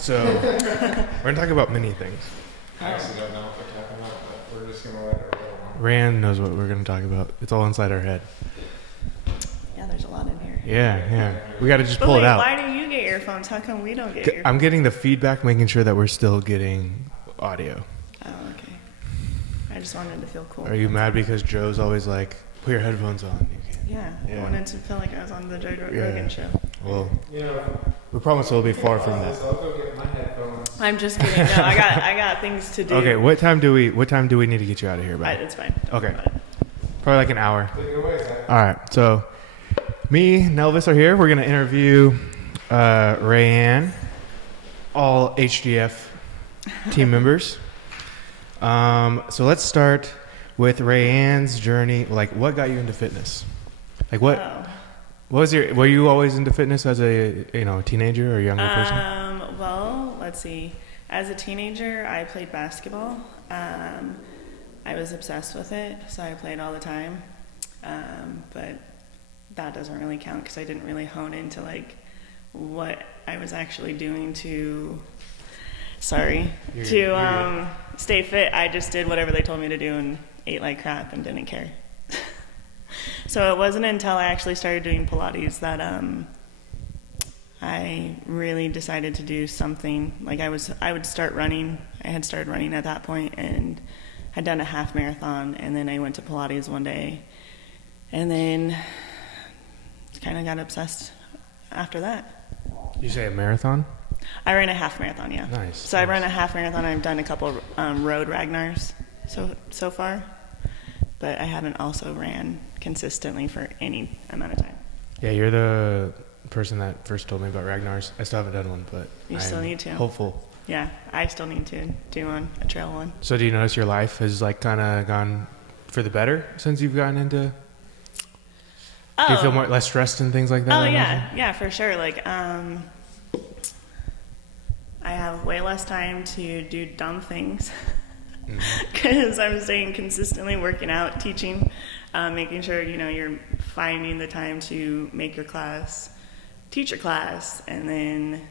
So we're going to talk about many things. I actually don't know what we're talking about, but we're just going to let it roll. Raeanne knows what we're going to talk about. It's all inside our head. Yeah, there's a lot in here. Yeah. We got to just But pull wait, it out. why do you get earphones? How come we don't get earphones? I'm getting the feedback, making sure that we're still getting audio. Oh, okay. I just wanted to feel cool. Are you mad because Joe's always like, put your headphones on? You can't. Yeah, I wanted to feel like I was on the Joe Rogan show. Well, You know, we promise we'll be far from that. I'll go get my headphones. I'm just kidding. No, I got things to do. Okay, what time do we need to get you out of here by? It's fine. Okay. Probably like an hour. Take it away, Zach. All right. So me and Elvis are here. We're going to interview Raeanne, all HDF team members. So let's start with Raeanne's journey. Like, what got you into fitness? Like, what was were you always into fitness as a teenager or younger person? Well, let's see. As a teenager, I played basketball. I was obsessed with it, so I played all the time. But that doesn't really count because I didn't really hone into like what I was actually doing to stay fit. I just did whatever they told me to do and ate like crap and didn't care. So it wasn't until I actually started doing Pilates that I really decided to do something. Like I would start running. I had started running at that point and had done a half marathon, and then I went to Pilates one day, and then kind of got obsessed after that. You say a marathon? I ran a half marathon, yeah. Nice. So I ran a half marathon. I've done a couple road Ragnars so far, but I haven't also ran consistently for any amount of time. Yeah, you're the person that first told me about Ragnar's. I still haven't done one, but You still need to. Hopeful. Yeah, I still need to do a trail one. So do you notice your life has like kind of gone for the better since you've gotten into? Oh. Do you feel less stressed and things like that? Oh yeah, for sure. Like I have way less time to do dumb things because I'm staying consistently working out, teaching, making sure you're finding the time to make your class, teach your class, and then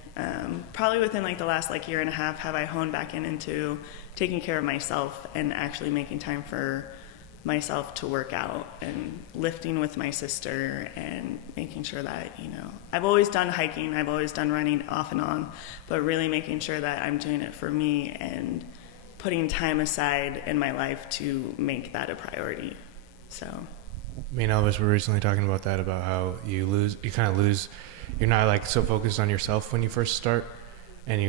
probably within like the last like year and a half have I honed back into taking care of myself and actually making time for myself to work out and lifting with my sister and making sure that I've always done hiking, I've always done running off and on, but really making sure that I'm doing it for me and putting time aside in my life to make that a priority. So me and Elvis were recently talking about that, about how you kind of lose, you're not like so focused on yourself when you first start, and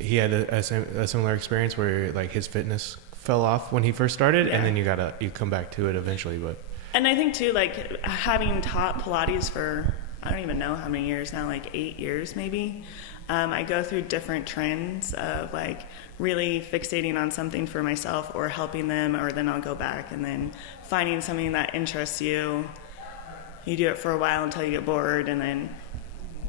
he had a similar experience where like his fitness fell off when he first started, and then you come back to it eventually. And I think too, like having taught Pilates for I don't even know how many years now, like 8 years maybe. I go through different trends of like really fixating on something for myself or helping them, or then I'll go back and then finding something that interests you. You do it for a while until you get bored, and then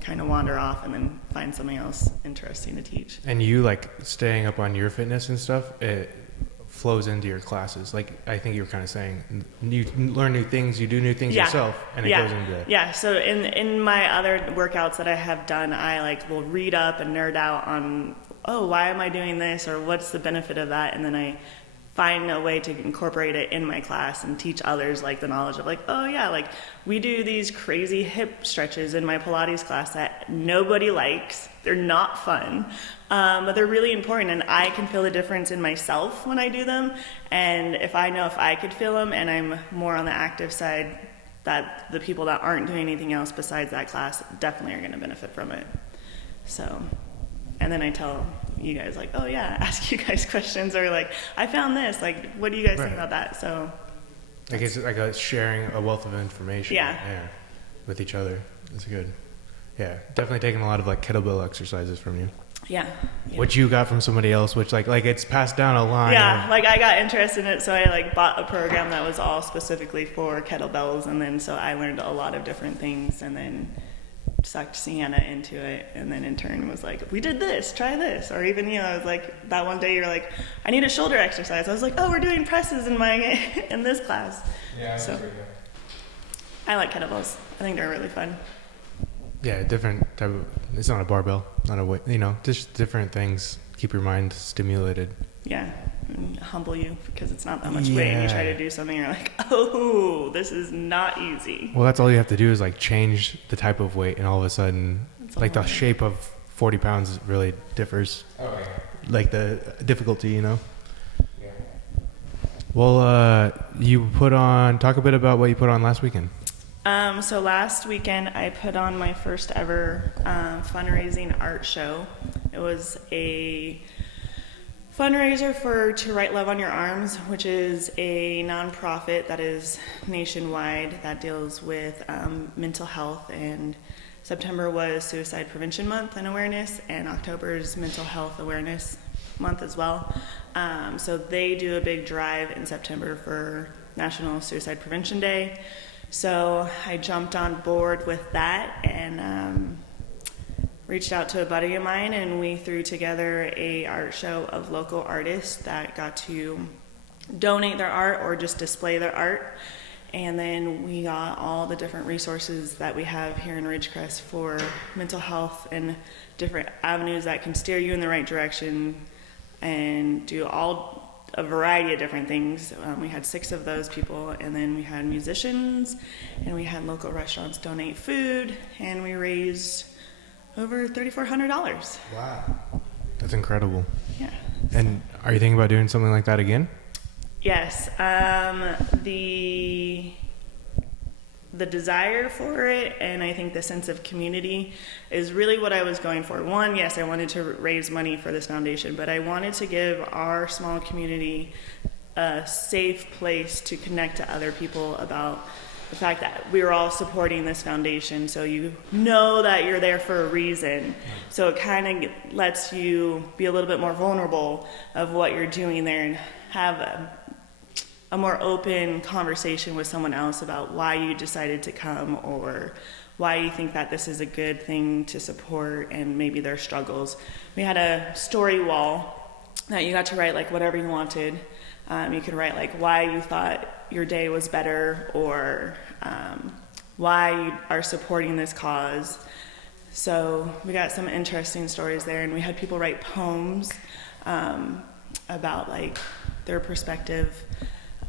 kind of wander off and then find something else interesting to teach. And you like staying up on your fitness and stuff, it flows into your classes. Like I think you were kind of saying, you learn new things, you do new things yourself, and it goes into it. Yeah, so in my other workouts that I have done, I like will read up and nerd out on, why am I doing this, or what's the benefit of that, and then I find a way to incorporate it in my class and teach others like the knowledge of like, like we do these crazy hip stretches in my Pilates class that nobody likes. They're not fun, but they're really important, and I can feel the difference in myself when I do them. And if I could feel them, and I'm more on the active side, that the people that aren't doing anything else besides that class definitely are going to benefit from it. So, and then I tell you guys like, ask you guys questions, or like, I found this, like, what do you guys think about that? So I guess it's like sharing a wealth of information with each other. That's good. Yeah, definitely taking a lot of like kettlebell exercises from you. Yeah. What you got from somebody else, which like it's passed down a line. Yeah, like I got interested in it, so I like bought a program that was all specifically for kettlebells, and then so I learned a lot of different things, and then sucked Sienna into it, and then in turn was like, we did this, try this. Or even I was like, that one day you're like, I need a shoulder exercise. I was like, we're doing presses in this class. Yeah, so I like kettlebells. I think they're really fun. Yeah, different type of. It's not a barbell, not a weight. Just different things. Keep your mind stimulated. Yeah, and humble you because it's not that much weight. And you try to do something, you're like, oh, this is not easy. Well, that's all you have to do is like change the type of weight, and all of a sudden, like the shape of 40 pounds really differs. Oh, yeah. Like the difficulty, Yeah. Well, you talk a bit about what you put on last weekend. So last weekend I put on my first ever fundraising art show. It was a fundraiser To Write Love on Your Arms, which is a nonprofit that is nationwide that deals with mental health, and September was Suicide Prevention Month and Awareness, and October is Mental Health Awareness Month as well. So they do a big drive in September for National Suicide Prevention Day. So I jumped on board with that and reached out to a buddy of mine, and we threw together a art show of local artists that got to donate their art or just display their art. And then we got all the different resources that we have here in Ridgecrest for mental health and different avenues that can steer you in the right direction and do a variety of different things. We had 6 of those people, and then we had musicians, and we had local restaurants donate food, and we raised over $3,400. Wow. That's incredible. Yeah. And are you thinking about doing something like that again? Yes. The desire for it, and I think the sense of community is really what I was going for. One, yes, I wanted to raise money for this foundation, but I wanted to give our small community a safe place to connect to other people about the fact that we were all supporting this foundation, so you know that you're there for a reason. So it kind of lets you be a little bit more vulnerable of what you're doing there and have a more open conversation with someone else about why you decided to come or why you think that this is a good thing to support and maybe their struggles. We had a story wall that you got to write like whatever you wanted. You could write like why you thought your day was better or why you are supporting this cause. So we got some interesting stories there, and we had people write poems about like their perspective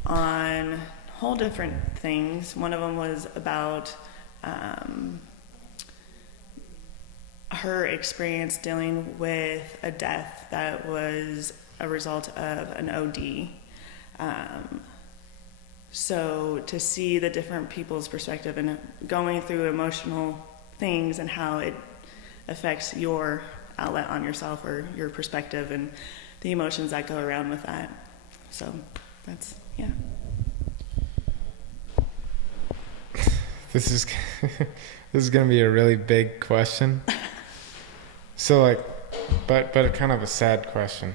on whole different things. One of them was about her experience dealing with a death that was a result of an OD. So to see the different people's perspective and going through emotional things and how it affects your outlet on yourself or your perspective and the emotions that go around with that. So that's, yeah. This is going to be a really big question. So like, but a kind of a sad question.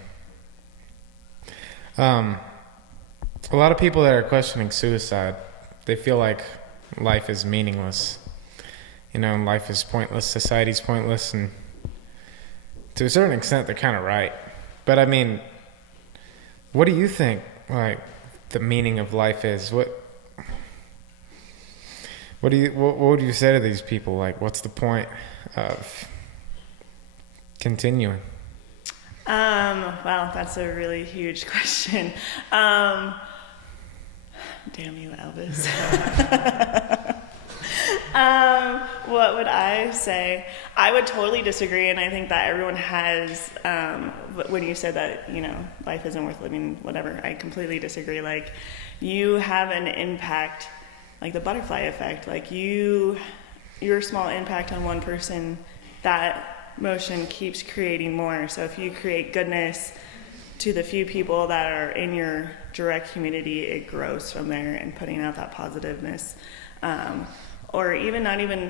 A lot of people that are questioning suicide, they feel like life is meaningless. Life is pointless, society's pointless, and to a certain extent, they're kind of right. But I mean, what do you think, like, the meaning of life is? What would you say to these people? Like, what's the point of continuing? Well, that's a really huge question. Damn you, Elvis. What would I say? I would totally disagree, and I think that everyone has, when you said that, life isn't worth living, whatever, I completely disagree. Like, you have an impact, like the butterfly effect, like your small impact on one person, that motion keeps creating more. So if you create goodness to the few people that are in your direct community, it grows from there and putting out that positiveness. Or even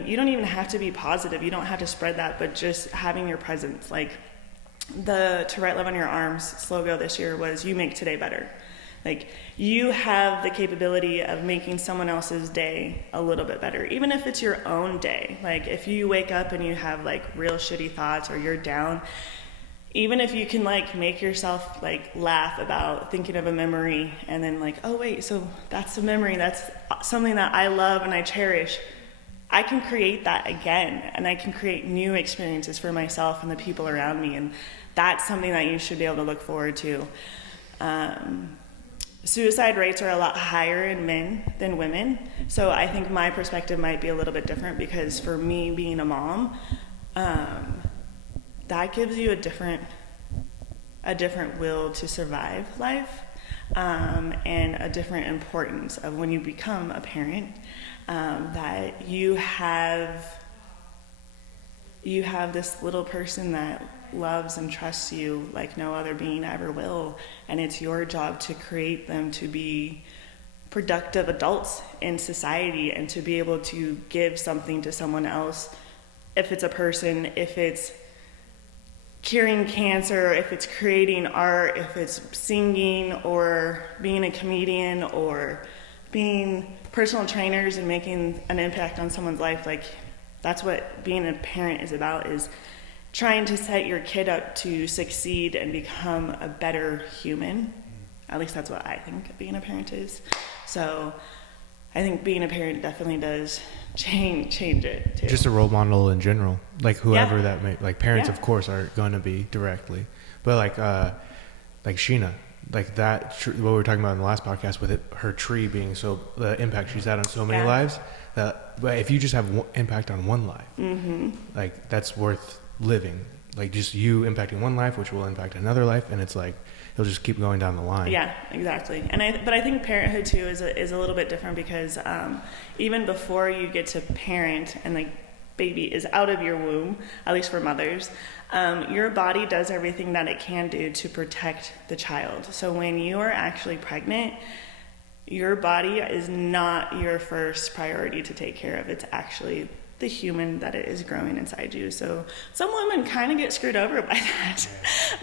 you don't even have to be positive. You don't have to spread that, but just having your presence. Like the To Write Love on Your Arms slogan this year was, you make today better. Like, you have the capability of making someone else's day a little bit better, even if it's your own day. Like, if you wake up and you have, like, real shitty thoughts or you're down, even if you can, like, make yourself, like, laugh about thinking of a memory and then, like, oh, wait, so that's a memory. That's something that I love and I cherish. I can create that again, and I can create new experiences for myself and the people around me, and that's something that you should be able to look forward to. Suicide rates are a lot higher in men than women, so I think my perspective might be a little bit different, because for me, being a mom, that gives you a different will to survive life, and a different importance of when you become a parent, that you have this little person that loves and trusts you like no other being ever will, and it's your job to create them to be productive adults in society and to be able to give something to someone else, if it's a person, if it's curing cancer, if it's creating art, if it's singing or being a comedian or being personal trainers and making an impact on someone's life. Like, that's what being a parent is about, is trying to set your kid up to succeed and become a better human. At least that's what I think being a parent is. So I think being a parent definitely does change it too. Just a role model in general, like whoever Yeah. that may, like parents Yeah. of course are going to be directly, but like Sheena, like that what we were talking about in the last podcast with her tree being so, the impact she's had on so many Yeah. lives, that but if you just have one impact on one life, Mm-hmm. like that's worth living. Like just you impacting one life, which will impact another life, and it's like it'll just keep going down the line. Yeah, exactly. But I think parenthood too is a little bit different, because even before you get to parent and the baby is out of your womb, at least for mothers, your body does everything that it can do to protect the child. So when you are actually pregnant, your body is not your first priority to take care of. It's actually the human that it is growing inside you. So some women kind of get screwed over by that,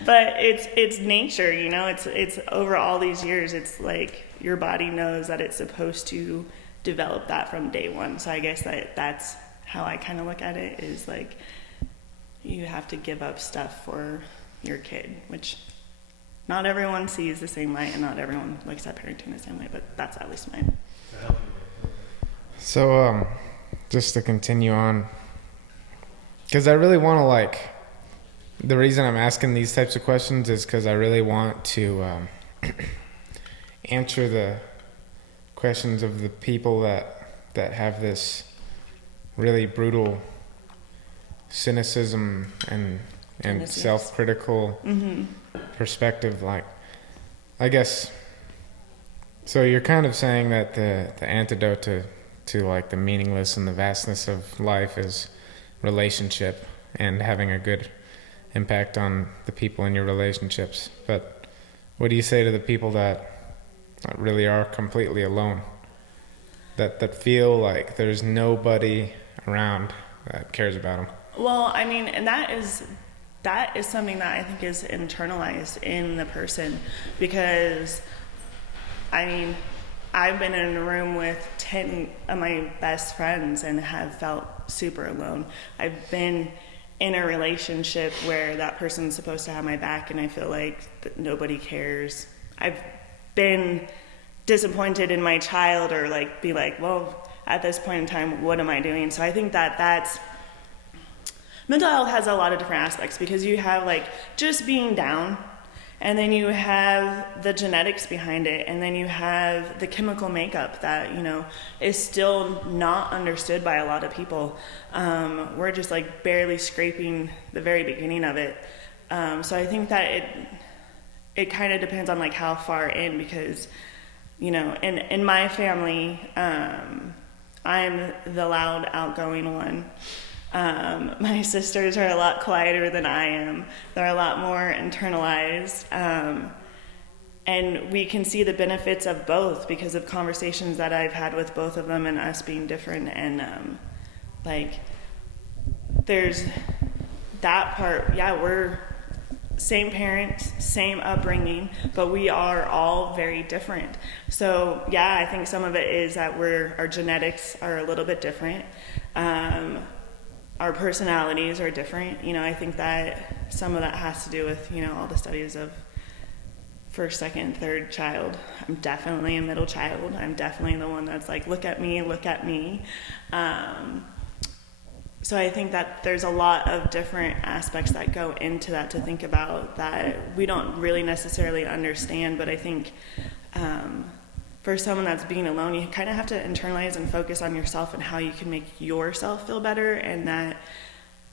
but it's nature, you know. It's over all these years. It's like your body knows that it's supposed to develop that from day one. So I guess that's how I kind of look at it, is like you have to give up stuff for your kid, which not everyone sees the same way, and not everyone looks at parenting the same way, but that's at least mine. So, just to continue on, because I really want to, the reason I'm asking these types of questions is because I really want to answer the questions of the people that have this really brutal cynicism and Cynicism. self-critical Mm-hmm. perspective. I guess, so you're kind of saying that the antidote to the meaningless and the vastness of life is relationship and having a good impact on the people in your relationships. But what do you say to the people that really are completely alone, that feel like there's nobody around that cares about them? Well, I mean, and that is something that I think is internalized in the person, because I mean, I've been in a room with 10 of my best friends and have felt super alone. I've been in a relationship where that person's supposed to have my back and I feel like nobody cares. I've been disappointed in my child, or be like, well, at this point in time, what am I doing? So I think that's mental health has a lot of different aspects, because you have just being down, and then you have the genetics behind it, and then you have the chemical makeup that, is still not understood by a lot of people. We're just barely scraping the very beginning of it. So I think that it kind of depends on how far in, because, in my family, I'm the loud, outgoing one. My sisters are a lot quieter than I am. They're a lot more internalized. And we can see the benefits of both because of conversations that I've had with both of them and us being different. And there's that part. Yeah, we're same parents, same upbringing, but we are all very different. So yeah, I think some of it is that our genetics are a little bit different. Our personalities are different. I think that some of that has to do with, all the studies of first, second, third child. I'm definitely a middle child. I'm definitely the one that's look at me, look at me. So I think that there's a lot of different aspects that go into that to think about that we don't really necessarily understand. But I think for someone that's being alone, you kind of have to internalize and focus on yourself and how you can make yourself feel better. And that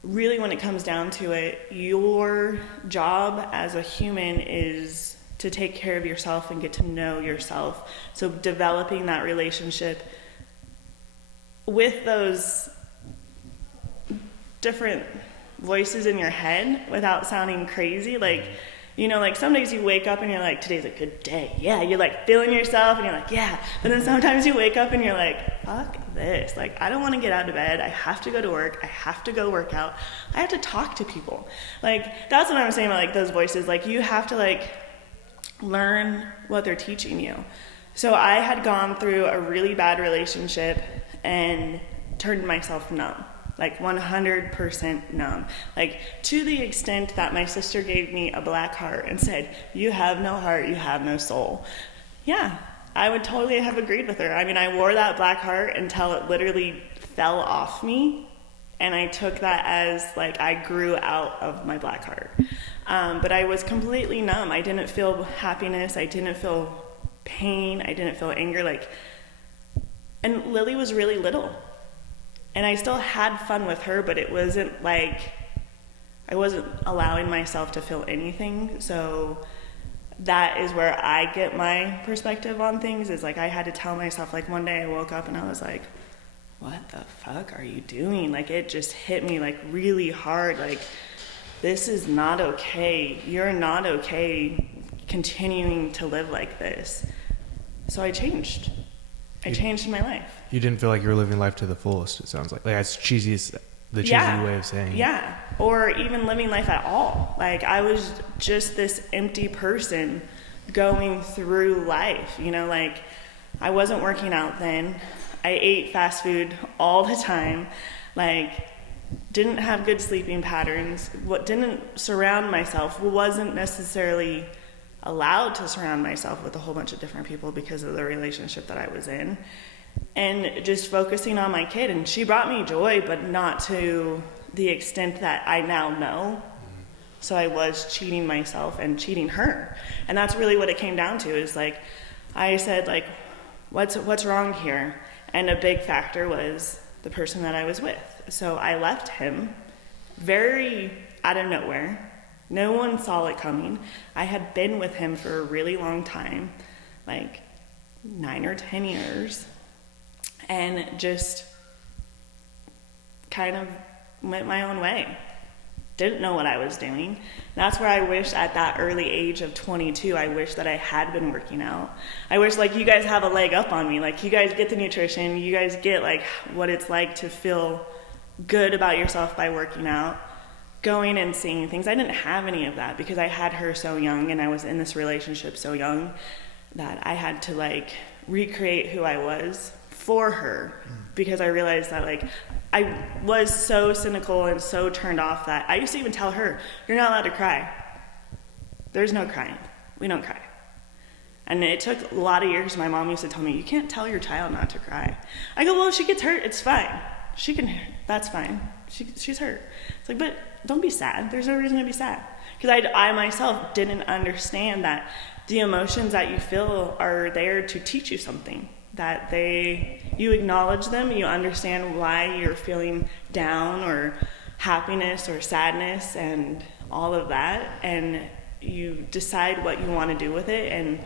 really, when it comes down to it, your job as a human is to take care of yourself and get to know yourself. So developing that relationship with those different voices in your head without sounding crazy. Like, you know, like some days you wake up and you're like, today's a good day. Yeah, you're like feeling yourself and you're like, yeah. But then sometimes you wake up and you're like, fuck this. Like, I don't want to get out of bed. I have to go to work. I have to go work out. I have to talk to people. Like, that's what I'm saying about like those voices. Like, you have to like learn what they're teaching you. So I had gone through a really bad relationship and turned myself numb. Like 100% numb. Like to the extent that my sister gave me a black heart and said, you have no heart, you have no soul. Yeah, I would totally have agreed with her. I mean, I wore that black heart until it literally fell off me. And I took that as like I grew out of my black heart. But I was completely numb. I didn't feel happiness. I didn't feel pain. I didn't feel anger. Like, and Lily was really little. And I still had fun with her, but it wasn't like, I wasn't allowing myself to feel anything. So that is where I get my perspective on things, is like I had to tell myself, like one day I woke up and I was like, what the fuck are you doing? Like it just hit me like really hard. Like, this is not okay. You're not okay continuing to live like this. So I changed. I changed my life. You didn't feel like you were living life to the fullest, it sounds like. Like, that's the cheesy way of saying it. Yeah, or even living life at all. Like, I was just this empty person going through life, you know, like, I wasn't working out then. I ate fast food all the time, like, didn't have good sleeping patterns, didn't surround myself, wasn't necessarily allowed to surround myself with a whole bunch of different people because of the relationship that I was in, and just focusing on my kid. And she brought me joy, but not to the extent that I now know. So I was cheating myself and cheating her. And that's really what it came down to, is like, I said, like, what's wrong here? And a big factor was the person that I was with. So I left him very out of nowhere. No one saw it coming. I had been with him for a really long time, like 9 or 10 years, and just kind of went my own way. Didn't know what I was doing. That's where I wish at that early age of 22, I wish that I had been working out. I wish, like, you guys have a leg up on me. Like, you guys get the nutrition. You guys get, like, what it's like to feel good about yourself by working out. Going and seeing things. I didn't have any of that because I had her so young, and I was in this relationship so young that I had to like recreate who I was for her, because I realized that like I was so cynical and so turned off that I used to even tell her, you're not allowed to cry. There's no crying. We don't cry. And it took a lot of years. My mom used to tell me, you can't tell your child not to cry. I go, well, if she gets hurt, it's fine. She can, that's fine. She's hurt. It's like, but don't be sad. There's no reason to be sad. Because I myself didn't understand that the emotions that you feel are there to teach you something. That you acknowledge them, you understand why you're feeling down or happiness or sadness and all of that. And you decide what you want to do with it and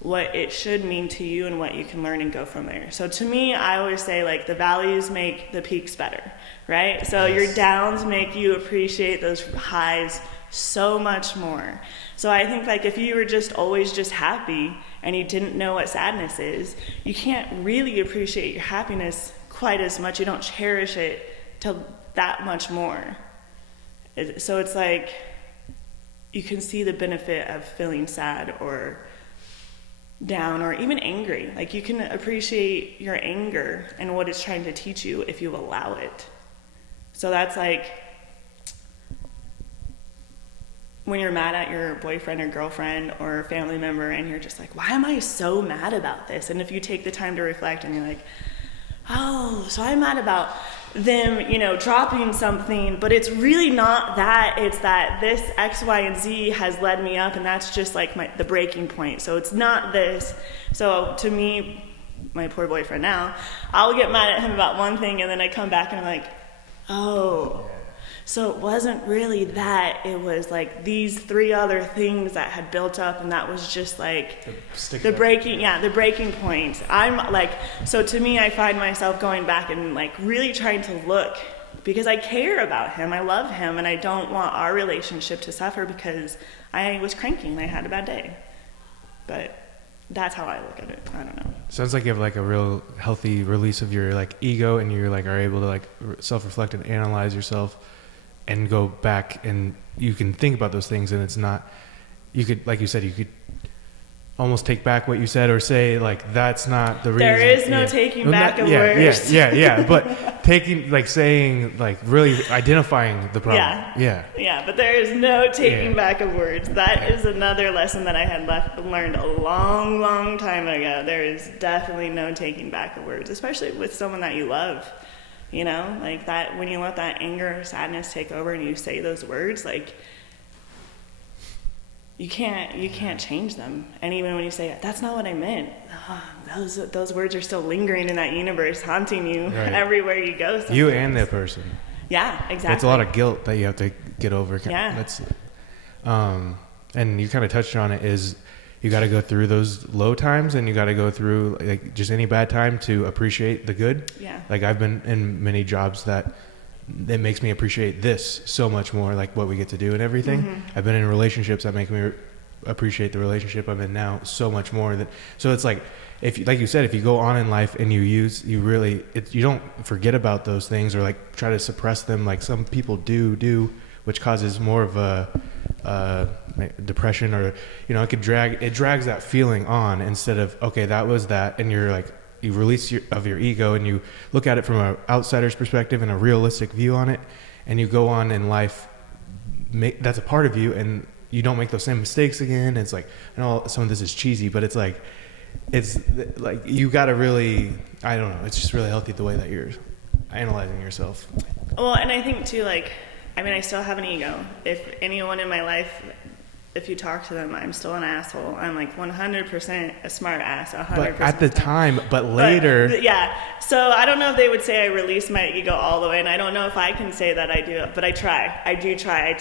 what it should mean to you and what you can learn and go from there. So to me, I always say, like, the valleys make the peaks better, right? So your downs make you appreciate those highs so much more. So I think, like, if you were just always just happy and you didn't know what sadness is, you can't really appreciate your happiness quite as much. You don't cherish it till that much more. So it's like you can see the benefit of feeling sad or down or even angry. Like, you can appreciate your anger and what it's trying to teach you if you allow it. So that's like when you're mad at your boyfriend or girlfriend or family member and you're just like, why am I so mad about this? And if you take the time to reflect and you're like, oh, so I'm mad about them, dropping something, but it's really not that. It's that this X, Y, and Z has led me up, and that's just like the breaking point. So it's not this. So to me, my poor boyfriend now, I'll get mad at him about one thing, and then I come back and I'm like, oh, so it wasn't really that. It was like these 3 other things that had built up, and that was just like the breaking point. I'm like, so to me, I find myself going back and like really trying to look, because I care about him, I love him, and I don't want our relationship to suffer because I was cranky and I had a bad day. But that's how I look at it. I don't know. Sounds like you have like a real healthy release of your like ego, and you're like are able to like self-reflect and analyze yourself and go back, and you can think about those things, and it's not, you could, like you said, you could almost take back what you said or say like that's not the reason. There is no taking back of words. Yeah, but taking, like saying, like really identifying the problem. Yeah, but there is no taking back of words. That is another lesson that I had learned a long time ago. There is definitely no taking back of words, especially with someone that you love. Like that, when you let that anger or sadness take over and you say those words, like you can't change them. And even when you say, that's not what I meant, those words are still lingering in that universe, haunting you everywhere you go. Sometimes. You and that person. Yeah, exactly. It's a lot of guilt that you have to get over. Yeah. That's, and you kind of touched on it, is you got to go through those low times, and you got to go through like just any bad time to appreciate the good. Yeah. Like I've been in many jobs that makes me appreciate this so much more, like what we get to do and everything. Mm-hmm. I've been in relationships that make me appreciate the relationship I'm in now so much more. So it's like, like you said, if you go on in life and you don't forget about those things or like try to suppress them like some people do, which causes more of a depression, or it drags that feeling on, instead of, okay, that was that, and you're like, you release your ego and you look at it from an outsider's perspective and a realistic view on it, and you go on in life, that's a part of you, and you don't make those same mistakes again. It's like, I know some of this is cheesy, but it's like you gotta really, I don't know, it's just really healthy the way that you're analyzing yourself. Well, and I think too, I still have an ego. If anyone in my life, if you talk to them, I'm still an asshole. I'm like 100% a smart ass, 100%. But at the time, but later. So I don't know if they would say I release my ego all the way, and I don't know if I can say that I do it, but I try. I do try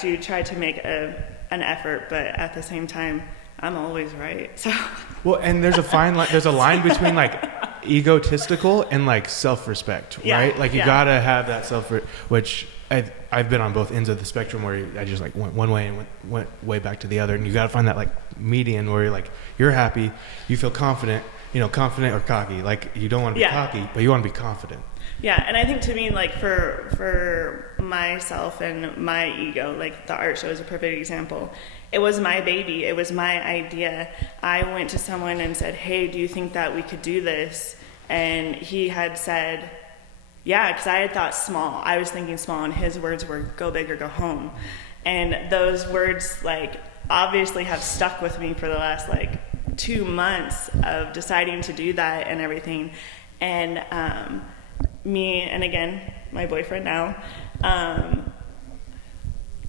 to make an effort, but at the same time, I'm always right. So. Well, and there's a fine line. There's a line between like egotistical and like self-respect, right? Like you gotta have that which I've been on both ends of the spectrum, where I just like went one way and went way back to the other, and you gotta find that like median where you're happy, you feel confident, confident or cocky. Like you don't want to be cocky, but you want to be confident. Yeah, and I think to me, like for myself and my ego, like the art show is a perfect example. It was my baby. It was my idea. I went to someone and said, hey, do you think that we could do this? And he had said, yeah, because I had thought small. I was thinking small, and his words were go big or go home. And those words, obviously have stuck with me for the last, 2 months of deciding to do that and everything. And me, and again, my boyfriend now,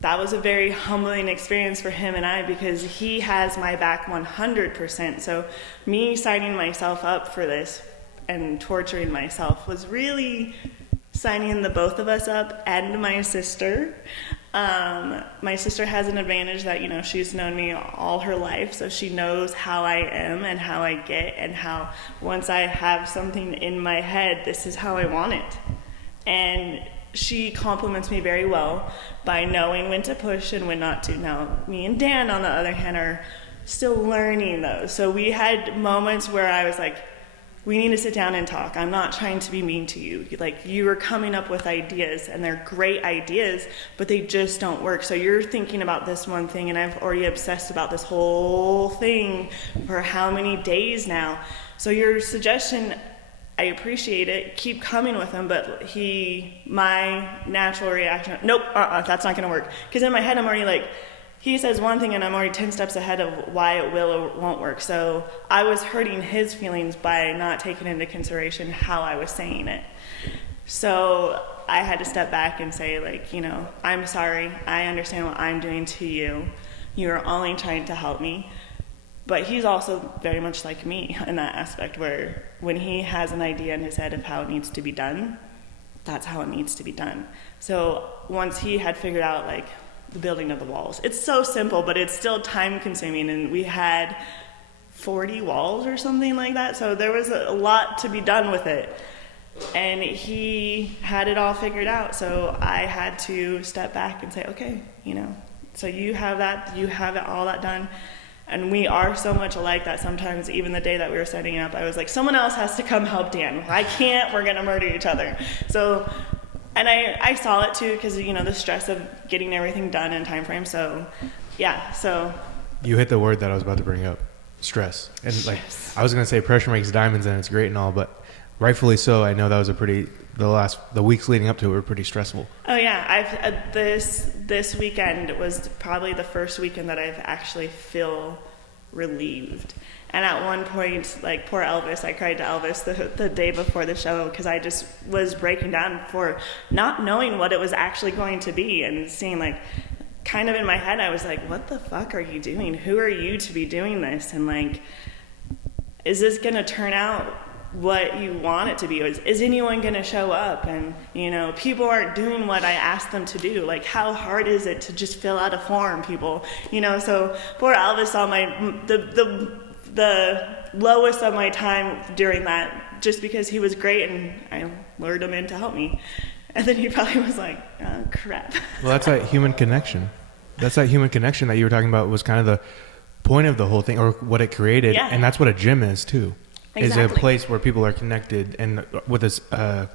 that was a very humbling experience for him and I, because he has my back 100%. So me signing myself up for this and torturing myself was really signing the both of us up, and my sister. My sister has an advantage that, she's known me all her life, so she knows how I am and how I get, and how once I have something in my head, this is how I want it. And she compliments me very well by knowing when to push and when not to. Now, me and Dan, on the other hand, are still learning those. So we had moments where I was like, we need to sit down and talk. I'm not trying to be mean to you. You are coming up with ideas, and they're great ideas, but they just don't work. So you're thinking about this one thing, and I've already obsessed about this whole thing for how many days now. So your suggestion, I appreciate it. Keep coming with them, but my natural reaction, nope, that's not gonna work. Because in my head, I'm already he says one thing and I'm already 10 steps ahead of why it will or won't work. So I was hurting his feelings by not taking into consideration how I was saying it. So I had to step back and say, like, you know, I'm sorry. I understand what I'm doing to you. You are only trying to help me. But he's also very much like me in that aspect, where when he has an idea in his head of how it needs to be done, that's how it needs to be done. So once he had figured out, like, the building of the walls, it's so simple, but it's still time consuming, and we had 40 walls or something like that, so there was a lot to be done with it. And he had it all figured out, so I had to step back and say, okay, you know, so you have that, you have it, all that done. And we are so much alike that sometimes, even the day that we were setting up, I was like, someone else has to come help Dan. I can't, we're gonna murder each other. So, and I saw it too, because, you know, the stress of getting everything done in time frame. So, yeah, so. You hit the word that I was about to bring up, stress. And like, I was gonna say pressure makes diamonds, and it's great and all, but rightfully so. I know that was the weeks leading up to it were pretty stressful. Oh yeah, this weekend was probably the first weekend that I've actually feel relieved. And at one point, like, poor Elvis, I cried to Elvis the day before the show, because I just was breaking down for not knowing what it was actually going to be, and seeing, like, kind of in my head, I was like, what the fuck are you doing? Who are you to be doing this? And, like, is this gonna turn out what you want it to be? Is anyone going to show up? And, you know, people aren't doing what I asked them to do. Like, how hard is it to just fill out a form, people? You know, so poor Elvis saw the lowest of my time during that, just because he was great and I lured him in to help me. And then he probably was like, oh, crap. Well, that's that human connection. That's that human connection that you were talking about, was kind of the point of the whole thing, or what it created. Yeah. And that's what a gym is too. Exactly. Is a place where people are connected and with a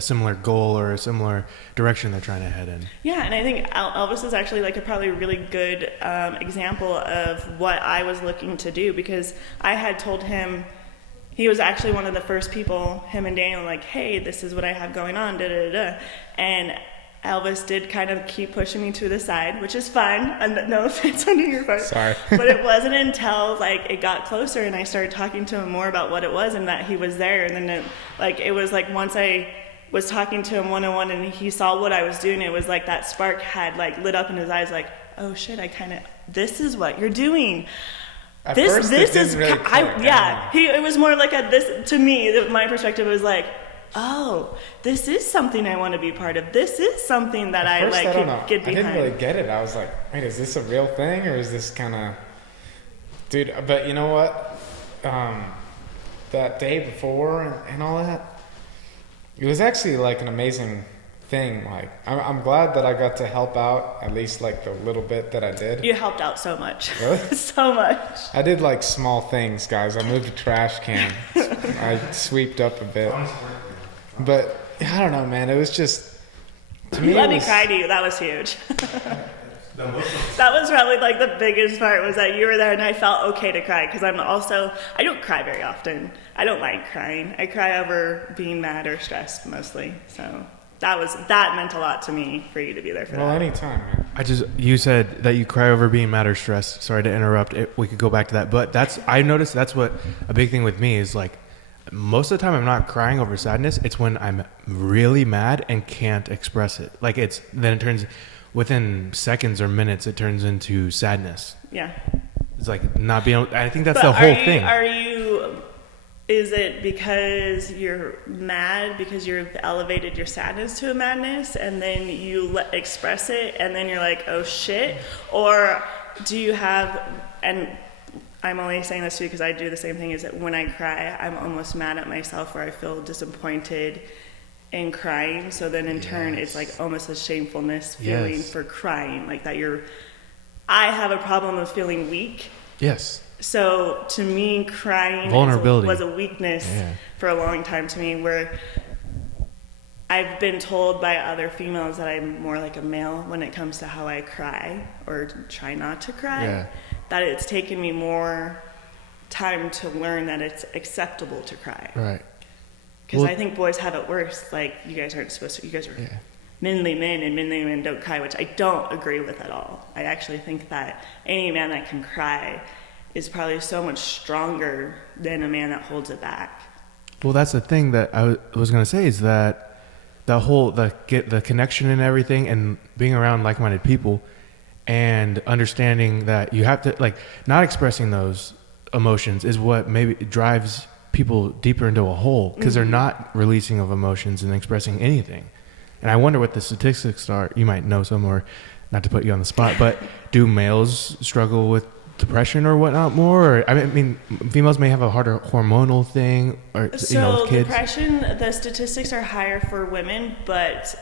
similar goal or a similar direction they're trying to head in. Yeah, and I think Elvis is actually like probably a really good example of what I was looking to do, because I had told him, he was actually one of the first people, him and Daniel, like, hey, this is what I have going on, da-da-da-da. And Elvis did kind of keep pushing me to the side, which is fine. And no offense on your part. Sorry. But it wasn't until, like, it got closer and I started talking to him more about what it was and that he was there. And then it was like, once I was talking to him one-on-one and he saw what I was doing, it was like that spark had, like, lit up in his eyes, like, oh shit, this is what you're doing. At first, this is really it was more like this, to me, my perspective was like, oh, this is something I want to be part of. This is something that I get behind. I didn't really get it. I was like, wait, is this a real thing, or is this kind of, dude? But you know what? That day before and all that, it was actually like an amazing thing. Like, I'm glad that I got to help out, at least like the little bit that I did. You helped out so much. Really? So much. I did like small things, guys. I moved a trash can. I sweeped up a bit. But I don't know, man. It was just, to me, let me cry to you. That was huge. That was probably like the biggest part, was that you were there and I felt okay to cry, because I don't cry very often. I don't like crying. I cry over being mad or stressed mostly. So that meant a lot to me for you to be there for that. Well, anytime, man. You said that you cry over being mad or stressed. Sorry to interrupt. We could go back to that, but I noticed that's what a big thing with me is, like, most of the time I'm not crying over sadness. It's when I'm really mad and can't express it. Like, then it turns, within seconds or minutes, it turns into sadness. Yeah. It's like not being able, I think that's the whole thing. Is it because you're mad because you've elevated your sadness to a madness and then you express it and then you're like, oh shit? Or do you have, and I'm only saying this too because I do the same thing, is that when I cry, I'm almost mad at myself, where I feel disappointed in crying. So then in turn, it's like almost a shamefulness feeling for crying, like that I have a problem of feeling weak. Yes. So to me, crying was a weakness for a long time to me, where I've been told by other females that I'm more like a male when it comes to how I cry or try not to cry. Yeah. That it's taken me more time to learn that it's acceptable to cry. Right. Because I think boys have it worse. Like, you guys aren't supposed to. You guys are manly men, and manly men don't cry, which I don't agree with at all. I actually think that any man that can cry is probably so much stronger than a man that holds it back. Well, that's the thing that I was going to say, is that the connection and everything, and being around like-minded people, and understanding that you have to, like, not expressing those emotions is what maybe drives people deeper into a hole, because they're not releasing of emotions and expressing anything. And I wonder what the statistics are. You might know some, or not to put you on the spot, but do males struggle with depression or whatnot more? Or, I mean, females may have a harder hormonal thing, or with kids. Depression, the statistics are higher for women, but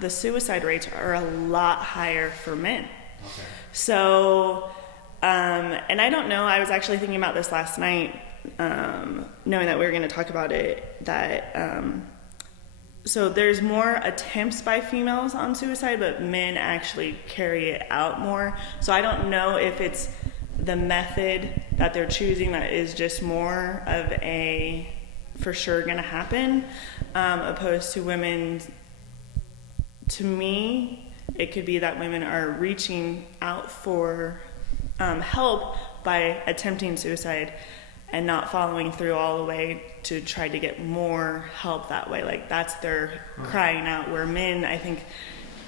the suicide rates are a lot higher for men. Okay. So, and I don't know, I was actually thinking about this last night, knowing that we were going to talk about it, that so there's more attempts by females on suicide, but men actually carry it out more. So I don't know if it's the method that they're choosing that is just more of a for sure going to happen, opposed to women. To me, it could be that women are reaching out for help by attempting suicide and not following through all the way to try to get more help that way. Like, that's their crying out, where men, I think,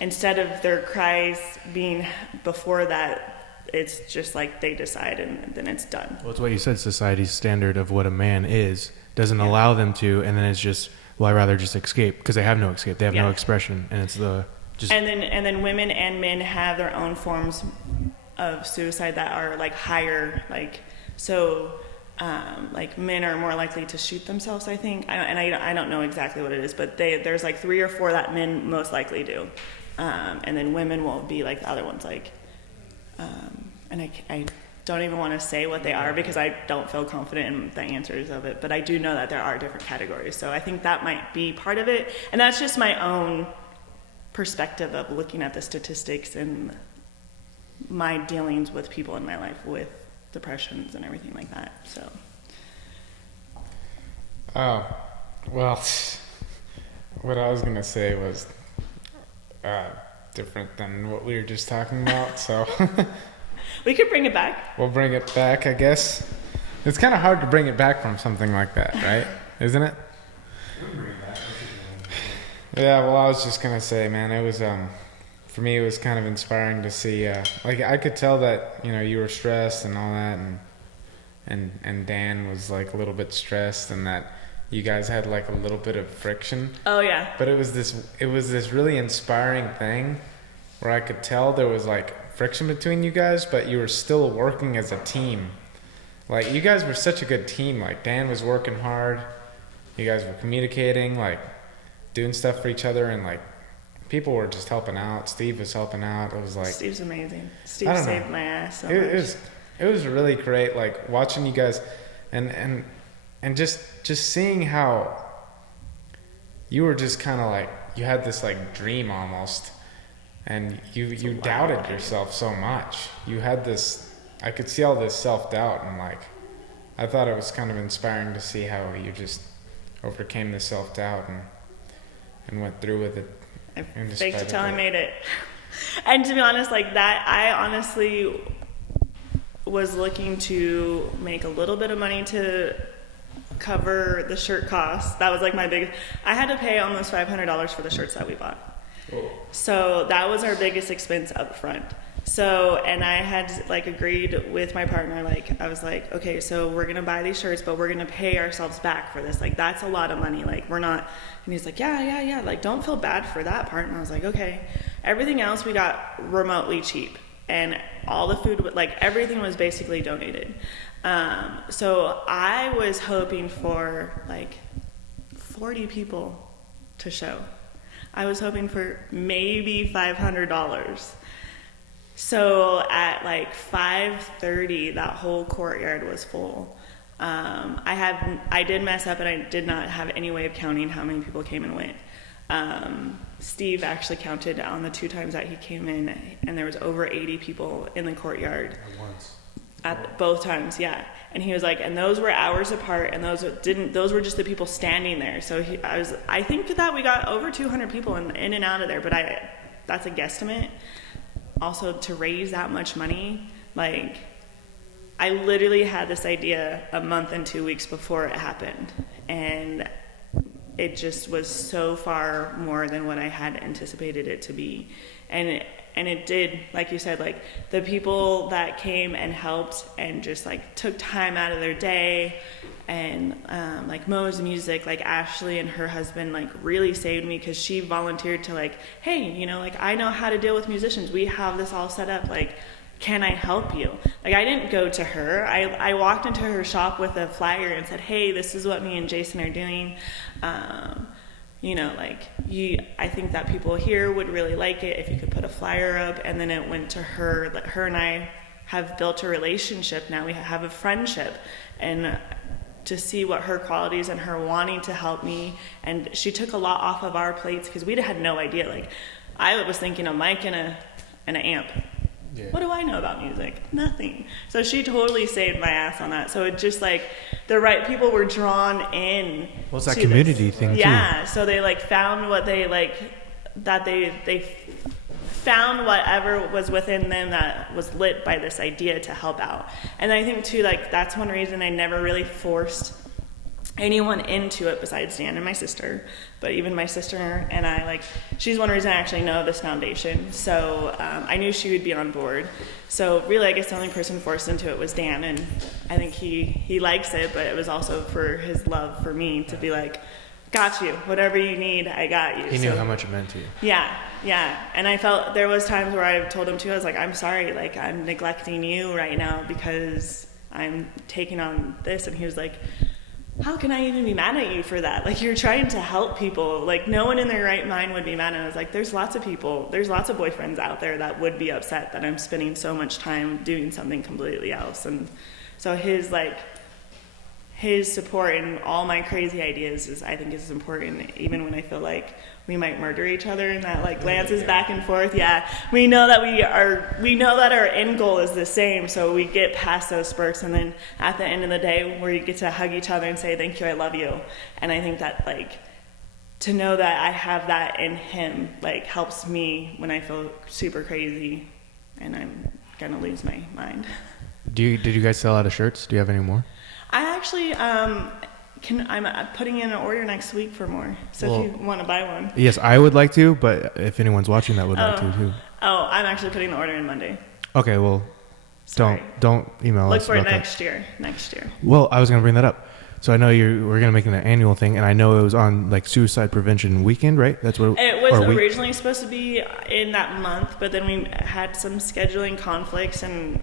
instead of their cries being before that, it's just like they decide and then it's done. Well, it's what you said, society's standard of what a man is doesn't allow them to, and then it's just, well, I'd rather just escape, because they have no escape, they have no expression, and it's the just. And then women and men have their own forms of suicide that are like higher, like, so like men are more likely to shoot themselves, I think. I don't know exactly what it is, but there's like 3 or 4 that men most likely do, and then women will be like the other ones, like, and I don't even want to say what they are because I don't feel confident in the answers of it, but I do know that there are different categories, so I think that might be part of it, and that's just my own perspective of looking at the statistics and my dealings with people in my life with depressions and everything like that. So well, what I was gonna say was different than what we were just talking about, so we could bring it back. We'll bring it back, I guess. It's kind of hard to bring it back from something like that, right? Isn't it? Yeah, well, I was just gonna say, man, it was for me, it was kind of inspiring to see, like, I could tell that, you were stressed and all that, and Dan was like a little bit stressed, and that you guys had like a little bit of friction. Oh yeah. But it was this really inspiring thing where I could tell there was like friction between you guys, but you were still working as a team. Like, you guys were such a good team. Like, Dan was working hard, you guys were communicating, like doing stuff for each other, and like people were just helping out. Steve was helping out. It was like, Steve's amazing. Steve saved my ass so much. It was really great, like watching you guys, and just seeing how you were just kind of like, you had this like dream almost, and you doubted yourself so much. You had this, I could see all this self-doubt, and like, I thought it was kind of inspiring to see how you just overcame the self-doubt and went through with it. I faked it till I made it. And to be honest, like that, I honestly was looking to make a little bit of money to cover the shirt costs. That was like my biggest. I had to pay almost $500 for the shirts that we bought. Cool. So that was our biggest expense up front. So, and I had like agreed with my partner, like I was like, okay, so we're gonna buy these shirts, but we're gonna pay ourselves back for this. Like, that's a lot of money. Like, we're not. And he's like, yeah. Like, don't feel bad for that part. And I was like, okay. Everything else we got remotely cheap, and all the food, like everything was basically donated. So I was hoping for like 40 people to show. I was hoping for maybe $500. So at like 5:30, that whole courtyard was full. I did mess up, and I did not have any way of counting how many people came and went. Steve actually counted on the 2 times that he came in, and there was over 80 people in the courtyard. At once. At both times, yeah. And he was like, and those were hours apart, and those were just the people standing there. So I think that we got over 200 people in and out of there, but that's a guesstimate. Also, to raise that much money, like, I literally had this idea a month and 2 weeks before it happened, and it just was so far more than what I had anticipated it to be. And it did, like you said, like the people that came and helped and just like took time out of their day and like Mo's music, like Ashley and her husband like really saved me, because she volunteered to like, hey, you know, like I know how to deal with musicians. We have this all set up. Like, can I help you? Like, I didn't go to her. I walked into her shop with a flyer and said, hey, this is what me and Jason are doing. You know, like, I think that people here would really like it if you could put a flyer up. And then it went to her. Her and I have built a relationship now. We have a friendship. And to see what her qualities and her wanting to help me, and she took a lot off of our plates, because we had no idea. Like, I was thinking a mic and an amp. Yeah. What do I know about music? Nothing. So she totally saved my ass on that. So it just like the right people were drawn in. Well, it's that community thing too. Yeah. So they like found what they like, that they found whatever was within them that was lit by this idea to help out. And I think too, like that's one reason I never really forced anyone into it besides Dan and my sister. But even my sister and I, like, she's one reason I actually know this foundation. So I knew she would be on board. So really, I guess the only person forced into it was Dan, and I think he likes it, but it was also for his love for me to be like, got you, whatever you need, I got you. He knew how much it meant to you. Yeah. And I felt there was times where I told him too, I was like, I'm sorry, like I'm neglecting you right now because I'm taking on this. And he was like, how can I even be mad at you for that? Like, you're trying to help people. Like, no one in their right mind would be mad. And I was like, there's lots of boyfriends out there that would be upset that I'm spending so much time doing something completely else. And so his support in all my crazy ideas I think is important, even when I feel like we might murder each other and that like glances back and forth. Yeah, we know that our end goal is the same, so we get past those spurts, and then at the end of the day where you get to hug each other and say thank you, I love you. And I think that like to know that I have that in him like helps me when I feel super crazy and I'm gonna lose my mind. Did you guys sell out of shirts? Do you have any more? I actually I'm putting in an order next week for more. So if you want to buy one. Yes, I would like to, but if anyone's watching that would like to too. Oh, I'm actually putting the order in Monday. Okay, well, Sorry. don't email us. Look for it about next year. Well, I was going to bring that up. So I know we're going to make it an annual thing, and I know it was on like Suicide Prevention Weekend, right? That's what it was originally supposed to be in that month, but then we had some scheduling conflicts, and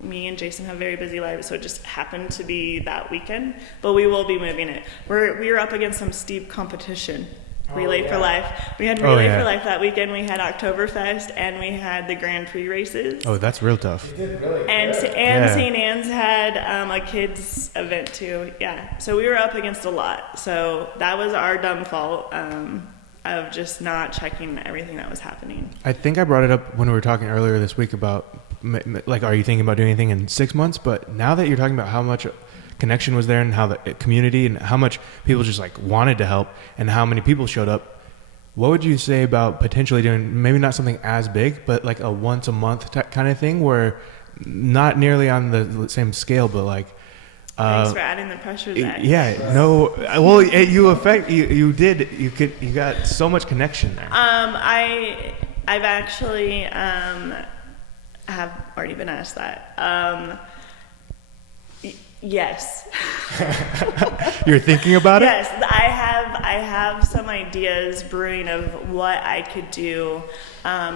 me and Jason have very busy lives, so it just happened to be that weekend. But we will be moving it. We were up against some steep competition. Relay for Life. We had Relay for Life that weekend. We had Oktoberfest, and we had the Grand Prix races. Oh, that's real tough. And St. Anne's had a kids event too. Yeah, so we were up against a lot. So that was our dumb fault of just not checking everything that was happening. I think I brought it up when we were talking earlier this week about like, are you thinking about doing anything in 6 months? But now that you're talking about how much connection was there and how the community and how much people just like wanted to help and how many people showed up, what would you say about potentially doing maybe not something as big, but like a once a month kind of thing, where not nearly on the same scale, but like thanks for adding the pressure, Zach. Yeah, no, well, you got so much connection there. I've actually have already been asked that. Yes. You're thinking about it? Yes, I have some ideas brewing of what I could do,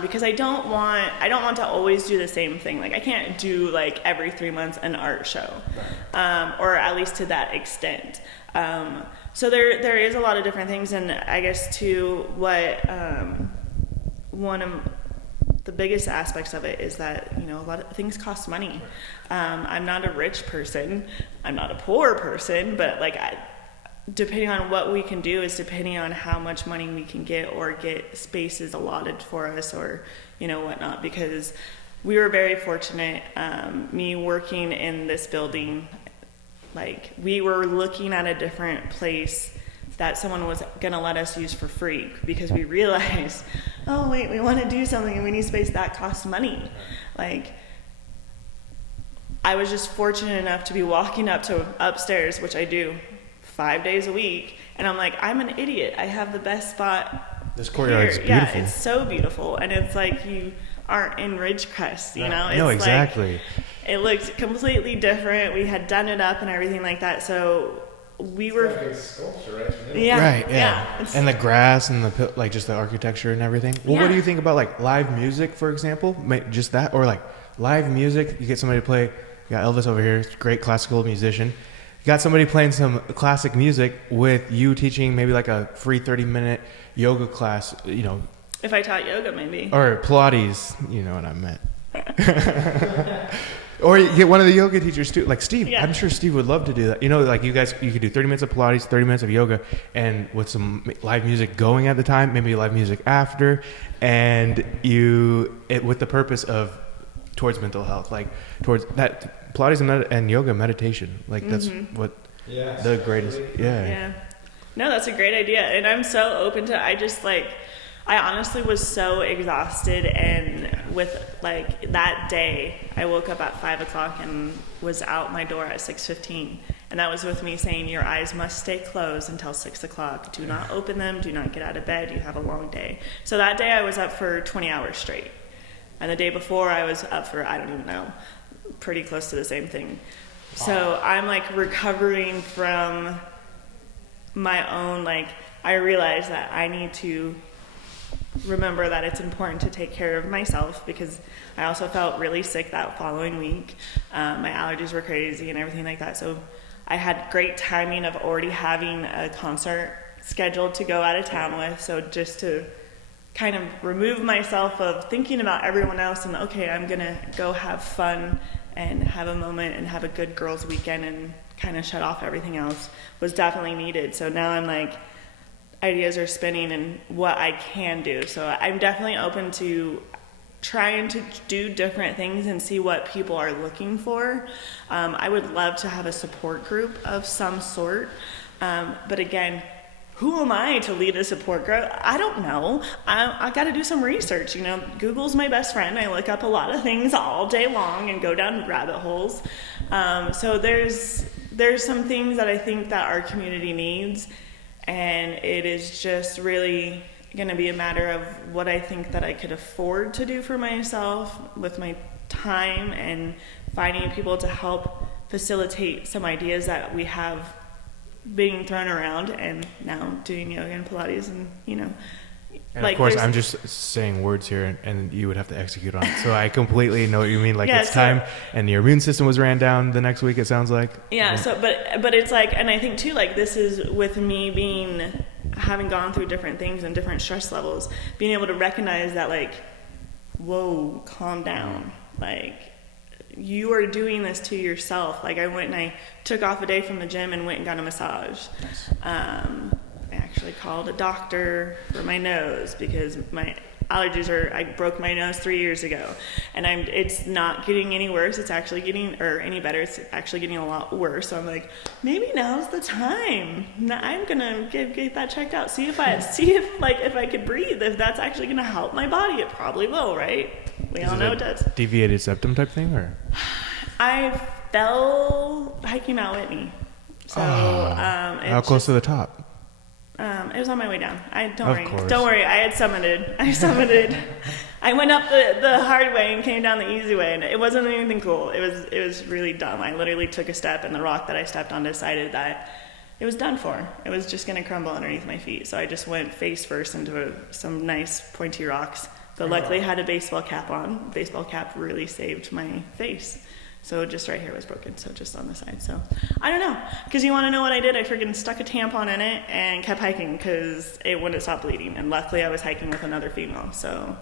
because I don't want to always do the same thing. Like, I can't do like every 3 months an art show, or at least to that extent. So there is a lot of different things, and I guess too what one of the biggest aspects of it is that, you know, a lot of things cost money. I'm not a rich person. I'm not a poor person, but like depending on what we can do is depending on how much money we can get or get spaces allotted for us or, you know, whatnot, because we were very fortunate. Me working in this building, like we were looking at a different place that someone was going to let us use for free because we realized, oh wait, we want to do something and we need space that costs money. Like, I was just fortunate enough to be walking up to upstairs, which I do 5 days a week. And I'm like, I'm an idiot. I have the best spot. This courtyard is here. beautiful. Yeah, it's so beautiful. And it's like you aren't in Ridgecrest, you know? It's No, exactly. Like, it looked completely different. We had done it up and everything like that. So we were. Yeah. Right, yeah. And the grass and the like, just the architecture and everything. Well, what do you think about like live music, for example? Just that, or like live music? You get somebody to play. You got Elvis over here, great classical musician. You got somebody playing some classic music with you teaching maybe like a free 30-minute yoga class. You know. If I taught yoga, maybe. Or Pilates. You know what I meant. Or you get one of the yoga teachers too, like Steve. Yeah. I'm sure Steve would love to do that. You know, like you guys, you could do 30 minutes of Pilates, 30 minutes of yoga, and with some live music going at the time, maybe live music after, and with the purpose of towards mental health, like towards that Pilates and yoga meditation. Like that's what the greatest. Yeah. No, that's a great idea, and I'm so open to. I honestly was so exhausted, and with like that day, I woke up at 5 o'clock and was out my door at 6:15, and that was with me saying, "Your eyes must stay closed until 6 o'clock. Do not open them. Do not get out of bed. You have a long day." So that day, I was up for 20 hours straight, and the day before, I was up for I don't even know, pretty close to the same thing. So I'm like recovering from my own I realized that I need to remember that it's important to take care of myself, because I also felt really sick that following week. My allergies were crazy and everything like that. So I had great timing of already having a concert scheduled to go out of town with. So just to kind of remove myself of thinking about everyone else and, okay, I'm going to go have fun and have a moment and have a good girls' weekend and kind of shut off everything else was definitely needed. So now I'm like, ideas are spinning and what I can do. So I'm definitely open to trying to do different things and see what people are looking for. I would love to have a support group of some sort. But again, who am I to lead a support group? I don't know. I got to do some research. You know, Google's my best friend. I look up a lot of things all day long and go down rabbit holes. So there's some things that I think that our community needs. And it is just really going to be a matter of what I think that I could afford to do for myself with my time and finding people to help facilitate some ideas that we have being thrown around, and now doing yoga and Pilates and, you know. And of course, I'm just saying words here, and you would have to execute on it. So I completely know what you mean. Like, yeah, it's time, and your immune system was ran down the next week, it sounds like. Yeah, so, but it's like, and I think too, like, this is with me having gone through different things and different stress levels, being able to recognize that, like, whoa, calm down. Like, you are doing this to yourself. Like, I went and I took off a day from the gym and went and got a massage. Nice. I actually called a doctor for my nose because my allergies I broke my nose 3 years ago, and it's not getting any worse. It's actually getting, or any better. It's actually getting a lot worse. So I'm like, maybe now's the time. I'm gonna get that checked out. See if I could breathe. If that's actually gonna help my body, it probably will, right? We all know it does. Deviated septum type thing, or? I fell hiking Mount Whitney. So how close to the top? It was on my way down. Don't worry. I summited. I went up the hard way and came down the easy way, and it wasn't anything cool. It was really dumb. I literally took a step, and the rock that I stepped on decided that it was done for. It was just going to crumble underneath my feet. So I just went face first into some nice pointy rocks. But luckily I had a baseball cap on. Baseball cap really saved my face. So just right here was broken, so just on the side. So I don't know, because you want to know what I did? I freaking stuck a tampon in it and kept hiking because it wouldn't stop bleeding. And luckily I was hiking with another female. So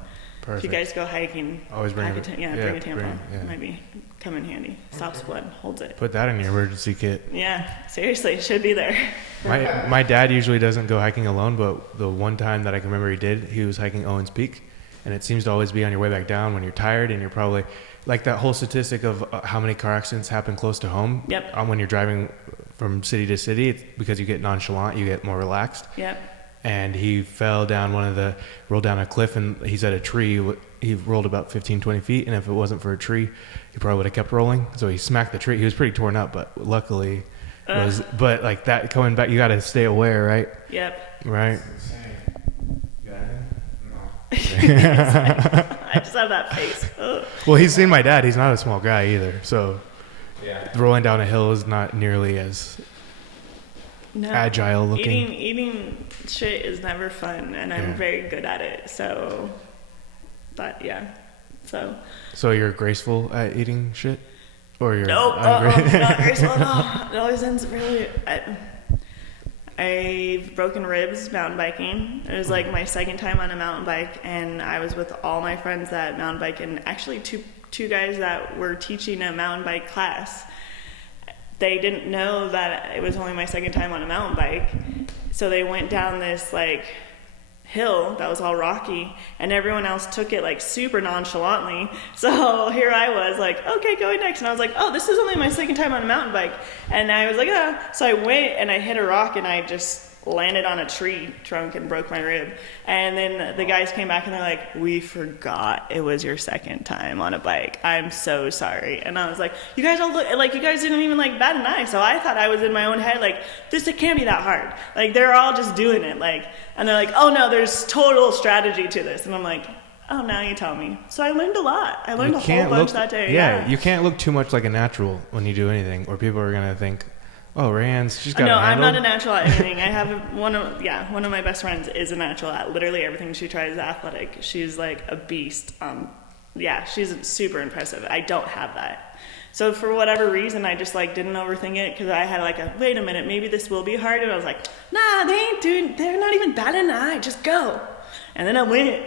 Perfect. If you guys go hiking, always bring a tampon. It might come in handy. Stops blood, holds it. Put that in your emergency kit. Yeah, seriously, it should be there. My dad usually doesn't go hiking alone, but the one time that I can remember he did, he was hiking Owens Peak. And it seems to always be on your way back down when you're tired, and you're probably like that whole statistic of how many car accidents happen close to home. Yep. When you're driving from city to city, it's because you get nonchalant, you get more relaxed. Yep. And he fell down rolled down a cliff, and he's at a tree. He rolled about 15, 20 feet, and if it wasn't for a tree, he probably would have kept rolling. So he smacked the tree. He was pretty torn up, but luckily But like that coming back, you got to stay aware, right? Yep. Right. I just have that face. Ugh. Well, he's seen my dad. He's not a small guy either. So Yeah. rolling down a hill is not nearly as No. agile looking. Eating shit is never fun, and I'm Yeah. very good at it. So, So you're graceful at eating shit? Or you're nope. ungra- Not graceful at all. It always ends really. I've broken ribs mountain biking. It was like my second time on a mountain bike, and I was with all my friends that mountain bike, and actually two guys that were teaching a mountain bike class. They didn't know that it was only my second time on a mountain bike, so they went down this like hill that was all rocky, and everyone else took it like super nonchalantly. So here I was like, okay, going next, and I was like, oh, this is only my second time on a mountain bike, and I was like, ah. So I went and I hit a rock, and I just landed on a tree trunk and broke my rib. And then the guys came back and they're like, we forgot it was your second time on a bike. I'm so sorry. And I was like, you guys all look like you guys didn't even like bat an eye. So I thought I was in my own head like, it can't be that hard. Like they're all just doing it. Like, and they're like, oh no, there's total strategy to this. And I'm like, oh, now you tell me. So I learned a lot. I learned a whole bunch that day. Yeah, you can't look too much like a natural when you do anything, or people are gonna think, oh, Raeanne's, she's got No, it I'm handled. not a natural at anything. I have one of my best friends is a natural at literally everything she tries athletic. She's like a beast. She's super impressive. I don't have that. So for whatever reason, I just like didn't overthink it, because I had like wait a minute, maybe this will be hard. And I was like, nah, they're not even batting an eye, just go. And then I went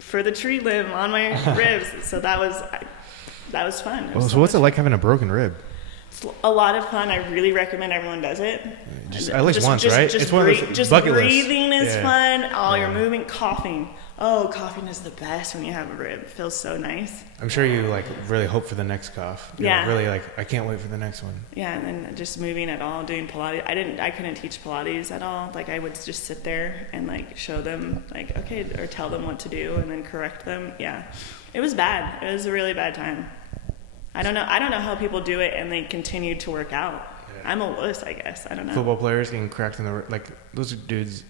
for the tree limb on my ribs. So that was fun. Well, so what's it like having a broken rib? It's a lot of fun. I really recommend everyone does it. Just at least once, right? Just It's one of those just bucket lists. breathing is Yeah. fun. You're moving, coughing. Oh, coughing is the best when you have a rib. It feels so nice. I'm sure you like really hope for the next cough. You're Yeah. really like, I can't wait for the next one. Yeah, and then just moving at all, doing Pilates. I couldn't teach Pilates at all. Like I would just sit there and like show them like, okay, or tell them what to do and then correct them. Yeah. It was bad. It was a really bad time. I don't know how people do it and they continue to work out. Yeah. I'm a wuss, I guess. I don't know. Football players getting cracked in the like those are dudes,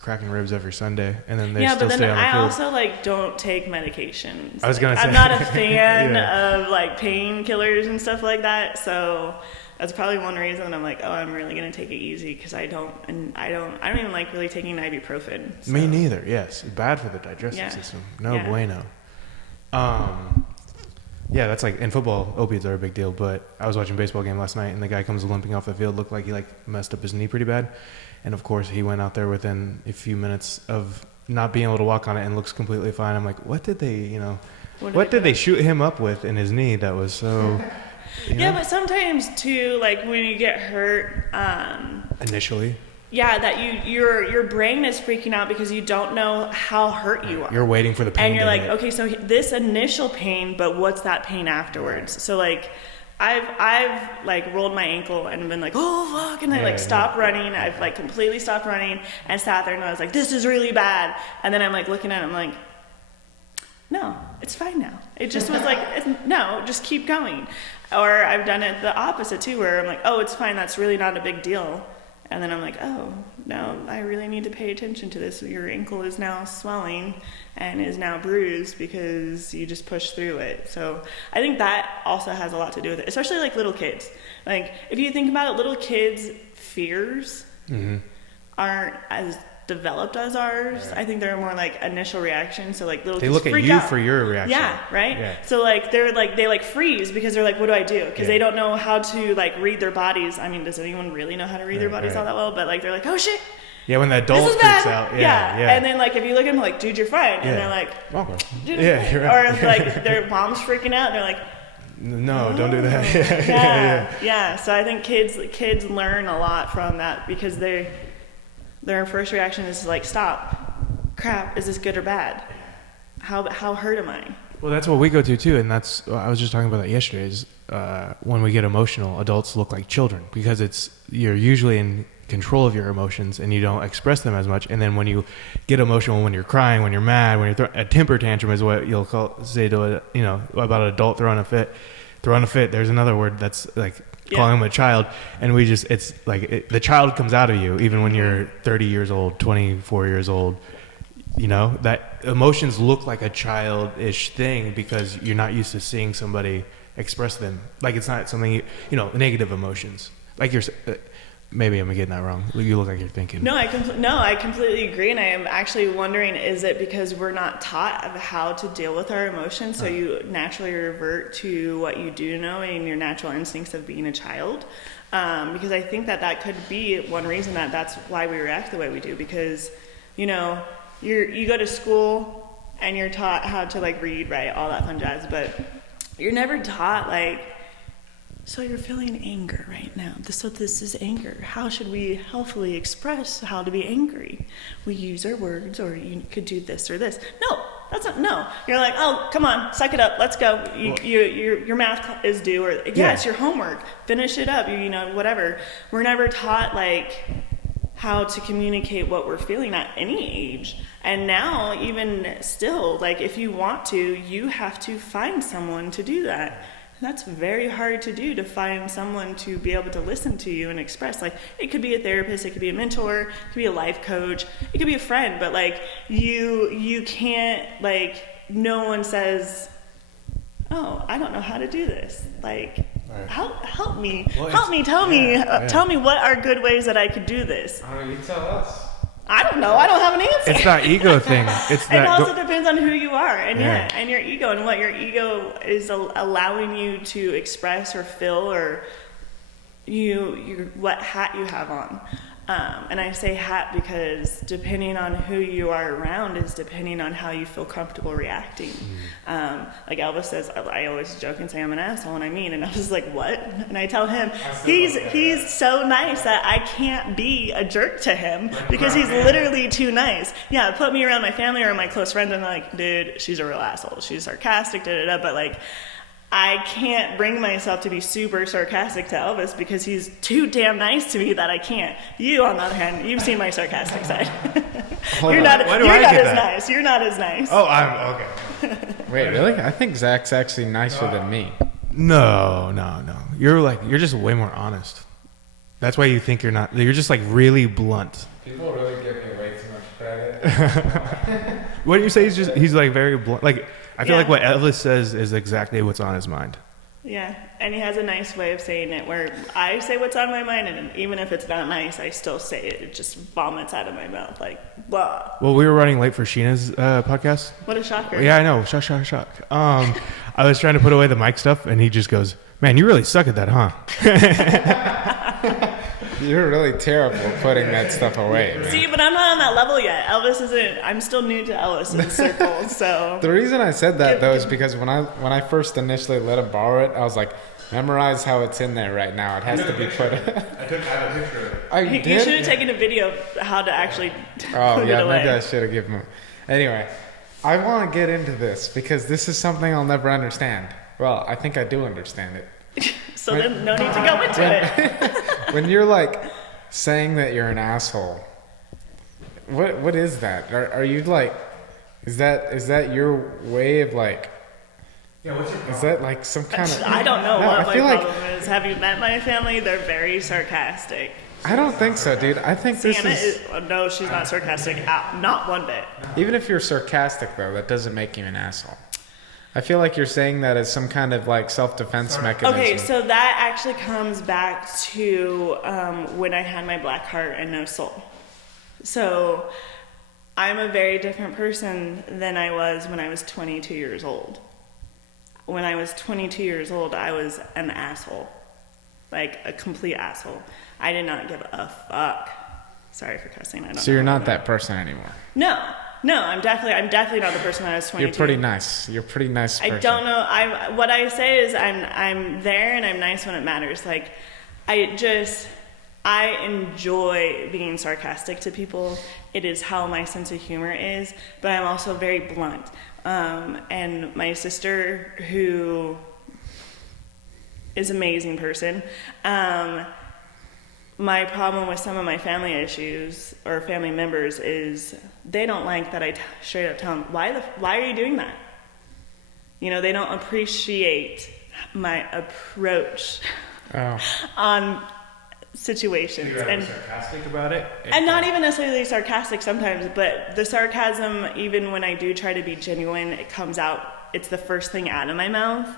cracking ribs every Sunday, and then they Yeah, still but stay then on the I field. also like don't take medications. I was gonna say. I'm not a fan Yeah. of like painkillers and stuff like that. So that's probably one reason I'm like, oh, I'm really gonna take it easy, because I don't even like really taking ibuprofen. So. Me neither. Yes, bad for the digestive Yeah. system. No Yeah. bueno. Yeah, that's like in football, opiates are a big deal. But I was watching a baseball game last night, and the guy comes limping off the field, looked like he like messed up his knee pretty bad, and of course he went out there within a few minutes of not being able to walk on it and looks completely fine. I'm like, what did they, what did they shoot him up with in his knee that was so? Yeah, but sometimes too, like when you get hurt, Initially. yeah, that your brain is freaking out because you don't know how hurt you are. You're waiting for the pain. And you're to like, hit. okay, so this initial pain, but what's that pain afterwards? So like, I've like rolled my ankle and been like, oh fuck, and I like stopped running. I've like completely stopped running and sat there and I was like, this is really bad. And then I'm like looking at it, I'm like, no, it's fine now. It just was like, no, just keep going. Or I've done it the opposite too, where I'm like, oh, it's fine. That's really not a big deal. And then I'm like, oh, no, I really need to pay attention to this. Your ankle is now swelling and is now bruised because you just pushed through it. So I think that also has a lot to do with it, especially like little kids. Like if you think about it, little kids' fears aren't as developed as ours. I think they're more like initial reactions. So like little They kids look at freak you out. for your reaction. Yeah, right? Yeah. So like they like freeze because they're like, what do I do? Because they don't know how to like read their bodies. I mean, does anyone really know how to read their bodies all that well? But like they're like, oh shit, Yeah, when the adult this is freaks bad. out. Yeah. And then like if you look at them like, dude, you're fine. And they're like, okay. dude, Yeah, you're right. or if like their mom's freaking out, they're like, No, don't do that. yeah. So I think kids learn a lot from that because their first reaction is like, stop, crap, is this good or bad? How hurt am I? Well, that's what we go to too, and that's I was just talking about that yesterday. Is when we get emotional, adults look like children because you're usually in control of your emotions and you don't express them as much. And then when you get emotional, when you're crying, when you're mad, when you're a temper tantrum is what you'll say to about an adult throwing a fit. throwing a fit. There's another word that's like calling him a child. And it's like the child comes out of you even when you're 30 years old, 24 years old. You know, that emotions look like a childish thing because you're not used to seeing somebody express them. Like it's not something, negative emotions. Like maybe I'm getting that wrong. You look like you're thinking. No, I completely agree. And I am actually wondering, is it because we're not taught of how to deal with our emotions? So you naturally revert to what you do know and your natural instincts of being a child. Because I think that could be one reason that's why we react the way we do. Because, you go to school and you're taught how to like read, right? All that fun jazz. But you're never taught like, so you're feeling anger right now. So this is anger. How should we healthfully express how to be angry? We use our words, or you could do this or this. No. You're like, oh, come on, suck it up. Let's go. Your math is due, or it's your homework. Finish it up. Whatever. We're never taught like how to communicate what we're feeling at any age. And now, even still, like if you want to, you have to find someone to do that. That's very hard to do, to find someone to be able to listen to you and express. Like, it could be a therapist, it could be a mentor, it could be a life coach, it could be a friend, but like you can't, like, no one says, oh, I don't know how to do this. Like, right. help me. Well, tell me what are good ways that I could do this. I don't know, you tell us. I don't know. I don't have an answer. It's that ego thing. It also depends on who you are and your ego and what your ego is allowing you to express or feel, or what hat you have on. And I say hat because depending on who you are around is depending on how you feel comfortable reacting. Like Elvis says, I always joke and say I'm an asshole, and I mean, and I was like, what? And I tell him he's so nice that I can't be a jerk to him because he's literally too nice. Yeah, put me around my family or my close friends and I'm like, dude, she's a real asshole. She's sarcastic, but like, I can't bring myself to be super sarcastic to Elvis because he's too damn nice to me that I can't. You, on the other hand, you've seen my sarcastic side. You're not as nice. You're not as nice. Oh, I'm okay. Wait, really? I think Zach's actually nicer than me. No. You're just way more honest. That's why you think you're not. You're just like really blunt. People really give me way too much credit. What do you say? He's like very blunt. Like, I feel like what Elvis says is exactly what's on his mind. Yeah, and he has a nice way of saying it where I say what's on my mind, and even if it's not nice, I still say it. It just vomits out of my mouth, like, blah. Well, we were running late for Sheena's podcast. What a shocker. Yeah, I know. Shock. I was trying to put away the mic stuff, and he just goes, man, you really suck at that, huh? You're really terrible at putting that stuff away, man. See, but I'm not on that level yet. Elvis isn't. I'm still new to Elvis's circle, so. The reason I said that, though, is because when I first initially let him borrow it, I was like, memorize how it's in there right now. It has to be put. I have a picture of it. Oh, you did? You should have taken a video of how to actually put it away. Maybe I should have given him. Anyway, I want to get into this because this is something I'll never understand. Well, I think I do understand it. So then no need to go into it. When you're like saying that you're an asshole, what is that? Are you like, is that your way of like? Yeah, what's your problem? Is that like some kind of? I don't know what my problem is. Have you met my family? They're very sarcastic. I don't think so, dude. I think this is. No, she's not sarcastic. Not one bit. Even if you're sarcastic, though, that doesn't make you an asshole. I feel like you're saying that as some kind of like self-defense mechanism. Okay, so that actually comes back to when I had my black heart and no soul. So I'm a very different person than I was when I was 22 years old. When I was 22 years old, I was an asshole. Like a complete asshole. I did not give a fuck. Sorry for cussing. I don't know. So you're not that person anymore? No, I'm definitely not the person that I was 22. You're pretty nice. You're a pretty nice person. I don't know. What I say is I'm there and I'm nice when it matters. Like, I enjoy being sarcastic to people. It is how my sense of humor is, but I'm also very blunt. And my sister, who is an amazing person, my problem with some of my family issues or family members is they don't like that I straight up tell them, why are you doing that? You know, they don't appreciate my approach Oh. on situations. You're And sarcastic about it? and not even necessarily sarcastic sometimes, but the sarcasm, even when I do try to be genuine, it comes out, it's the first thing out of my mouth.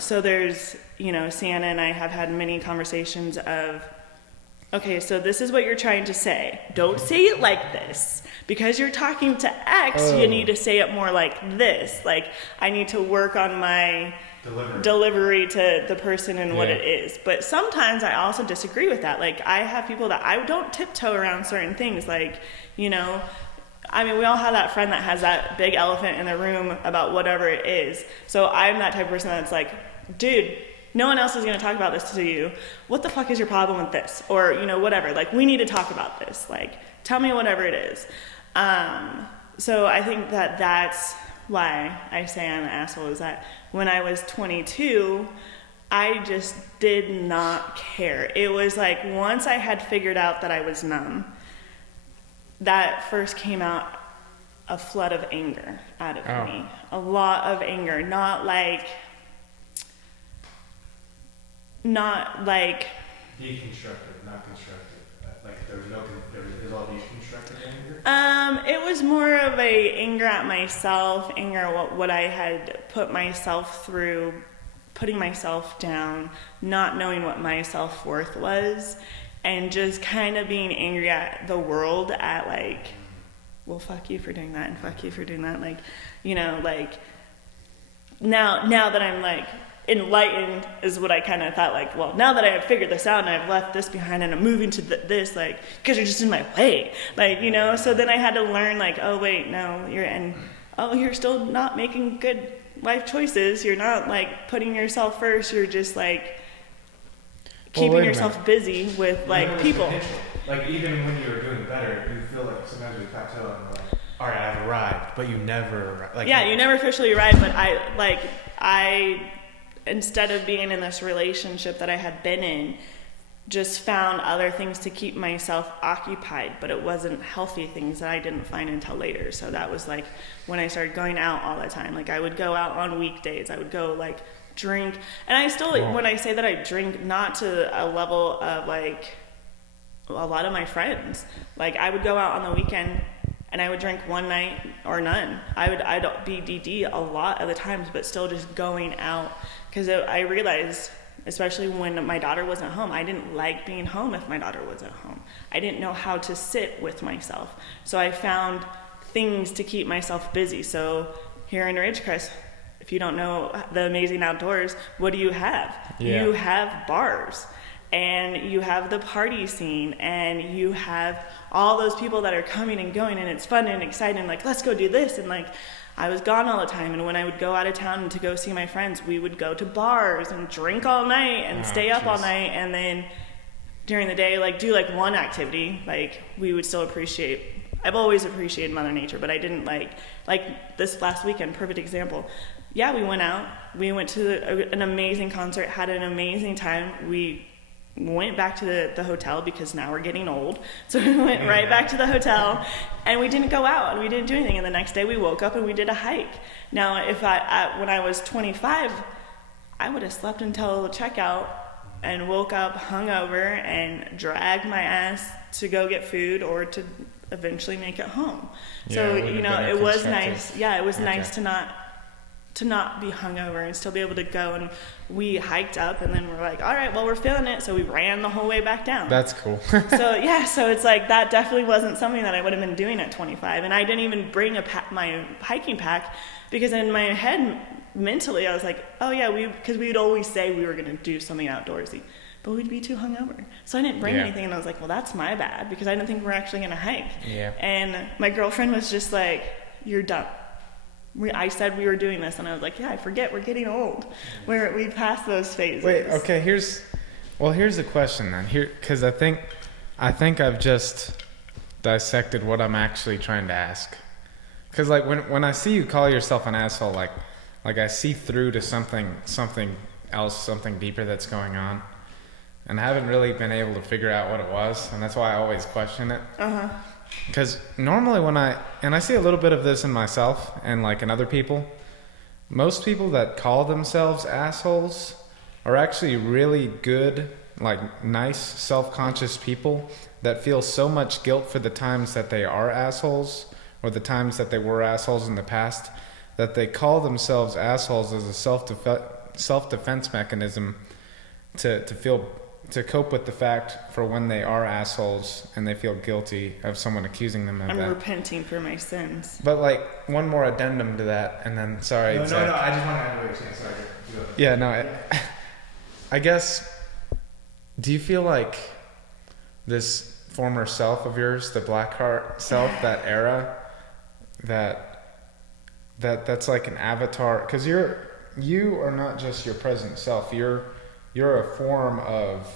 So there's, Sienna and I have had many conversations of, okay, so this is what you're trying to say. Don't say it like this. Because you're talking to X, you need to say it more like this. Like, I need to work on my delivery to the person and what it is. But sometimes I also disagree with that. Like, I have people that I don't tiptoe around certain things. Like, we all have that friend that has that big elephant in the room about whatever it is. So I'm that type of person that's like, dude, no one else is going to talk about this to you. What the fuck is your problem with this? Or, whatever. Like, we need to talk about this. Like, tell me whatever it is. So I think that that's why I say I'm an asshole, is that when I was 22, I just did not care. It was like once I had figured out that I was numb, that first came out a flood of anger out of me. A lot of anger. Not like Deconstructive, not constructive. Like there was all deconstructive anger? It was more of a anger at myself, anger at what I had put myself through, putting myself down, not knowing what my self-worth was, and just kind of being angry at the world at like, well, fuck you for doing that, and fuck you for doing that. Like, now that I'm like enlightened is what I kind of thought, like, well, now that I have figured this out and I've left this behind and I'm moving to this, like, because you're just in my way, like, so then I had to learn, like, oh wait, no, you're still not making good life choices, you're not like putting yourself first, you're just like keeping yourself busy with like people. Like even when you're doing better, you feel like sometimes we plateau and we're like, all right, I've arrived, but you never arrived. Like, you never officially arrived, but I instead of being in this relationship that I had been in, just found other things to keep myself occupied, but it wasn't healthy things that I didn't find until later. So that was like when I started going out all the time. Like I would go out on weekdays, I would go like drink, and I still, when I say that I drink, not to a level of like a lot of my friends, like I would go out on the weekend and I would drink one night or none. I'd be DD a lot of the times, but still just going out. Because I realized, especially when my daughter wasn't home, I didn't like being home if my daughter wasn't home. I didn't know how to sit with myself. So I found things to keep myself busy. So here in Ridgecrest, if you don't know the amazing outdoors, what do you have? Yeah. You have bars. And you have the party scene, and you have all those people that are coming and going, and it's fun and exciting, like, let's go do this. And like, I was gone all the time, and when I would go out of town to go see my friends, we would go to bars and drink all night and stay up all night, and then during the day, like, do like one activity. Like, we would still I've always appreciated Mother Nature, but I didn't like this last weekend, perfect example. Yeah, we went out, we went to an amazing concert, had an amazing time. We went back to the hotel because now we're getting old. So we went right back to the hotel, and we didn't go out and we didn't do anything. And the next day we woke up and we did a hike. Now, if when I was 25, I would have slept until checkout and woke up hungover and dragged my ass to go get food or to eventually make it home. So, it was nice. Yeah, it was nice to not be hungover and still be able to go. And we hiked up, and then we're like, all right, well, we're feeling it, so we ran the whole way back down. That's cool. So it's like that definitely wasn't something that I would have been doing at 25. And I didn't even bring my hiking pack, because in my head mentally I was like, oh yeah, because we would always say we were going to do something outdoorsy, but we'd be too hungover, so I didn't bring anything. And I was like, well, that's my bad, because I didn't think we were actually going to hike. And my girlfriend was just like, you're dumb. I said we were doing this, and I was like, yeah, I forget, we're getting old. We passed those phases. Wait, okay, here's the question then. Because I think I've just dissected what I'm actually trying to ask. Because like when I see you call yourself an asshole, like I see through to something else, something deeper that's going on, and I haven't really been able to figure out what it was, and that's why I always question it. Because normally when I see a little bit of this in myself and like in other people, most people that call themselves assholes are actually really good, like nice, self-conscious people that feel so much guilt for the times that they are assholes or the times that they were assholes in the past that they call themselves assholes as a self-defense mechanism to cope with the fact for when they are assholes and they feel guilty of someone accusing them of I'm that. repenting for my sins. But like one more addendum to that, and then sorry. No, Zach. I just want to add what you're saying. Sorry. Yeah, no. I guess. Do you feel like this former self of yours, the Blackheart self, that era, that's like an avatar? Because you are not just your present self. You're a form of.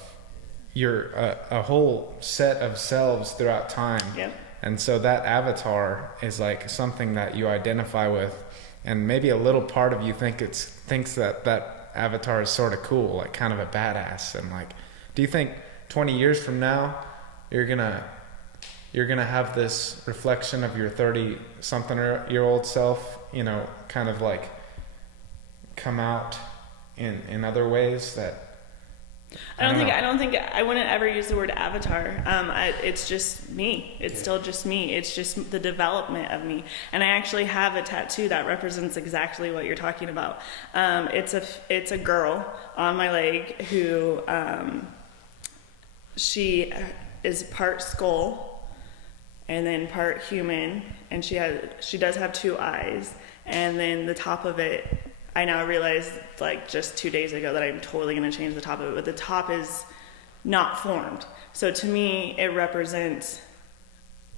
You're a whole set of selves throughout time. Yep. And so that avatar is like something that you identify with, and maybe a little part of you thinks that avatar is sort of cool, like kind of a badass. And like, do you think 20 years from now you're gonna have this reflection of your 30-something-year-old self, kind of like come out in other ways that? I wouldn't ever use the word avatar. It's just me. It's still just me. It's just the development of me. And I actually have a tattoo that represents exactly what you're talking about. It's a girl on my leg who, she is part skull and then part human, and she does have 2 eyes, and then the top of it, I now realize, like just 2 days ago, that I'm totally going to change the top of it, but the top is not formed. So to me, it represents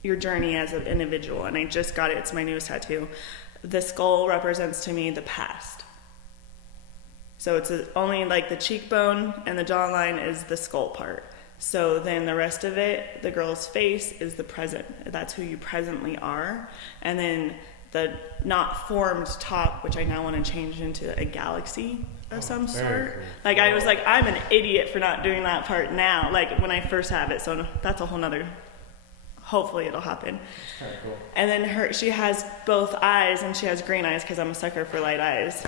your journey as an individual, and I just got it. It's my newest tattoo. The skull represents to me the past. So it's only like the cheekbone and the jawline is the skull part. So then the rest of it, the girl's face, is the present. That's who you presently are. And then the not formed top, which I now want to change into a galaxy of some sort. Cool. Like I was like, I'm an idiot for not doing that part now, like when I first have it. So that's a whole nother, hopefully it'll happen. Very cool. And then she has both eyes, and she has green eyes because I'm a sucker for light eyes.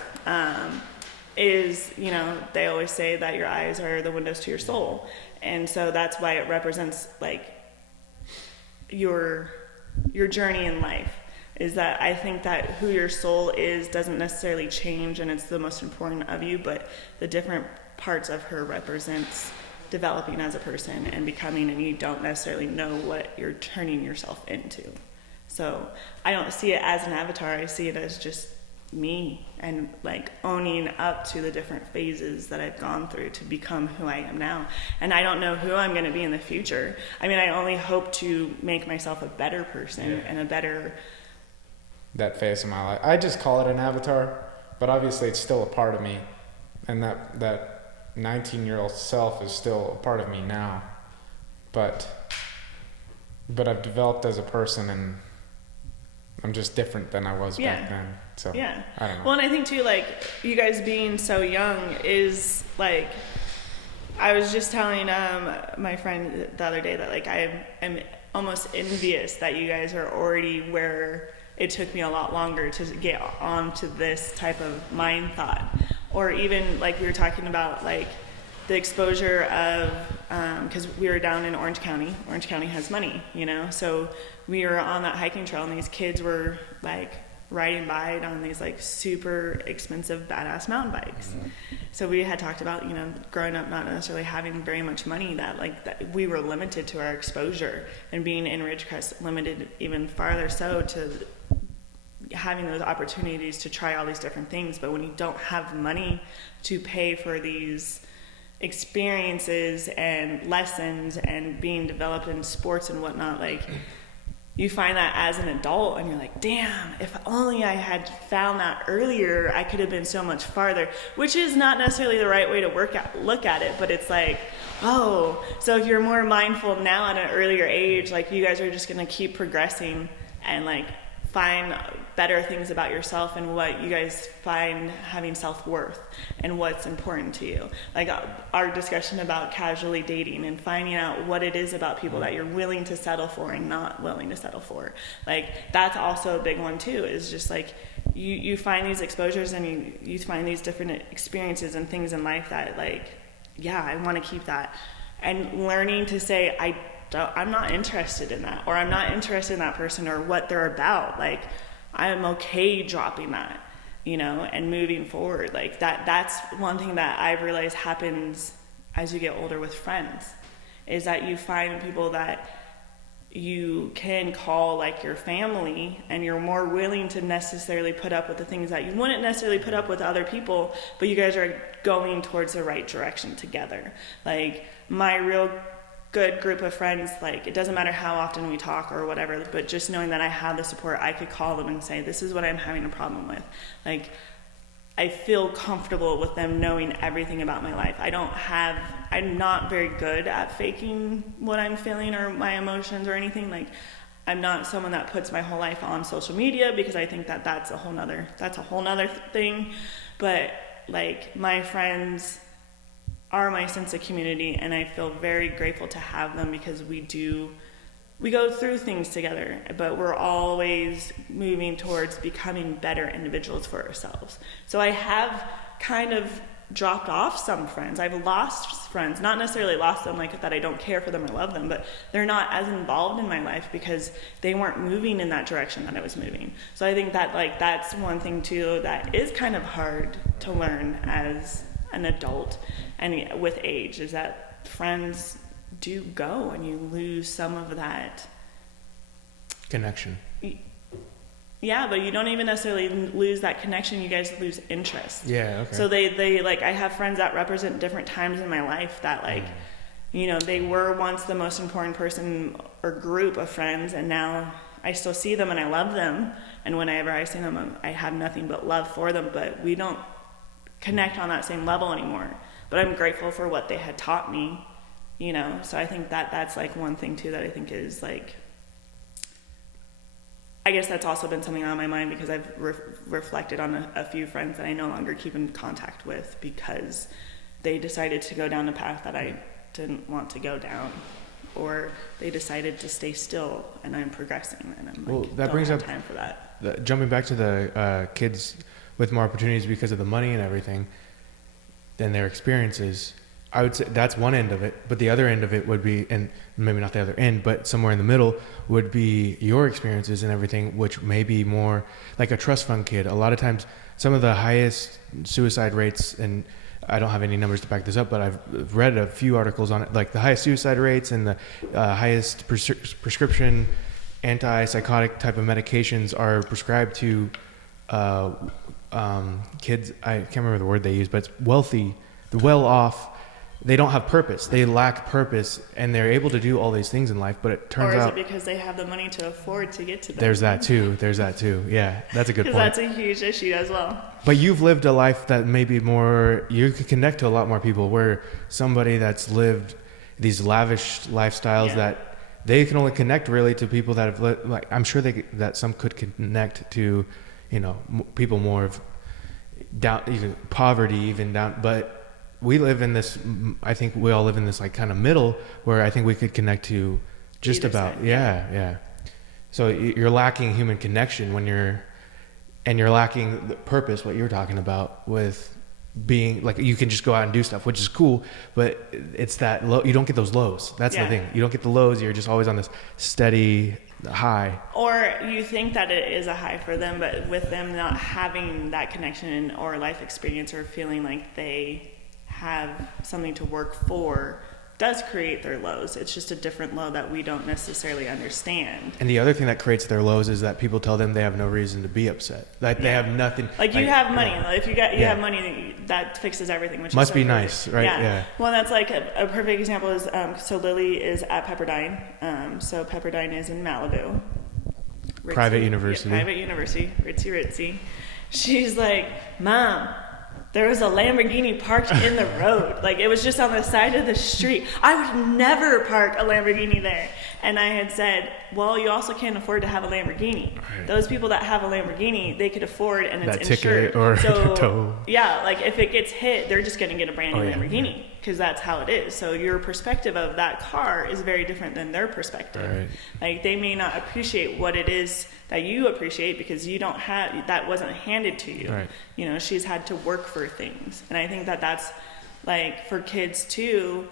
They always say that your eyes are the windows to your soul. And so that's why it represents like your journey in life. Is that I think that who your soul is doesn't necessarily change, and it's the most important of you, but the different parts of her represents developing as a person and becoming, and you don't necessarily know what you're turning yourself into. So I don't see it as an avatar. I see it as just me, and like owning up to the different phases that I've gone through to become who I am now. And I don't know who I'm going to be in the future. I mean, I only hope to make myself a better person and a better... That phase of my life. I just call it an avatar, but obviously it's still a part of me. And that 19-year-old self is still a part of me now. But I've developed as a person, and I'm just different than I was back then. So yeah. I don't know. Well, and I think too, like, you guys being so young is like, I was just telling my friend the other day that like I'm almost envious that you guys are already where it took me a lot longer to get onto this type of mind thought. Or even like we were talking about like the exposure of, because we were down in Orange County. Orange County has money, so we were on that hiking trail, and these kids were like riding by on these like super expensive badass mountain bikes. Mm-hmm. So we had talked about, growing up not necessarily having very much money, that we were limited to our exposure, and being in Ridgecrest limited even farther so to having those opportunities to try all these different things. But when you don't have money to pay for these experiences and lessons and being developed in sports and whatnot, like you find that as an adult, and you're like, damn, if only I had found that earlier, I could have been so much farther, which is not necessarily the right way to look at it, but it's like, oh, so if you're more mindful now at an earlier age, like you guys are just going to keep progressing and like find better things about yourself and what you guys find having self-worth and what's important to you. Like our discussion about casually dating and finding out what it is about people that you're willing to settle for and not willing to settle for. Like that's also a big one too, is just like you find these exposures and you find these different experiences and things in life that like, yeah, I want to keep that. And learning to say, I'm not interested in that, or I'm not interested in that person or what they're about. Like, I'm okay dropping that, you know, and moving forward. Like that's one thing that I've realized happens as you get older with friends, is that you find people that you can call like your family, and you're more willing to necessarily put up with the things that you wouldn't necessarily put up with other people, but you guys are going towards the right direction together. Like my real good group of friends, like it doesn't matter how often we talk or whatever, but just knowing that I have the support, I could call them and say, this is what I'm having a problem with. Like I feel comfortable with them knowing everything about my life. I'm not very good at faking what I'm feeling or my emotions or anything. Like I'm not someone that puts my whole life on social media, because I think that that's a whole nother thing. But like my friends are my sense of community, and I feel very grateful to have them, because we go through things together, but we're always moving towards becoming better individuals for ourselves. So I have kind of dropped off some friends. I've lost friends, not necessarily lost them like that I don't care for them or love them, but they're not as involved in my life because they weren't moving in that direction that I was moving. So I think that like that's one thing too that is kind of hard to learn as an adult and with age, is that friends do go and you lose some of that connection. Yeah, but you don't even necessarily lose that connection. You guys lose interest. Yeah, okay. So they like, I have friends that represent different times in my life that like, you know, they were once the most important person or group of friends, and now I still see them and I love them. And whenever I see them, I have nothing but love for them, but we don't connect on that same level anymore. But I'm grateful for what they had taught me, you know. So I think that that's like one thing too that I think is like, I guess that's also been something on my mind, because I've reflected on a few friends that I no longer keep in contact with because they decided to go down a path that I didn't want to go down, or they decided to stay still, and I'm progressing, and I'm like, that brings up time for that. Jumping back to the kids with more opportunities because of the money and everything than their experiences. I would say that's one end of it, but the other end of it would be, and maybe not the other end, but somewhere in the middle would be your experiences and everything, which may be more like a trust fund kid. A lot of times, some of the highest suicide rates, and I don't have any numbers to back this up, but I've read a few articles on it, like the highest suicide rates and the highest prescription antipsychotic type of medications are prescribed to kids. I can't remember the word they use, but it's wealthy, the well-off. They don't have purpose. They lack purpose, and they're able to do all these things in life, but it turns out... Or is it because they have the money to afford to get to them? There's that too. Yeah, that's a good point. Because that's a huge issue as well. But you've lived a life that maybe more... You could connect to a lot more people, where somebody that's lived these lavish lifestyles that they can only connect really to people that have lived... Like, I'm sure that some could connect to, you know, people more of down, even poverty, even down... But we live in this, I think we all live in this like kind of middle where I think we could connect to just either about, side. yeah. So you're lacking human connection when you're lacking the purpose, what you're talking about with being like, you can just go out and do stuff, which is cool, but it's that low, you don't get those lows. That's the thing. You don't get the lows. You're just always on this steady high. Or you think that it is a high for them, but with them not having that connection or life experience or feeling like they have something to work for does create their lows. It's just a different low that we don't necessarily understand. And the other thing that creates their lows is that people tell them they have no reason to be upset. Like they have nothing. Like you have money. If you have money, that fixes everything. Which must is so be great. Nice, right? Yeah. Well, that's like a perfect example is so Lily is at Pepperdine. So Pepperdine is in Malibu. Ritzy, Private university. Yeah, private university. Ritzy. She's like, Mom, there was a Lamborghini parked in the road. Like, it was just on the side of the street. I would never park a Lamborghini there. And I had said, well, you also can't afford to have a Lamborghini. Right. Those people that have a Lamborghini, they could afford, and it's that insured. Ticket or so, tow. Yeah, like, if it gets hit, they're just going to get a brand new Lamborghini. because that's how it is. So your perspective of that car is very different than their perspective. Right. Like they may not appreciate what it is that you appreciate because you don't have, that wasn't handed to you. Right. You know, she's had to work for things. And I think that that's like for kids too,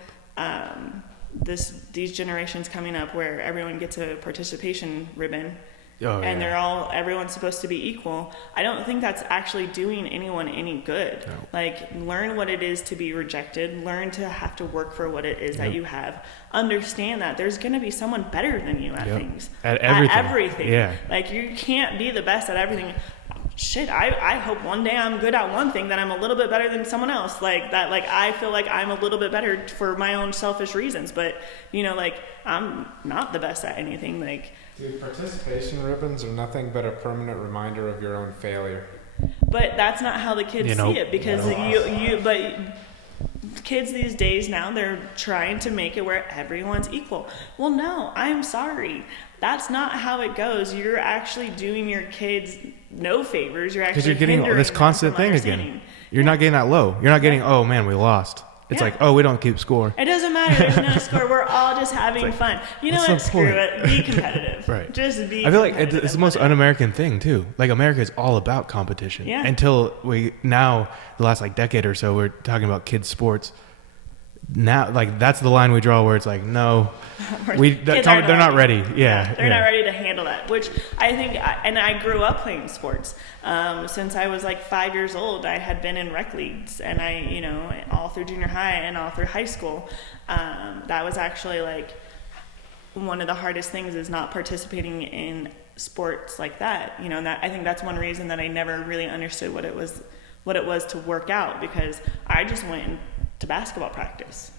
these generations coming up where everyone gets a participation ribbon. Oh, And yeah. everyone's supposed to be equal. I don't think that's actually doing anyone any good. No. Like, learn what it is to be rejected. Learn to have to work for what it is that you have. Understand that there's going to be someone better than you at things. At everything. At everything. Yeah. Like, you can't be the best at everything. Shit, I hope one day I'm good at one thing, that I'm a little bit better than someone else. Like, that, like, I feel like I'm a little bit better for my own selfish reasons. But, you know, like, I'm not the best at anything. Like, Dude, participation ribbons are nothing but a permanent reminder of your own failure. but that's not how the kids see it, because but kids these days now, they're trying to make it where everyone's equal. Well, no, I'm sorry. That's not how it goes. You're actually doing your kids no favors. You're actually Because you're getting hindering this them constant from thing understanding. again. You're not getting that low. You're not getting, oh man, we lost. It's Yeah. like, oh, we don't keep score. It doesn't matter. There's no score. We're all just having fun. You know what's what? the Screw point? it. Be competitive. Right. Just be I feel like competitive. it's the most un-American thing too. Like America is all about competition. Yeah. Until the last like decade or so, we're talking about kids sports. Now, like that's the line we draw where it's like, no, Kids they're aren't not ready. Yeah. They're not ready to handle that, which I think, and I grew up playing sports. Since I was like 5 years old, I had been in rec leagues, and I, you know, all through junior high and all through high school. That was actually like one of the hardest things, is not participating in sports like that. You know, and that, I think that's one reason that I never really understood what it was to work out, because I just went to basketball practice,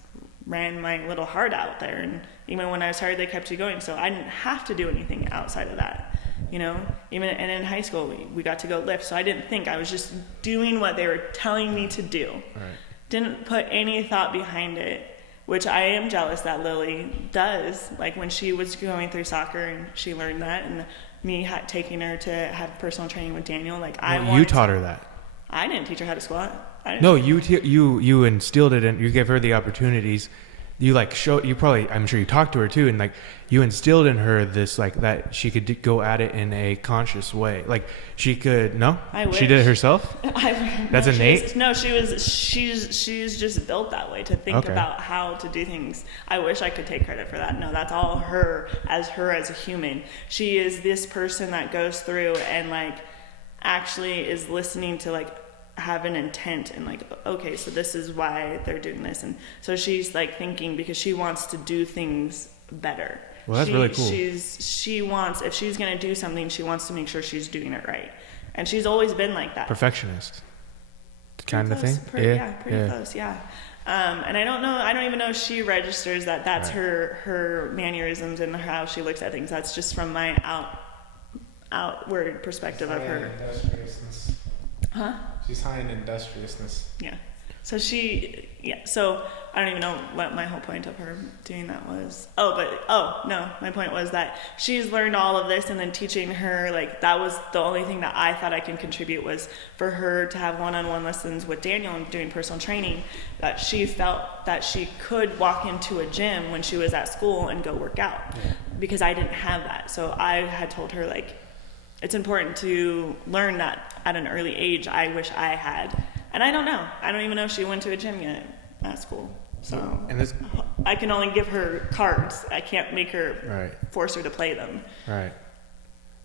ran my little heart out there, and even when I was tired, they kept you going. So I didn't have to do anything outside of that, you know. And in high school, we got to go lift, so I didn't think. I was just doing what they were telling me to do. Right. Didn't put any thought behind it, which I am jealous that Lily does. Like when she was going through soccer and she learned that, and me taking her to have personal training with Daniel, like You taught her that. I didn't teach her how to squat. No, you instilled it, and you gave her the opportunities. You like showed, you probably, I'm sure you talked to her too, and like you instilled in her this, like that she could go at it in a conscious way. Like she could, no? I wish. She did it herself? That's innate? She's just built that way, to think about how to do things. I wish I could take credit for that. No, that's all her as a human. She is this person that goes through and like actually is listening to like have an intent, and like, okay, so this is why they're doing this, and so she's like thinking, because she wants to do things better. Well, that's really cool. She wants, if she's gonna do something, she wants to make sure she's doing it right, and she's always been like that. Perfectionist kind of thing. Pretty close. Yeah. And I don't even know if she registers that that's her mannerisms and how she looks at things. That's just from my outward perspective of her. Industriousness. Huh? She's high in industriousness. Yeah. So so I don't even know what my whole point of her doing that was. My point was that she's learned all of this, and then teaching her, like, that was the only thing that I thought I can contribute, was for her to have one-on-one lessons with Daniel and doing personal training, that she felt that she could walk into a gym when she was at school and go work out, because I didn't have that. So I had told her, like, it's important to learn that at an early age. I wish I had. And I don't know. I don't even know if she went to a gym yet at school. So I can only give her cards. I can't make her force her to play them. Right.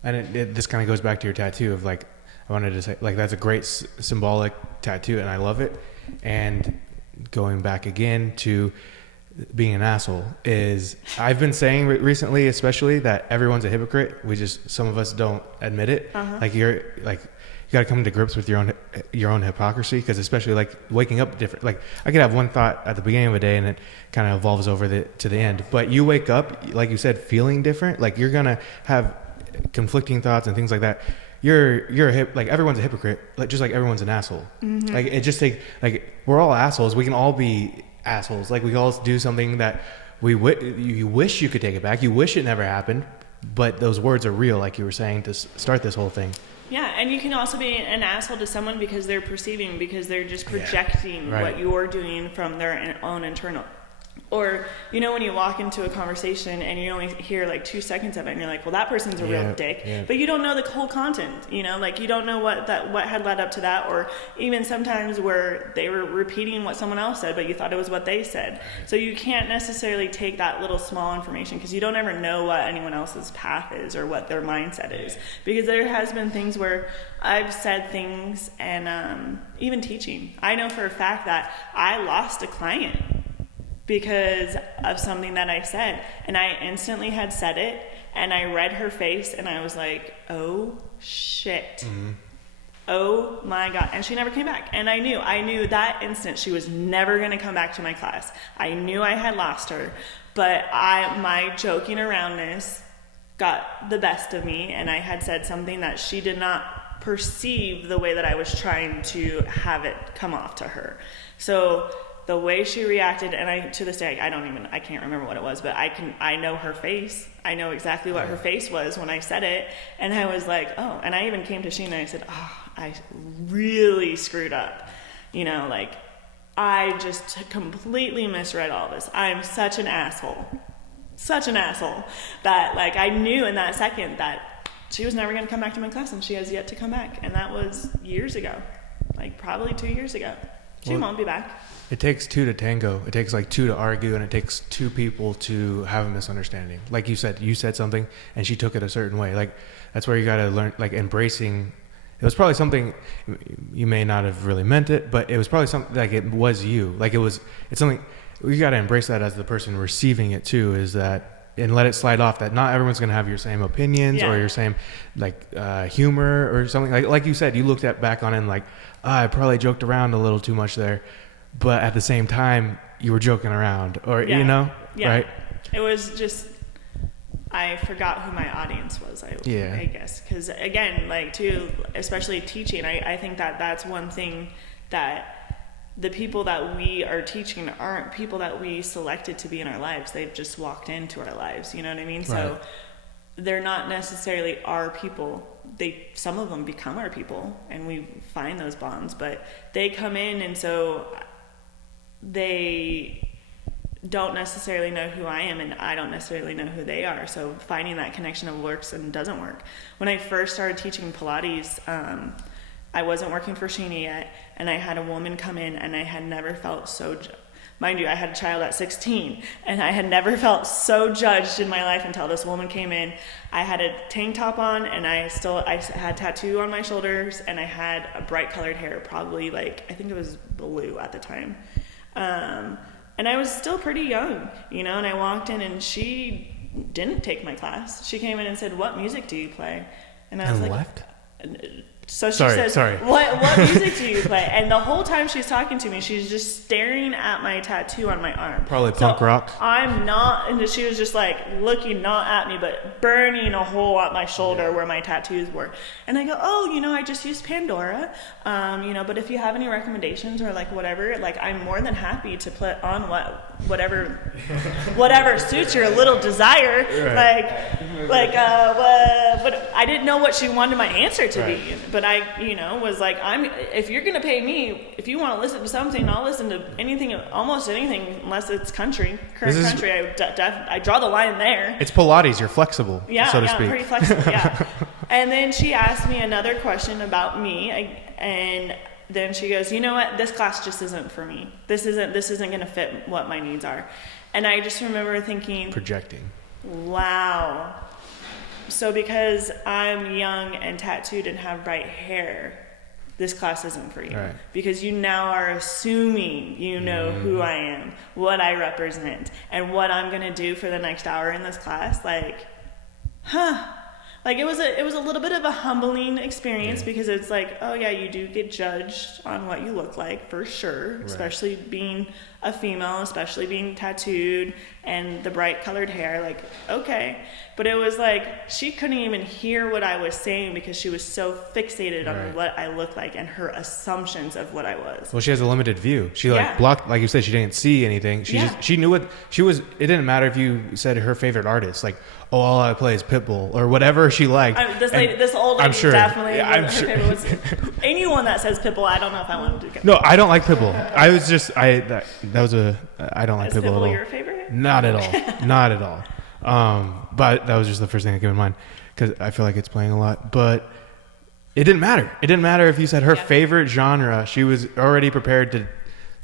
And this kind of goes back to your tattoo of like, I wanted to say, like, that's a great symbolic tattoo, and I love it. And going back again to being an asshole, is I've been saying recently, especially, that everyone's a hypocrite. Some of us don't admit it. Like you got to come to grips with your own hypocrisy, because especially like waking up different. Like I could have one thought at the beginning of a day and it kind of evolves over to the end. But you wake up, like you said, feeling different. Like you're gonna have conflicting thoughts and things like that. Like everyone's a hypocrite. Like just like everyone's an asshole. Like it just takes, like, we're all assholes. We can all be assholes. Like we all do something that you wish you could take it back. You wish it never happened. But those words are real, like you were saying to start this whole thing. Yeah, and you can also be an asshole to someone because they're perceiving, because they're just projecting what you're doing from their own internal. Or, you know, when you walk into a conversation and you only hear like 2 seconds of it and you're like, well, that person's a real dick. But you don't know the whole content, you know, like you don't know what had led up to that. Or even sometimes where they were repeating what someone else said, but you thought it was what they said. So you can't necessarily take that little small information because you don't ever know what anyone else's path is or what their mindset is. Because there has been things where I've said things and even teaching. I know for a fact that I lost a client because of something that I said, and I instantly had said it, and I read her face, and I was like, oh shit, oh my God, and she never came back. And I knew that instant she was never going to come back to my class. I knew I had lost her, but my joking aroundness got the best of me, and I had said something that she did not perceive the way that I was trying to have it come off to her. So the way she reacted, and to this day, I can't remember what it was, but I know her face. I know exactly what her face was when I said it. And I was like, oh, and I even came to Sheena and I said, oh, I really screwed up. You know, like, I just completely misread all this. I'm such an asshole. Such an asshole. That, like, I knew in that second that she was never going to come back to my class, and she has yet to come back. And that was years ago. Like, probably 2 years ago. She won't be back. It takes two to tango. It takes like two to argue, and it takes two people to have a misunderstanding. Like you said something, and she took it a certain way. Like, that's where you got to learn, like, embracing. It was probably something you may not have really meant it, but it was probably something like it was you. Like it's something you got to embrace that as the person receiving it too. Is that, and let it slide off that not everyone's going to have your same opinions or your same like humor or something. Like you said, you looked back on it and like, I probably joked around a little too much there, but at the same time you were joking around, or you know, right? It was just, I forgot who my audience was. I guess because again, like too, especially teaching, I think that's one thing that the people that we are teaching aren't people that we selected to be in our lives. They've just walked into our lives. You know what I mean? Right. So they're not necessarily our people. Some of them become our people, and we find those bonds, but they come in, and so they don't necessarily know who I am, and I don't necessarily know who they are. So finding that connection of works and doesn't work. When I first started teaching Pilates, I wasn't working for Sheena yet, and I had a woman come in, and I had never felt so mind you, I had a child at 16, and I had never felt so judged in my life until this woman came in. I had a tank top on, and I had tattoo on my shoulders, and I had a bright colored hair, probably like, I think it was blue at the time. And I was still pretty young, you know, and I walked in, and she didn't take my class. She came in and said, "What music do you play?" And I was like, left? So she says, what music do you play? And the whole time she's talking to me, she's just staring at my tattoo on my arm. Probably punk rock. I'm not, and she was just like looking not at me, but burning a hole at my shoulder where my tattoos were. And I go, oh, you know, I just used Pandora, you know, but if you have any recommendations or like whatever, like I'm more than happy to put on whatever suits your little desire. Right. But I didn't know what she wanted my answer to be. But I, you know, was like, if you're going to pay me, if you want to listen to something, I'll listen to anything, almost anything, unless it's country. I draw the line there. It's Pilates. You're flexible, so to speak. Yeah, pretty flexible, yeah. And then she asked me another question about me, and then she goes, you know what, this class just isn't for me. This isn't going to fit what my needs are. And I just remember thinking, projecting. Wow. So because I'm young and tattooed and have bright hair, this class isn't for you. Right. Because you now are assuming you know who I am, what I represent, and what I'm going to do for the next hour in this class. Like, Like it was a little bit of a humbling experience because it's like, oh yeah, you do get judged on what you look like for sure, especially being a female, especially being tattooed and the bright colored hair, like, okay. But it was like, she couldn't even hear what I was saying because she was so fixated on what I looked like and her assumptions of what I was. Well, she has a limited view. She like blocked, like you said, she didn't see anything. She knew what she was. It didn't matter if you said her favorite artist, like, oh, all I play is Pitbull or whatever she liked. This old lady I'm sure, definitely. yeah, I'm her sure. favorite was anyone that says Pitbull. I don't know if I want to do. No, I don't like Pitbull. I was just that was a I don't like Is Pitbull at all. Pitbull your favorite? Not at all. Not at all. But that was just the first thing that came in mind because I feel like it's playing a lot. But it didn't matter. It didn't matter if you said her favorite genre. She was already prepared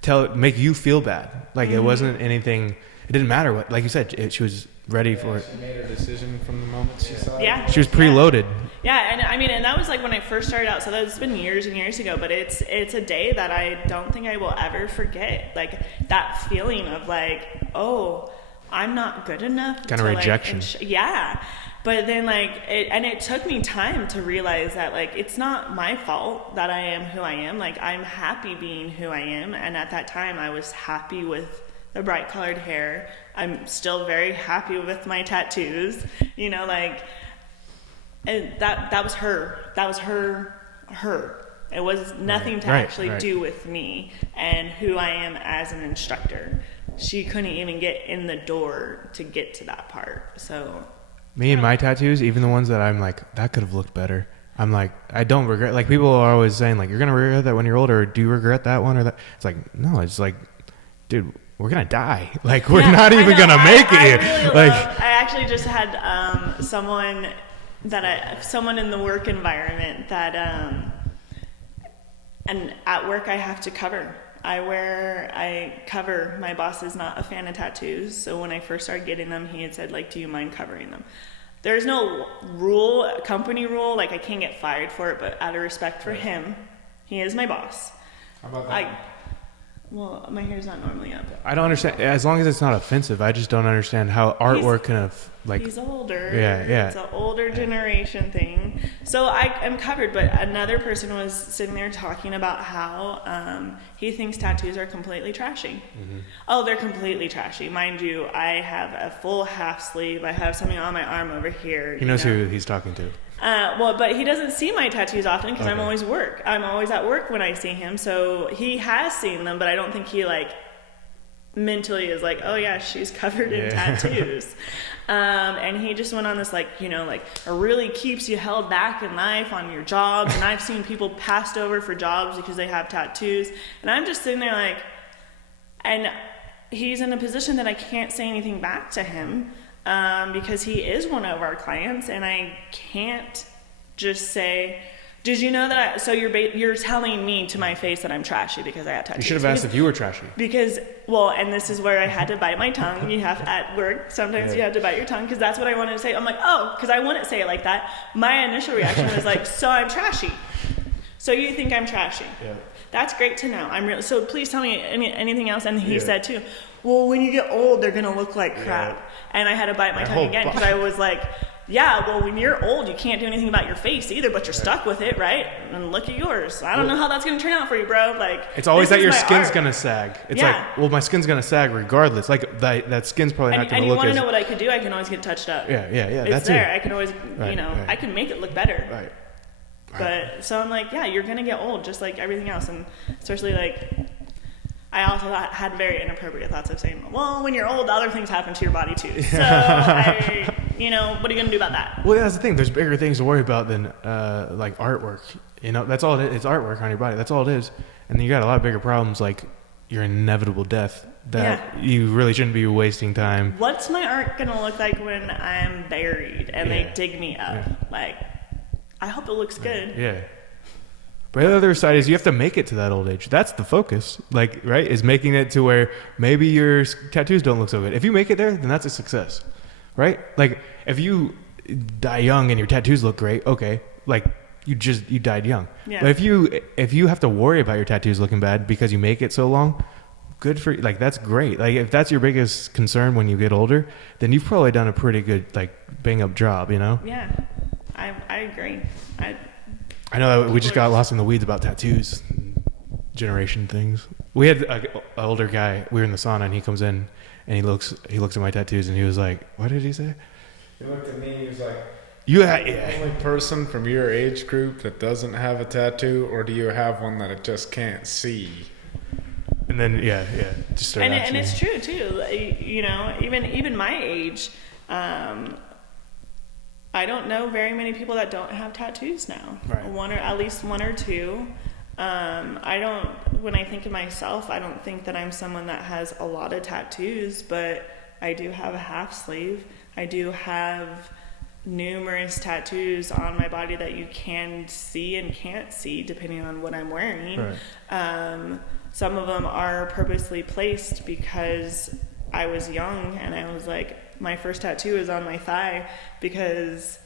to make you feel bad. Like it wasn't anything. It didn't matter what. Like you said, she was ready for it. She made her decision from the moment she saw it. Yeah. She was preloaded. Yeah, and I mean, and that was like when I first started out. So that's been years and years ago. But it's a day that I don't think I will ever forget. Like that feeling of like, oh, I'm not good enough. Kind of rejection. Yeah. But then it took me time to realize that like it's not my fault that I am who I am. Like I'm happy being who I am, and at that time I was happy with the bright colored hair. I'm still very happy with my tattoos. You know, like and that was her. That was her. It was nothing to actually do with me and who I am as an instructor. She couldn't even get in the door to get to that part. So me and my tattoos, even the ones that I'm like, that could have looked better. I'm like, I don't regret. Like people are always saying, like, you're gonna regret that when you're older. Or do you regret that one or that? It's like, no. It's like, dude, we're gonna die. Like we're not even gonna make it. I actually just had someone in the work environment that and at work I have to cover. I cover. My boss is not a fan of tattoos, so when I first started getting them, he had said, like, do you mind covering them? There's no company rule, like I can't get fired for it, but out of respect for him, he is my boss. How about that? Well, my hair's not normally up. I don't understand. As long as it's not offensive, I just don't understand how artwork can have like. He's older. Yeah. It's an older generation thing. So I'm covered, but another person was sitting there talking about how he thinks tattoos are completely trashy. Mm-hmm. Oh, they're completely trashy. Mind you, I have a full half sleeve. I have something on my arm over here. He knows who he's talking to. But he doesn't see my tattoos often because I'm always at work when I see him. So he has seen them, but I don't think he like mentally is like, oh yeah, she's covered in tattoos. And he just went on this like, you know, like it really keeps you held back in life on your jobs. And I've seen people passed over for jobs because they have tattoos. And I'm just sitting there like, and he's in a position that I can't say anything back to him. Because he is one of our clients, and I can't just say, "Did you know that?" So you're telling me to my face that I'm trashy because I have tattoos. You should have asked if you were trashy. Because and this is where I had to bite my tongue. You have at work sometimes you have to bite your tongue because that's what I wanted to say. I'm like, oh, because I wouldn't say it like that. My initial reaction was like, so I'm trashy. So you think I'm trashy? Yeah. That's great to know. So please tell me anything else. And he said too, well, when you get old, they're gonna look like crap. Yeah. And I had to bite my tongue again because I was like, yeah, well, when you're old, you can't do anything about your face either, but you're stuck with it, right? And look at yours. I don't know how that's gonna turn out for you, bro. Like, it's always that your skin's gonna sag. It's like, well, my skin's gonna sag regardless. Like that skin's probably not gonna look. And you want to know what I could do? I can always get touched up. Yeah. It's That's there. it. I can always, I can make it look better. Right. But so I'm like, yeah, you're gonna get old just like everything else, and especially like I also had very inappropriate thoughts of saying, well, when you're old, other things happen to your body too. So what are you gonna do about that? Well, that's the thing. There's bigger things to worry about than like artwork. You know, that's all it is. It's artwork on your body. That's all it is. And then you got a lot of bigger problems like your inevitable death that you really shouldn't be wasting time. What's my art gonna look like when I'm buried and they dig me up? Yeah. Like, I hope it looks good. Yeah. But the other side is you have to make it to that old age. That's the focus. Like, right? Is making it to where maybe your tattoos don't look so good. If you make it there, then that's a success. Right? Like, if you die young and your tattoos look great, okay. Like, you died young. Yeah. But if you have to worry about your tattoos looking bad because you make it so long, good for you. Like, that's great. Like, if that's your biggest concern when you get older, then you've probably done a pretty good, like, bang up job, you know? Yeah. I agree. I know we just got lost in the weeds about tattoos, generation things. We had an older guy. We were in the sauna, and he comes in, and he looks at my tattoos, and he was like, "What did he say?" He looked at me. He was like, "You are the only person from your age group that doesn't have a tattoo, or do you have one that it just can't see?" And then just and it's true too. You know, even my age. I don't know very many people that don't have tattoos now. Right. At least one or two. When I think of myself, I don't think that I'm someone that has a lot of tattoos, but I do have a half sleeve. I do have numerous tattoos on my body that you can see and can't see depending on what I'm wearing. Right. Some of them are purposely placed because I was young and I was like, my first tattoo is on my thigh because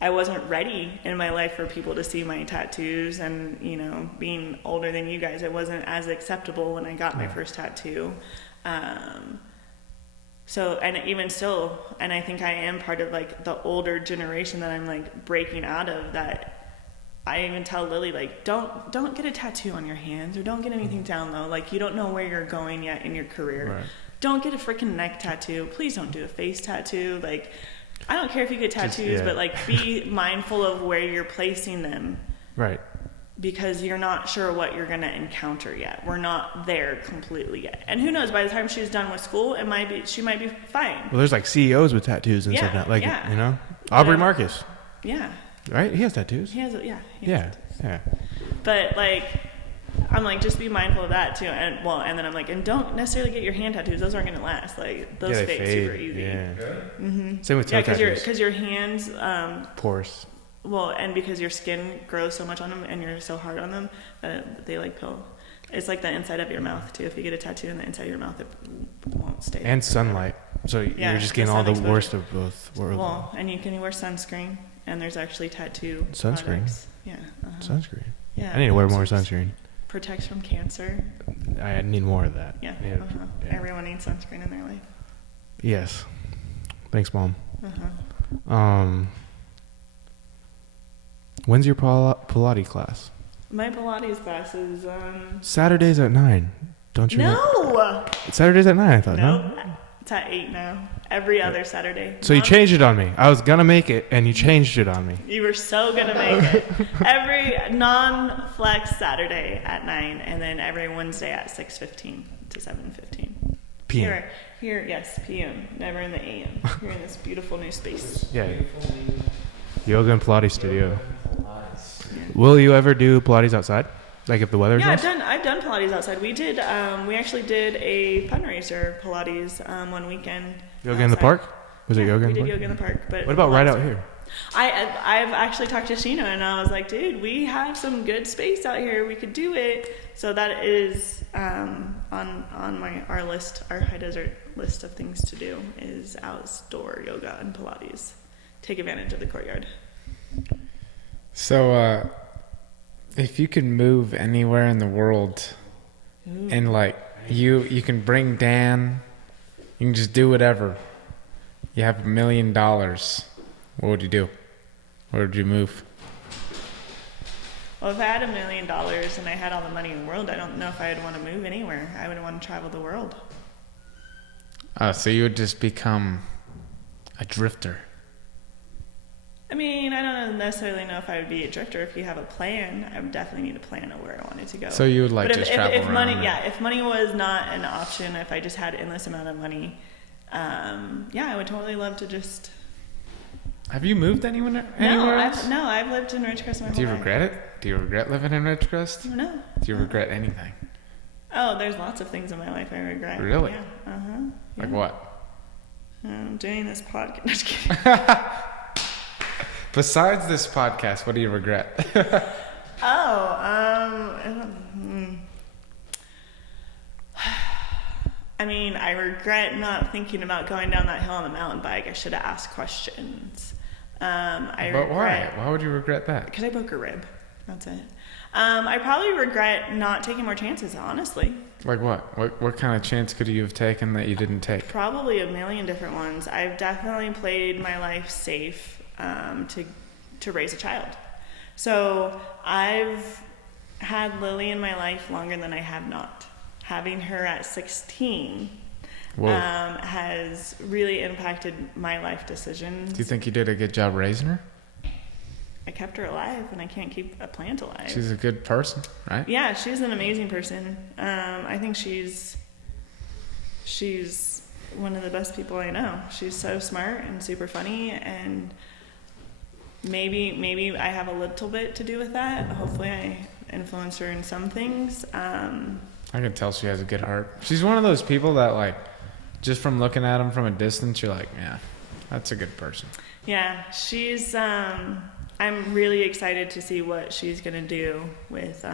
I wasn't ready in my life for people to see my tattoos, and being older than you guys, it wasn't as acceptable when I got my first tattoo. So, and even still, and I think I am part of like the older generation that I'm like breaking out of, that I even tell Lily, like, don't get a tattoo on your hands, or don't get anything down low. Like, you don't know where you're going yet in your career. Right. Don't get a freaking neck tattoo. Please don't do a face tattoo. Like, I don't care if you get tattoos, but like, be mindful of where you're placing them. Right. Because you're not sure what you're going to encounter yet. We're not there completely yet. And who knows, by the time she's done with school, she might be fine. Well, there's like CEOs with tattoos and stuff now. Like, Aubrey Marcus. Yeah. Right? He has tattoos. He has tattoos. Yeah. But like, I'm like, just be mindful of that too. And then I'm like, and don't necessarily get your hand tattoos. Those aren't going to last. Like, those fade super easy. Yeah. Mm-hmm. Same with toe tattoos. Because your hands, porous. well, and because your skin grows so much on them and you're so hard on them, they like peel. It's like the inside of your mouth too. If you get a tattoo in the inside of your mouth, it won't stay. And sunlight. So you're just getting all the worst of both worlds. Well, and you can wear sunscreen, and there's actually tattoo sunscreen. products. Yeah. Sunscreen. Yeah. I need to wear more sunscreen. Protects from cancer. I need more of that. Yeah. Yeah. Everyone needs sunscreen in their life. Yes. Thanks, Mom. When's your Pilates class? My Pilates class is Saturdays at 9. Don't you? No. It's Saturdays at 9. I thought. Nope. No. It's at 8 now. Every other Saturday. So you changed it on me. I was gonna make it, and you changed it on me. You were so gonna make it. Every non-flex Saturday at 9, and then every Wednesday at 6:15 to 7:15. PM. Here, yes, PM. Never in the AM. You're in this beautiful new space. Yeah. Yoga and Pilates studio. Will you ever do Pilates outside? Like if the weather's nice? I've done Pilates outside. We actually did a fundraiser Pilates one weekend. Yoga in the park? Was it yoga in the park? We did yoga in the park. But what about right out here? I've actually talked to Sheena, and I was like, dude, we have some good space out here. We could do it. So that is on our list, our high desert list of things to do is outdoor yoga and Pilates. Take advantage of the courtyard. So, if you could move anywhere in the world, and like you can bring Dan, you can just do whatever. You have $1 million. What would you do? Where would you move? Well, if I had $1 million and I had all the money in the world, I don't know if I'd want to move anywhere. I would want to travel the world. So you would just become a drifter. I mean, I don't necessarily know if I would be a drifter. If you have a plan, I would definitely need a plan of where I wanted to go. So you would like but just if travel around? if money was not an option, if I just had endless amount of money, I would totally love to just. Have you moved anywhere else? No, I've lived in Ridgecrest my whole life. Do you regret it? Do you regret living in Ridgecrest? No. Do you regret anything? Oh, there's lots of things in my life I regret. Really? Yeah. Like what? Doing this podcast. Just kidding. Besides this podcast, what do you regret? I mean, I regret not thinking about going down that hill on the mountain bike. I should have asked questions. Why? Why would you regret that? Because I broke a rib. That's it. I probably regret not taking more chances, honestly. Like what? What kind of chance could you have taken that you didn't take? Probably a million different ones. I've definitely played my life safe to raise a child. So I've had Lily in my life longer than I have not. Having her at 16 has really impacted my life decisions. Do you think you did a good job raising her? I kept her alive, and I can't keep a plant alive. She's a good person, right? Yeah, she's an amazing person. I think she's one of the best people I know. She's so smart and super funny, and maybe I have a little bit to do with that. Hopefully I influence her in some things. I can tell she has a good heart. She's one of those people that, like, just from looking at them from a distance, you're like, yeah, that's a good person. Yeah, she's, I'm really excited to see what she's going to do with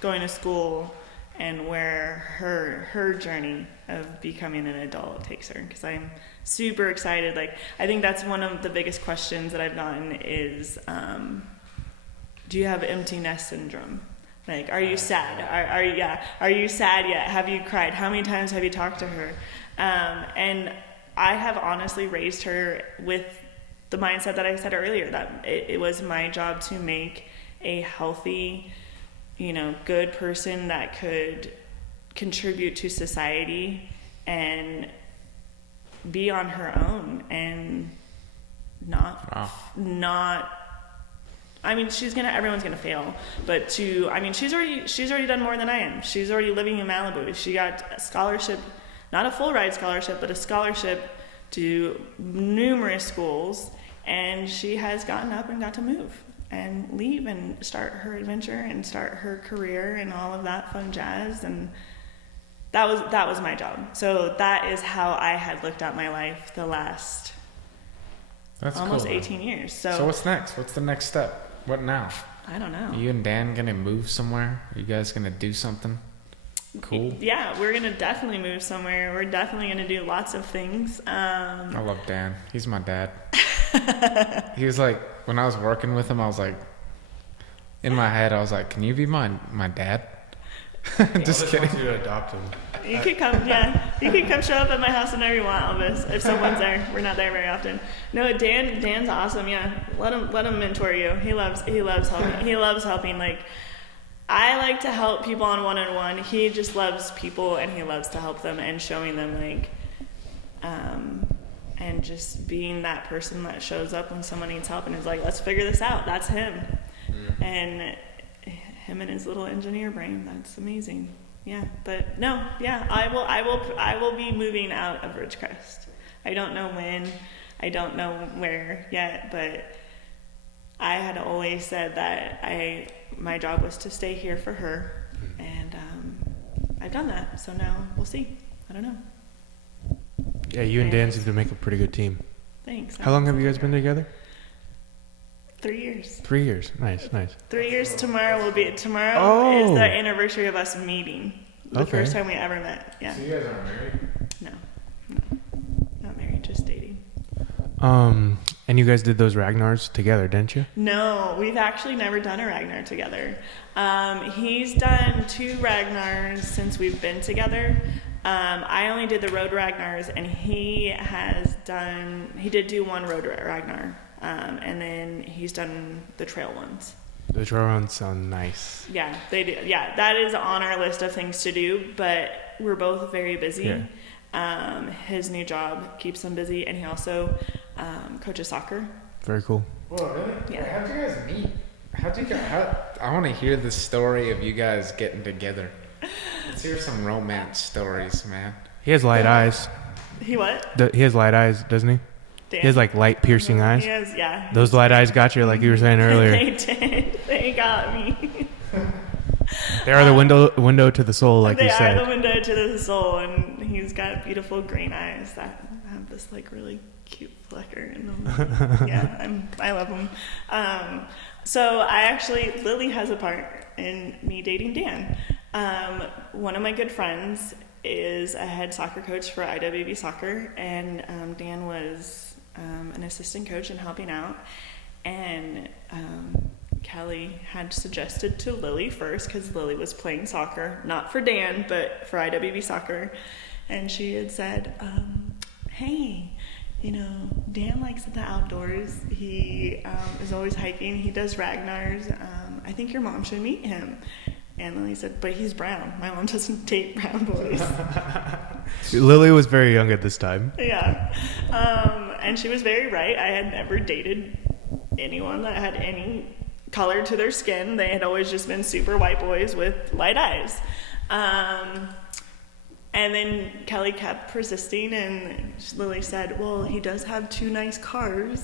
going to school and where her journey of becoming an adult takes her, because I'm super excited. Like, I think that's one of the biggest questions that I've gotten is, do you have empty nest syndrome? Like, are you sad? Are you sad yet? Have you cried? How many times have you talked to her? And I have honestly raised her with the mindset that I said earlier, that it was my job to make a healthy, good person that could contribute to society and be on her own and not I mean, everyone's gonna fail, but she's already done more than I am. She's already living in Malibu. She got a scholarship, not a full ride scholarship, but a scholarship to numerous schools, and she has gotten up and got to move and leave and start her adventure and start her career and all of that fun jazz. And that was my job. So that is how I had looked at my life the last almost cool, 18 years. So what's next? What's the next step? What now? I don't know. Are you and Dan gonna move somewhere? Are you guys gonna do something cool? Yeah, we're gonna definitely move somewhere. We're definitely gonna do lots of things. I love Dan. He's my dad. He was like, when I was working with him, I was like, in my head, I was like, can you be my dad? Just kidding. You to adopt him. You could come, yeah. You could come show up at my house whenever you want, Elvis. If someone's there, we're not there very often. No, Dan's awesome. Yeah, let him mentor you. He loves helping. He loves helping. Like, I like to help people on one-on-one. He just loves people, and he loves to help them and showing them, like, and just being that person that shows up when someone needs help and is like, let's figure this out. That's him. And him and his little engineer brain. That's amazing. Yeah, but no, yeah, I will be moving out of Ridgecrest. I don't know when, I don't know where yet, but I had always said that my job was to stay here for her, and I've done that. So now we'll see. I don't know. Yeah, you and Dan seem to make a pretty good team. Thanks. How long have you guys been together? 3 years. 3 years. Nice. 3 years. Tomorrow is the anniversary of us meeting. The first time we ever met. Yeah. So you guys aren't married? No. Not married, just dating. And you guys did those Ragnars together, didn't you? No, we've actually never done a Ragnar together. He's done 2 Ragnars since we've been together. I only did the road Ragnars, and he did do 1 road Ragnar. And then he's done the trail ones. The trail ones sound nice. Yeah, they do. Yeah, that is on our list of things to do, but we're both very busy. Yeah. His new job keeps him busy, and he also coaches soccer. Very cool. Well, really? Yeah. How'd you guys meet? I want to hear the story of you guys getting together. Let's hear some romance stories, man. He has light eyes. He what? He has light eyes, doesn't he? Dan. He has like light piercing eyes. He has, yeah. Those light eyes got you, like you were saying earlier. They did. They got me. They are the window to the soul, like you said. They are the window to the soul, and he's got beautiful green eyes that have this like really cute flicker in them. Yeah, I love them. So Lily has a part in me dating Dan. One of my good friends is a head soccer coach for IWB Soccer, and Dan was an assistant coach and helping out. And Kelly had suggested to Lily first, because Lily was playing soccer, not for Dan, but for IWB Soccer. And she had said, hey, Dan likes the outdoors. He is always hiking. He does Ragnars. I think your mom should meet him. And Lily said, but he's brown. My mom doesn't date brown boys. Lily was very young at this time. Yeah. And she was very right. I had never dated anyone that had any color to their skin. They had always just been super white boys with light eyes. And then Kelly kept persisting, and Lily said, well, he does have 2 nice cars.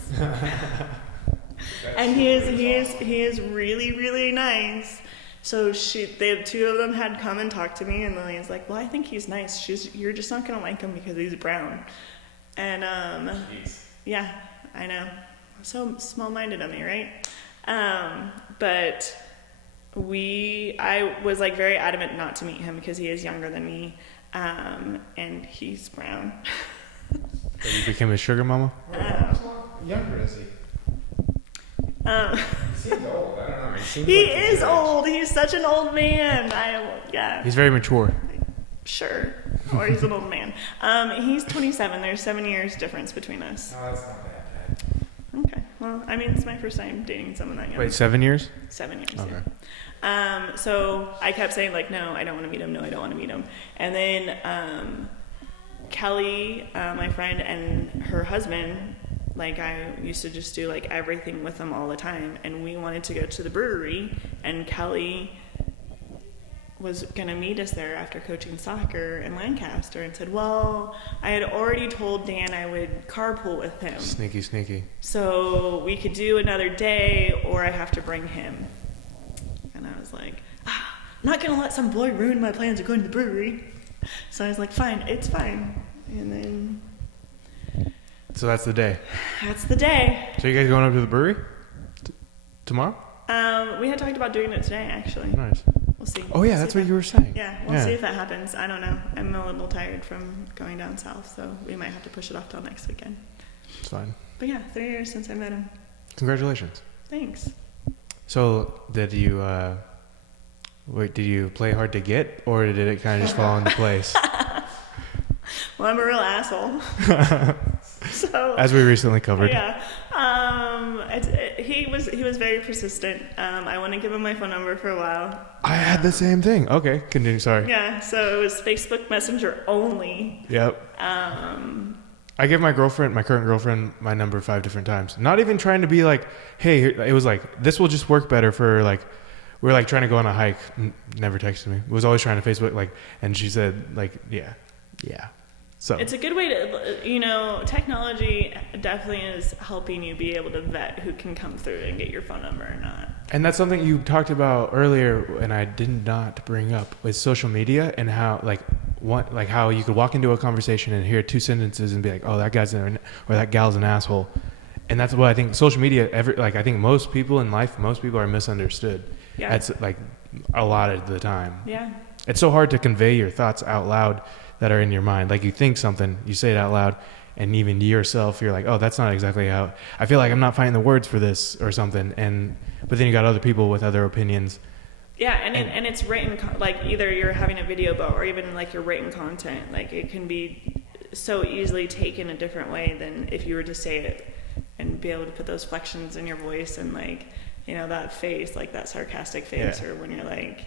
And he is really, really nice. So the two of them had come and talked to me, and Lillian's like, well, I think he's nice. You're just not gonna like him because he's brown. And yeah, I know. So small-minded of me, right? But I was like very adamant not to meet him because he is younger than me, and he's brown. So you became a sugar mama? How younger is he? He seems old. I don't know. He is old. He's such an old man. Yeah. He's very mature. Sure. Or he's an old man. He's 27. There's 7 years difference between us. Oh, that's not that bad. Okay. Well, I mean, it's my first time dating someone that young. Wait, 7 years? 7 years. Okay. Yeah. So I kept saying like, no, I don't want to meet him. No, I don't want to meet him. And then Kelly, my friend, and her husband, like I used to just do like everything with them all the time, and we wanted to go to the brewery, and Kelly was gonna meet us there after coaching soccer in Lancaster, and said, well, I had already told Dan I would carpool with him, Sneaky. so we could do another day, or I have to bring him. And I was like, I'm not gonna let some boy ruin my plans of going to the brewery. So I was like, fine, it's fine. And then So that's the day. that's the day. So you guys going up to the brewery tomorrow? We had talked about doing it today, actually. Nice. We'll see. Oh yeah, We'll that's see what if you were saying. Yeah, we'll see if that happens. I don't know. I'm a little tired from going down south, so we might have to push it off till next weekend. It's fine. But yeah, 3 years since I met him. Congratulations. Thanks. So did you play hard to get, or did it kind of just fall into place? Well, I'm a real asshole. So As we recently covered. yeah, he was very persistent. I want to give him my phone number for a while. I had the same thing. Okay, continue. Sorry. Yeah, so it was Facebook Messenger only. Yep. I gave my current girlfriend, my number 5 different times. Not even trying to be like, hey, it was like, this will just work better for like, we were like trying to go on a hike. Never texted me. Was always trying to Facebook, like, and she said like, yeah. So It's a good way to, technology definitely is helping you be able to vet who can come through and get your phone number or not. And that's something you talked about earlier, and I did not bring up, with social media and how how you could walk into a conversation and hear 2 sentences and be like, oh, that guy's or that gal's an asshole. And that's what I think social media, I think most people in life, are misunderstood. Yeah. That's like a lot of the time. Yeah. It's so hard to convey your thoughts out loud that are in your mind. Like you think something, you say it out loud, and even yourself, you're like, oh, that's not exactly how, I feel like I'm not finding the words for this or something. But then you got other people with other opinions. Yeah, and it's written, like either you're having a video about, or even like your written content, like it can be so easily taken a different way than if you were to say it and be able to put those flexions in your voice and like, that face, like that sarcastic face, or when you're like,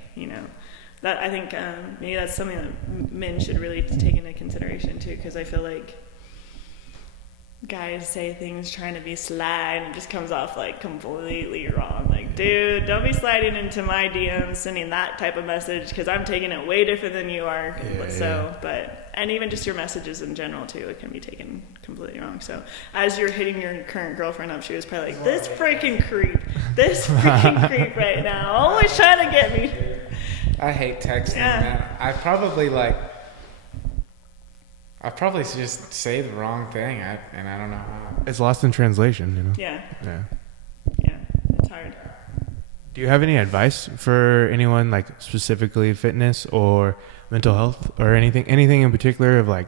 that I think maybe that's something that men should really take into consideration too, because I feel like guys say things trying to be sly and it just comes off like completely wrong. Like, dude, don't be sliding into my DMs sending that type of message, because I'm taking it way different than you are. And even just your messages in general too, it can be taken completely wrong. So as you're hitting your current girlfriend up, she was probably like, this freaking creep right now, always trying to get me. I hate texting, man. I probably just say the wrong thing, and I don't know how. It's lost in translation, Yeah, Yeah. it's hard. Do you have any advice for anyone, like specifically fitness or mental health or anything in particular of like,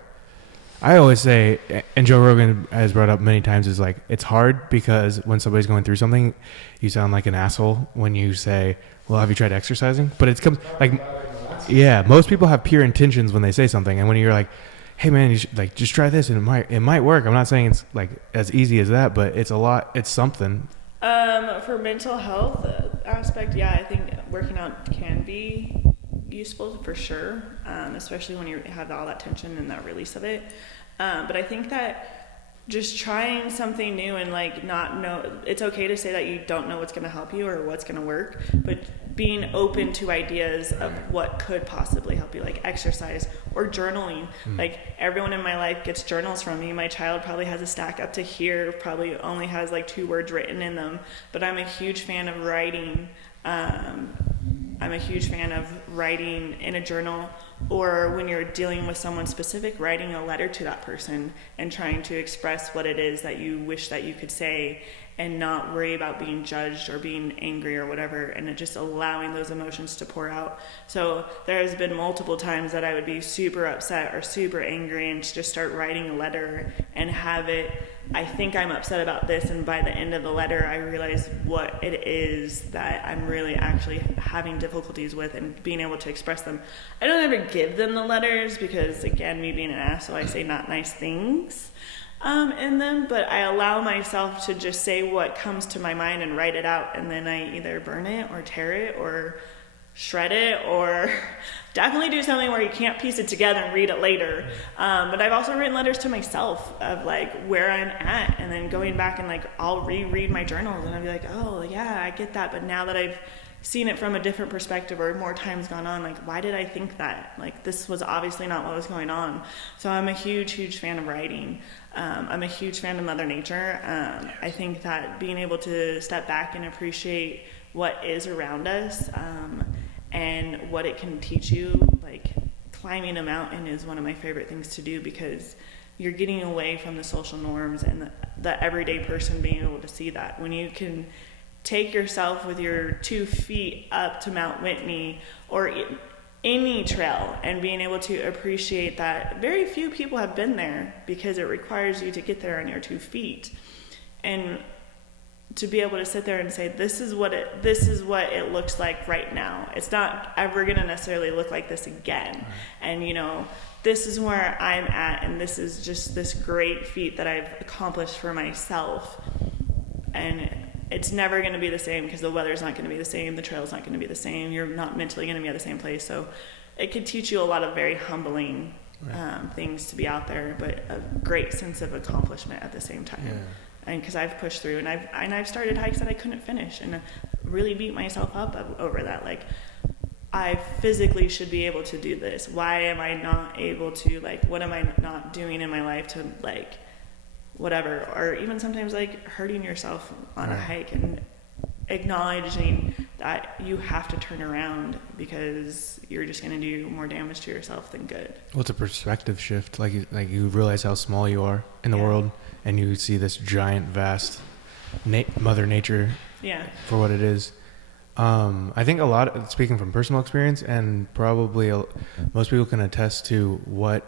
I always say, and Joe Rogan has brought up many times, is like, it's hard because when somebody's going through something, you sound like an asshole when you say, well, have you tried exercising? But it's like, yeah, most people have pure intentions when they say something. And when you're like, hey man, you should, like, just try this and it might work. I'm not saying it's like as easy as that, but it's something. For mental health aspect, I think working out can be useful for sure, especially when you have all that tension and that release of it. But I think that just trying something new and like not know, it's okay to say that you don't know what's going to help you or what's going to work, but being open to ideas of what could possibly help you, like exercise or journaling. Like everyone in my life gets journals from me. My child probably has a stack up to here, probably only has like 2 words written in them, but I'm a huge fan of writing. I'm a huge fan of writing in a journal, or when you're dealing with someone specific, writing a letter to that person and trying to express what it is that you wish that you could say, and not worry about being judged or being angry or whatever, and just allowing those emotions to pour out. So there's been multiple times that I would be super upset or super angry and just start writing a letter and have it, I think I'm upset about this, and by the end of the letter I realize what it is that I'm really actually having difficulties with and being able to express them. I don't ever give them the letters because, again, me being an asshole, I say not nice things in them, but I allow myself to just say what comes to my mind and write it out, and then I either burn it or tear it or shred it, or definitely do something where you can't piece it together and read it later. But I've also written letters to myself of like where I'm at, and then going back and like I'll reread my journals and I'll be like, oh yeah, I get that, but now that I've seen it from a different perspective or more time's gone on, like why did I think that? Like this was obviously not what was going on. So I'm a huge fan of writing. I'm a huge fan of Mother Nature. I think that being able to step back and appreciate what is around us, and what it can teach you, like climbing a mountain is one of my favorite things to do, because you're getting away from the social norms and the everyday person being able to see that. When you can take yourself with your 2 feet up to Mount Whitney or any trail and being able to appreciate that very few people have been there, because it requires you to get there on your 2 feet, and to be able to sit there and say, this is what it looks like right now. It's not ever going to necessarily look like this again. And, you know, this is where I'm at, and this is just this great feat that I've accomplished for myself. And it's never going to be the same, because the weather's not going to be the same, the trail's not going to be the same, you're not mentally going to be at the same place. So it could teach you a lot of very humbling things to be out there, but a great sense of accomplishment at the same time. Yeah. And because I've pushed through, and I've started hikes that I couldn't finish, and really beat myself up over that. Like, I physically should be able to do this. Why am I not able to? Like, what am I not doing in my life to, like, whatever? Or even sometimes like hurting yourself on a hike, and acknowledging that you have to turn around because you're just going to do more damage to yourself than good. Well, it's a perspective shift. Like you realize how small you are in the world, and you see this giant, vast Mother Nature for what it is. I think speaking from personal experience, and probably most people can attest to, what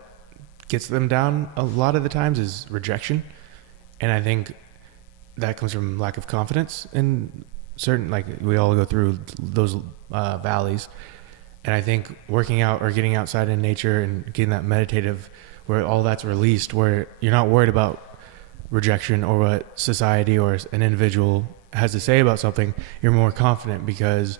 gets them down a lot of the times is rejection. And I think that comes from lack of confidence in certain, like we all go through those valleys. And I think working out or getting outside in nature and getting that meditative, where all that's released, where you're not worried about rejection or what society or an individual has to say about something, you're more confident, because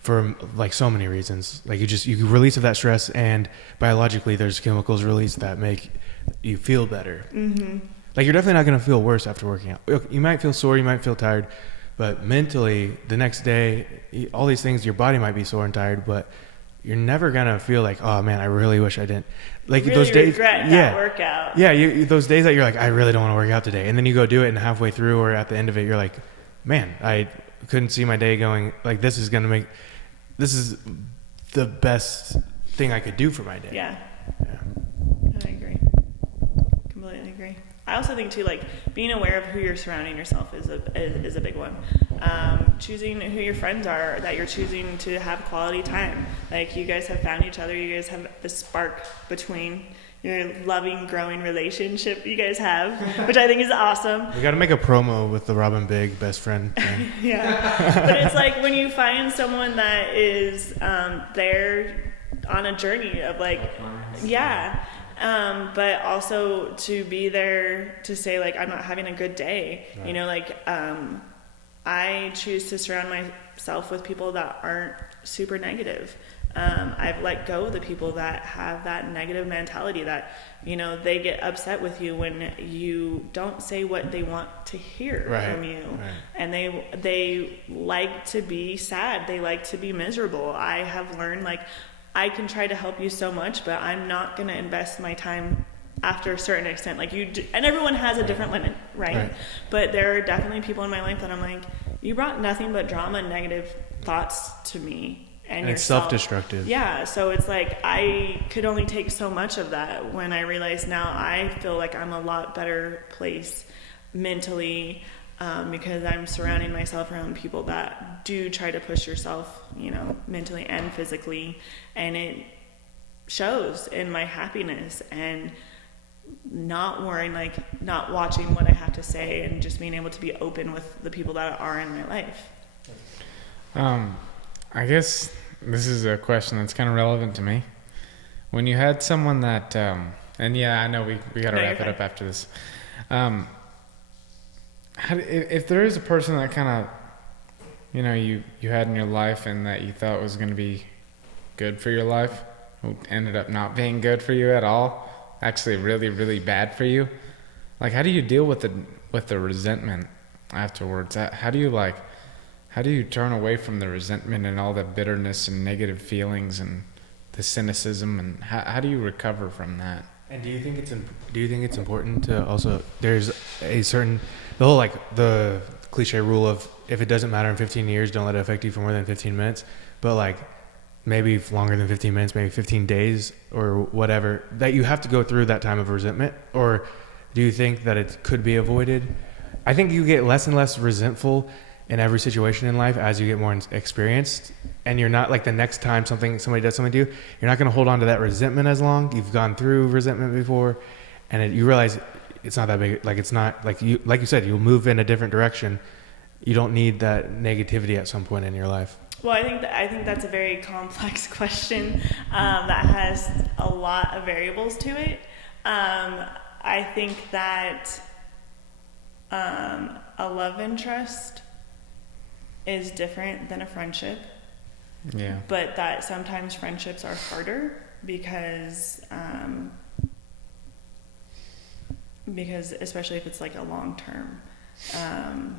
for like so many reasons, like you release of that stress, and biologically there's chemicals released that make you feel better. Mm-hmm. Like you're definitely not going to feel worse after working out. You might feel sore, you might feel tired, but mentally the next day, all these things, your body might be sore and tired, but you're never going to feel like, oh man, I really wish I didn't. Like really those days, regret that workout. Yeah, those days that you're like, I really don't want to work out today. And then you go do it, and halfway through or at the end of it, you're like, man, I couldn't see my day going, like, this is the best thing I could do for my day. Yeah. I agree. Completely agree. I also think too, like being aware of who you're surrounding yourself is a big one. Choosing who your friends are, that you're choosing to have quality time. Like you guys have found each other. You guys have the spark between your loving, growing relationship you guys have, which I think is awesome. We got to make a promo with the Robin Big best friend thing. Yeah. But it's like when you find someone that is there on a journey of like, but also to be there to say like, I'm not having a good day. Right. You know, like I choose to surround myself with people that aren't super negative. I've let go of the people that have that negative mentality that, they get upset with you when you don't say what they want to hear from you. Right. And they like to be sad. They like to be miserable. I have learned, like, I can try to help you so much, but I'm not going to invest my time after a certain extent. Like, and everyone has a different limit, right? But there are definitely people in my life that I'm like, you brought nothing but drama and negative thoughts to me. And it's self-destructive. Yeah, so it's like I could only take so much of that when I realize now I feel like I'm a lot better place mentally because I'm surrounding myself around people that do try to push yourself, mentally and physically. And it shows in my happiness and not worrying, like not watching what I have to say and just being able to be open with the people that are in my life. I guess this is a question that's kind of relevant to me. When you had someone that, and yeah, I know we got to wrap it up after this. If there is a person that kind of, you had in your life and that you thought was going to be good for your life, who ended up not being good for you at all, actually really, really bad for you, like how do you deal with the resentment afterwards? How do you turn away from the resentment and all the bitterness and negative feelings and the cynicism, and how do you recover from that? And do you think it's important to also, there's a certain, the whole, like the cliche rule of if it doesn't matter in 15 years, don't let it affect you for more than 15 minutes, but like maybe longer than 15 minutes, maybe 15 days or whatever, that you have to go through that time of resentment? Or do you think that it could be avoided? I think you get less and less resentful in every situation in life as you get more experienced, and you're not like the next time somebody does something to you, you're not going to hold on to that resentment as long. You've gone through resentment before, and you realize it's not that big. Like it's not like you said, you'll move in a different direction. You don't need that negativity at some point in your life. Well, I think that's a very complex question that has a lot of variables to it. I think that a love interest is different than a friendship. Yeah. But that sometimes friendships are harder because especially if it's like a long-term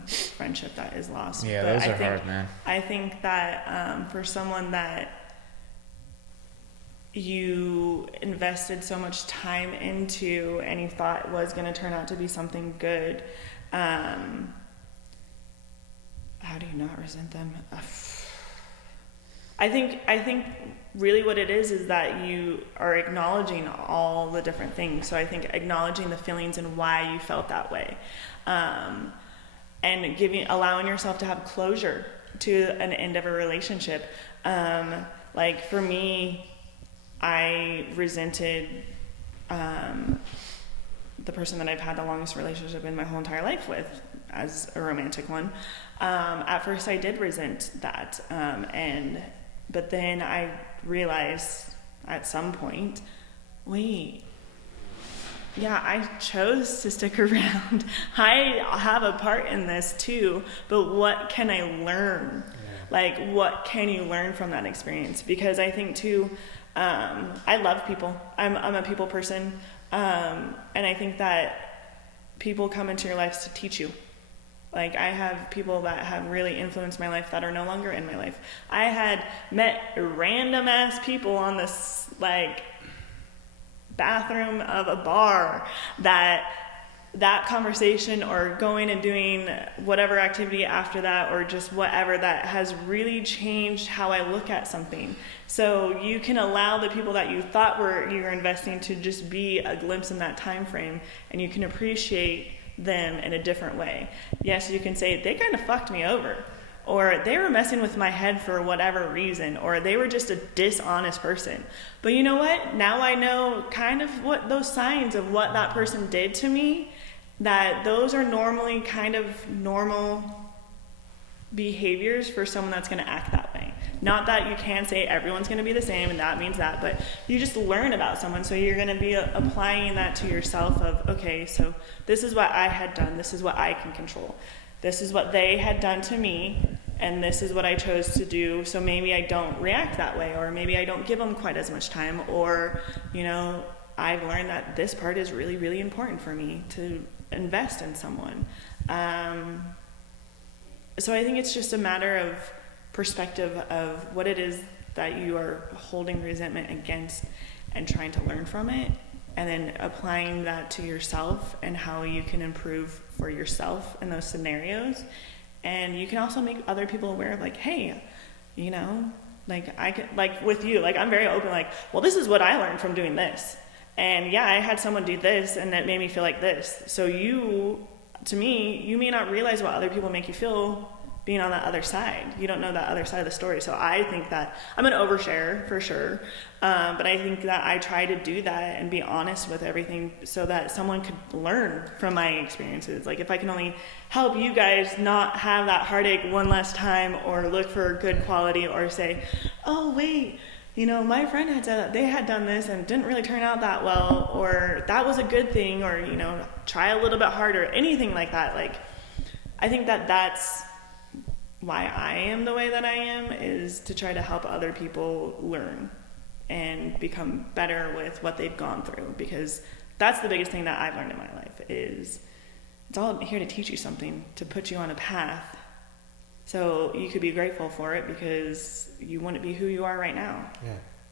friendship that is lost. Yeah, but those are hard, man. I think that for someone that you invested so much time into and you thought was going to turn out to be something good, how do you not resent them? I think really what it is that you are acknowledging all the different things. So I think acknowledging the feelings and why you felt that way, and allowing yourself to have closure to an end of a relationship. Like for me, I resented the person that I've had the longest relationship in my whole entire life with as a romantic one. At first I did resent that. But then I realized at some point, wait, yeah, I chose to stick around. I have a part in this too, but what can I learn? Yeah. Like, what can you learn from that experience? Because I think too, I love people. I'm a people person. And I think that people come into your lives to teach you. Like, I have people that have really influenced my life that are no longer in my life. I had met random ass people on this, like, bathroom of a bar that conversation or going and doing whatever activity after that or just whatever that has really changed how I look at something. So you can allow the people that you thought you were investing to just be a glimpse in that time frame, and you can appreciate them in a different way. Yes, you can say they kind of fucked me over, or they were messing with my head for whatever reason, or they were just a dishonest person. But you know what? Now I know kind of what those signs of what that person did to me, that those are normally kind of normal behaviors for someone that's going to act that way. Not that you can say everyone's going to be the same and that means that, but you just learn about someone. So you're going to be applying that to yourself of, okay, so this is what I had done. This is what I can control. This is what they had done to me. and this is what I chose to do. So maybe I don't react that way, or maybe I don't give them quite as much time, or, you know, I've learned that this part is really, really important for me to invest in someone. So I think it's just a matter of perspective of what it is that you are holding resentment against and trying to learn from it, and then applying that to yourself and how you can improve for yourself in those scenarios. And you can also make other people aware of, like, hey, you know, like, I could, like with you, like, I'm very open, like, well, this is what I learned from doing this. And yeah, I had someone do this and that made me feel like this. So you, to me, you may not realize what other people make you feel being on that other side. You don't know that other side of the story. So I think that I'm an oversharer for sure. But I think that I try to do that and be honest with everything so that someone could learn from my experiences. Like, if I can only help you guys not have that heartache one last time, or look for good quality, or say, oh, wait, you know, my friend had said that they had done this and it didn't really turn out that well, or that was a good thing, or, you know, try a little bit harder, anything like that. Like, I think that that's why I am the way that I am, is to try to help other people learn and become better with what they've gone through, because that's the biggest thing that I've learned in my life, is it's all here to teach you something, to put you on a path, so you could be grateful for it, because you wouldn't be who you are right now. Yeah.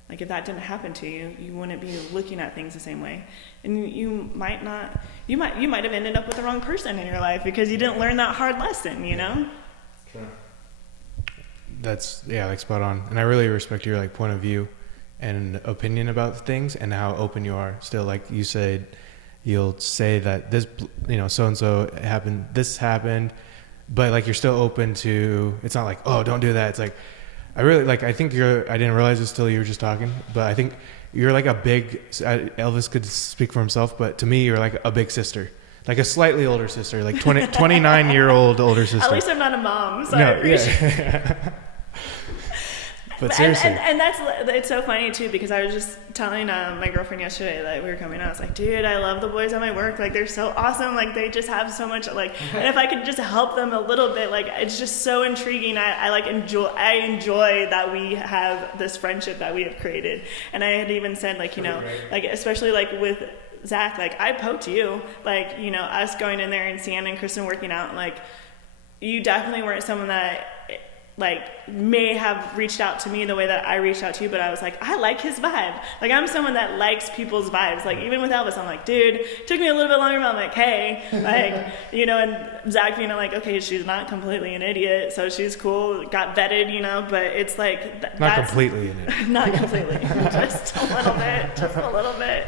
Like, if that didn't happen to you, you wouldn't be looking at things the same way, and you might have ended up with the wrong person in your life because you didn't learn that hard lesson, you know. That's, yeah, like, spot on. And I really respect your, like, point of view and opinion about things, and how open you are still. Like you said, you'll say that this, you know, so-and-so happened, this happened, but, like, you're still open to, it's not like, oh, don't do that. It's like, I really, like, I think I didn't realize this till you were just talking, but I think you're like a big, Elvis could speak for himself, but to me, you're like a big sister. Like a slightly older sister, like 29-year-old older sister. At least I'm not a mom, so I appreciate it. But seriously. And it's so funny too, because I was just telling my girlfriend yesterday that we were coming out. I was like, dude, I love the boys at my work. Like, they're so awesome. Like, they just have so much, like, and if I could just help them a little bit, like, it's just so intriguing. I enjoy that we have this friendship that we have created. And I had even said, like, you know, like, especially like with Zach, like, I poked you, like, you know, us going in there and Sienna and Kristen working out, like, you definitely weren't someone that, like, may have reached out to me the way that I reached out to you, but I was like, I like his vibe. Like, I'm someone that likes people's vibes. Like, even with Elvis, I'm like, dude, took me a little bit longer, but I'm like, hey, like, you know, and Zach being like, okay, she's not completely an idiot, so she's cool, got vetted, you know, but it's like, not completely an idiot. Not completely, just a little bit.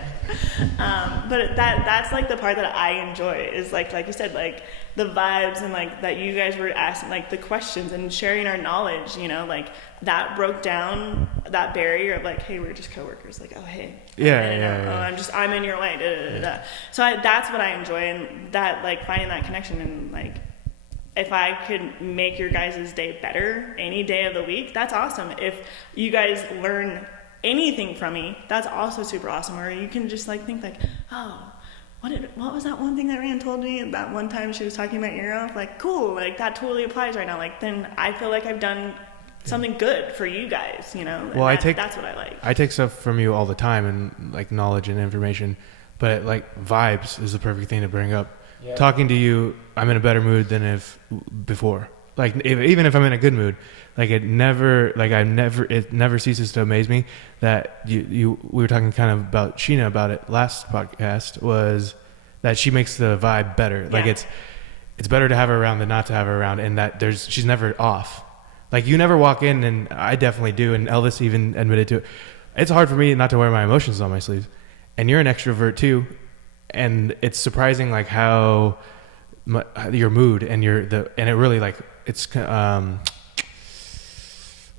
But that's like the part that I enjoy, is like you said, like, the vibes, and like that you guys were asking, like, the questions and sharing our knowledge, you know, like, that broke down that barrier of like, hey, we're just coworkers, like, oh, hey, yeah. Oh, I'm in your way, da. So that's what I enjoy, and that, like, finding that connection, and like, if I could make your guys' day better any day of the week, that's awesome. If you guys learn anything from me, that's also super awesome. Or you can just like think like, oh, what was that one thing that Raeanne told me that one time she was talking my ear off? Like, cool, like, that totally applies right now. Like, then I feel like I've done something good for you guys, you know? Well, that's what I like. I take stuff from you all the time, and like knowledge and information, but like vibes is the perfect thing to bring up. Yeah. Talking to you, I'm in a better mood than before. Like, even if I'm in a good mood, like, it never ceases to amaze me that we were talking kind of about Sheena about it last podcast, was that she makes the vibe better. Yeah. Like, it's better to have her around than not to have her around, and that she's never off. Like, you never walk in, and I definitely do, and Elvis even admitted to it. It's hard for me not to wear my emotions on my sleeves, and you're an extrovert too, and it's surprising, like, how your mood and and it really, like, it's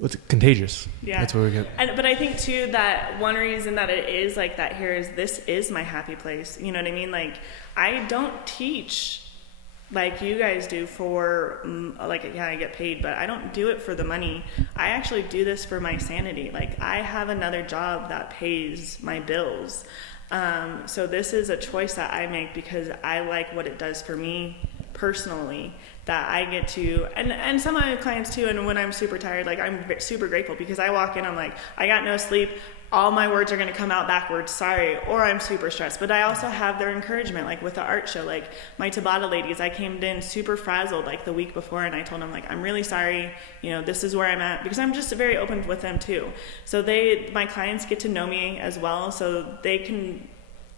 it's contagious. Yeah, that's what we get. But I think too that one reason that it is like that here is this is my happy place. You know what I mean? Like, I don't teach like you guys do for like, yeah, I get paid, but I don't do it for the money. I actually do this for my sanity. Like, I have another job that pays my bills. So this is a choice that I make because I like what it does for me personally, that I get to, and some of my clients too, and when I'm super tired, like I'm super grateful because I walk in, I'm like, I got no sleep, all my words are going to come out backwards, sorry, or I'm super stressed. But I also have their encouragement, like with the art show, like my Tabata ladies, I came in super frazzled like the week before, and I told them like, I'm really sorry, you know, this is where I'm at, because I'm just very open with them too. So my clients get to know me as well, so they can,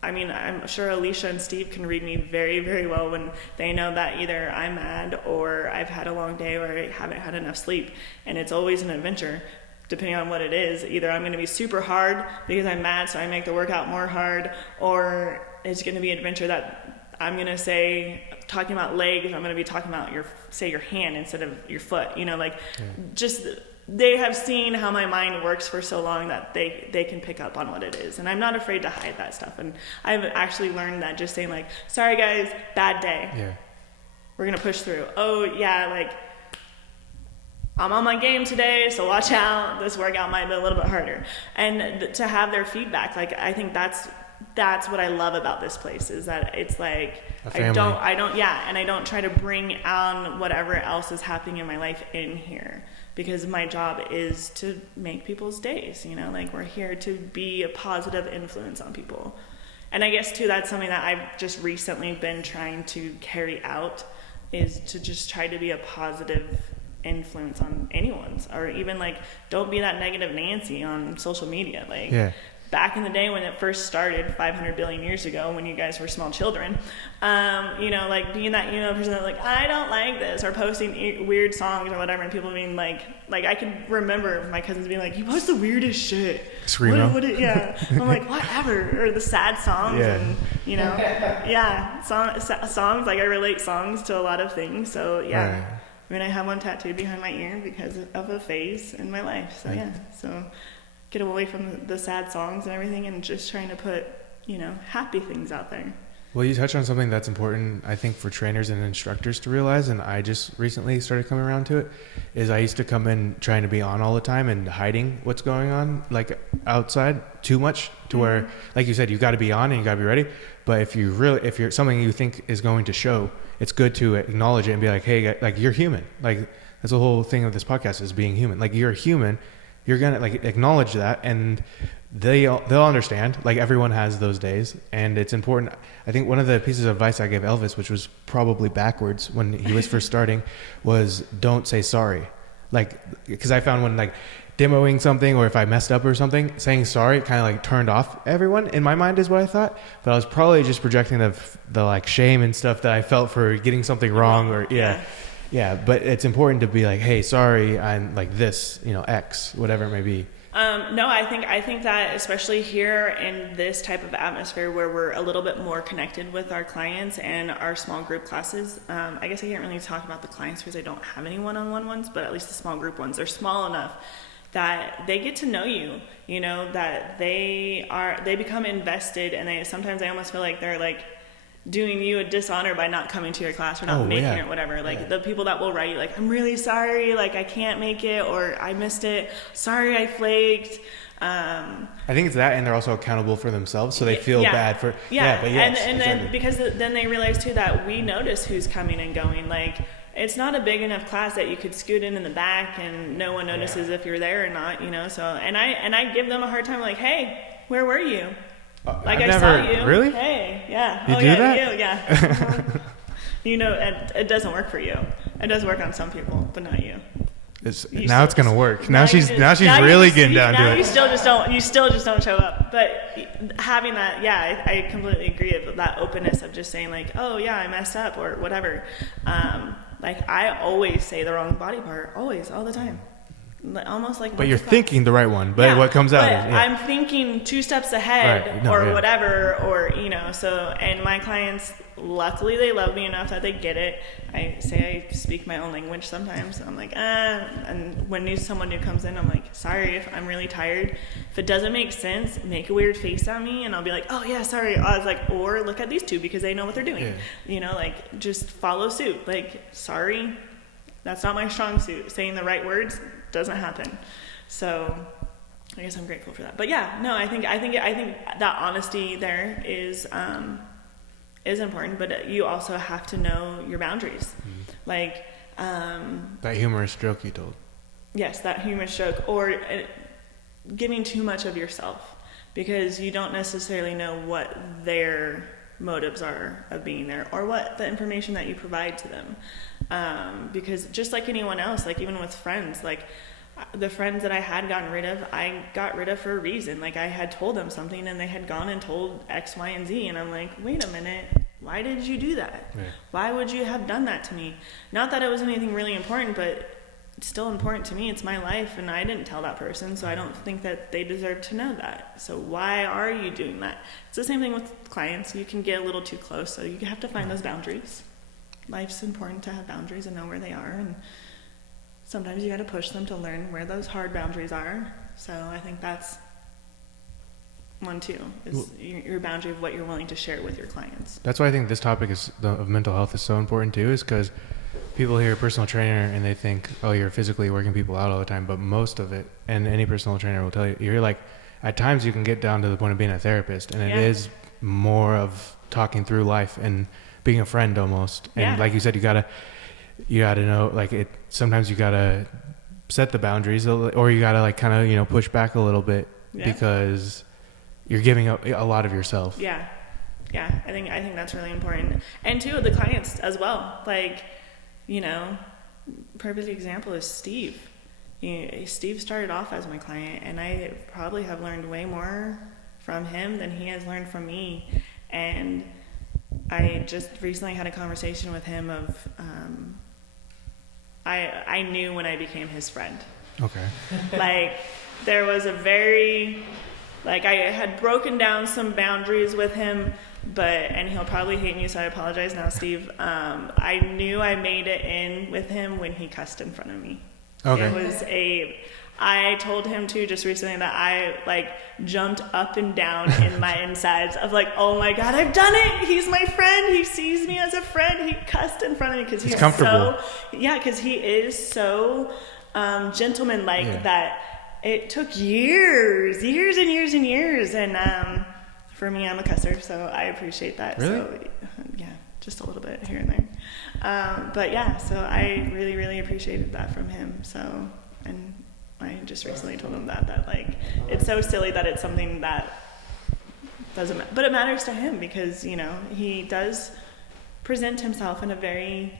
I mean, I'm sure Alicia and Steve can read me very, very well when they know that either I'm mad or I've had a long day or I haven't had enough sleep. And it's always an adventure, depending on what it is. Either I'm going to be super hard because I'm mad, so I make the workout more hard, or it's going to be an adventure that I'm going to say, talking about legs, I'm going to be talking about your hand instead of your foot. You know, like just... They have seen how my mind works for so long that they can pick up on what it is. And I'm not afraid to hide that stuff. And I've actually learned that just saying like, sorry guys, bad day. Yeah. We're going to push through. Oh yeah, like I'm on my game today, so watch out. This workout might be a little bit harder. And to have their feedback, like I think that's what I love about this place, is that it's like I don't try to bring on whatever else is happening in my life in here, because my job is to make people's days, you know, like we're here to be a positive influence on people. And I guess too, that's something that I've just recently been trying to carry out, is to just try to be a positive influence on anyone's, or even like, don't be that negative Nancy on social media. Like back in the day when it first started 500 billion years ago, when you guys were small children, you know, like being that emo person that like, I don't like this, or posting weird songs or whatever, and people being like I can remember my cousins being like, you post the weirdest shit. Screamo. I'm like, whatever. Or the sad songs, and you know, songs, like I relate songs to a lot of things, so yeah. Right. I mean, I have one tattooed behind my ear because of a phase in my life, so yeah, so get away from the sad songs and everything, and just trying to put, you know, happy things out there. Well, you touch on something that's important, I think, for trainers and instructors to realize, and I just recently started coming around to it, is I used to come in trying to be on all the time and hiding what's going on, like outside too much, to where, like you said, you got to be on and you got to be ready. But if you're something you think is going to show, it's good to acknowledge it and be like, hey, like you're human. Like that's the whole thing of this podcast, is being human. Like you're a human. You're gonna like acknowledge that, and they'll understand. Like everyone has those days, and it's important. I think one of the pieces of advice I gave Elvis, which was probably backwards when he was first starting, was don't say sorry. Like, because I found when like demoing something, or if I messed up or something, saying sorry kind of like turned off everyone in my mind, is what I thought. But I was probably just projecting the like shame and stuff that I felt for getting something wrong, or yeah, but it's important to be like, hey, sorry, I'm like this, you know, X, whatever it may be. No, I think that especially here in this type of atmosphere where we're a little bit more connected with our clients and our small group classes, I guess I can't really talk about the clients because I don't have any one-on-one ones, but at least the small group ones, they're small enough that they get to know you, you know, that they become invested, and sometimes I almost feel like they're like doing you a dishonor by not coming to your class or not making it, whatever. Like the people that will write you like, I'm really sorry, like I can't make it, or I missed it, sorry I flaked. I think it's that, and they're also accountable for themselves, so they feel bad for and because then they realize too that we notice who's coming and going. Like it's not a big enough class that you could scoot in the back and no one notices if you're there or not, you know. So and I give them a hard time, like, hey, where were you? Like I saw you. Really? Hey, yeah. You do that? You, yeah. You know, it doesn't work for you. It does work on some people, but not you. It's gonna work. Now she's really getting down to it. You still just don't show up. But having that, I completely agree with that openness of just saying like, oh yeah, I messed up or whatever. Like I always say the wrong body part, always, all the time. Almost like, but you're thinking the right one, but what comes out is, I'm thinking 2 steps ahead, whatever, or you know. So, and my clients, luckily, they love me enough that they get it. I say I speak my own language sometimes. I'm like, and when someone new comes in, I'm like, sorry if I'm really tired. If it doesn't make sense, make a weird face at me, and I'll be like, oh yeah, sorry. I was like, or look at these two because they know what they're doing. Yeah. You know, like just follow suit. Like, sorry, that's not my strong suit. Saying the right words doesn't happen. So I guess I'm grateful for that. But yeah, no, I think that honesty there is is important, but you also have to know your boundaries. Like, that humorous joke you told. yes, that humorous joke, or giving too much of yourself, because you don't necessarily know what their motives are of being there, or what the information that you provide to them. Because just like anyone else, like even with friends, like the friends that I had gotten rid of, I got rid of for a reason. Like I had told them something and they had gone and told X, Y, and Z, and I'm like, wait a minute, why did you do that? Yeah. Why would you have done that to me? Not that it was anything really important, but it's still important to me. It's my life, and I didn't tell that person, so I don't think that they deserve to know that. So why are you doing that? It's the same thing with clients. You can get a little too close, so you have to find those boundaries. Life's important to have boundaries and know where they are, and sometimes you got to push them to learn where those hard boundaries are. So I think that's one too, is your boundary of what you're willing to share with your clients. That's why I think this topic of mental health is so important too, is because people hear personal trainer and they think, oh, you're physically working people out all the time, but most of it, and any personal trainer will tell you, you're like, at times you can get down to the point of being a therapist, and it is more of talking through life and being a friend almost. And like you said, you gotta know, like sometimes you gotta set the boundaries, or you gotta like kind of, you know, push back a little bit because you're giving up a lot of yourself. I think that's really important. And too, the clients as well, like, you know, perfect example is Steve. Steve started off as my client, and I probably have learned way more from him than he has learned from me. And I just recently had a conversation with him of, I knew when I became his friend. Okay. Like, there was a very, like, I had broken down some boundaries with him, and he'll probably hate me, so I apologize now, Steve. I knew I made it in with him when he cussed in front of me. Okay. I told him too just recently that I like jumped up and down in my insides of like, oh my God, I've done it. He's my friend. He sees me as a friend. He cussed in front of me because he's comfortable. Because he is so gentleman-like that it took years and years and years. And for me, I'm a cusser, so I appreciate that. Really? So yeah, just a little bit here and there. But yeah, so I really, really appreciated that from him. So, and I just recently told him that like, it's so silly that it's something that doesn't matter, but it matters to him because, you know, he does present himself in a very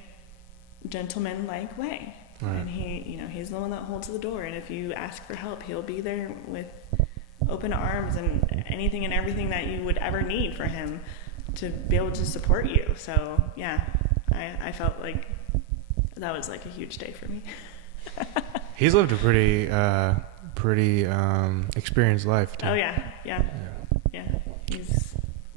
gentleman-like way. Right. And he, you know, he's the one that holds the door. And if you ask for help, he'll be there with open arms and anything and everything that you would ever need for him to be able to support you. So yeah, I felt like that was like a huge day for me. He's lived a pretty experienced life too. Oh yeah.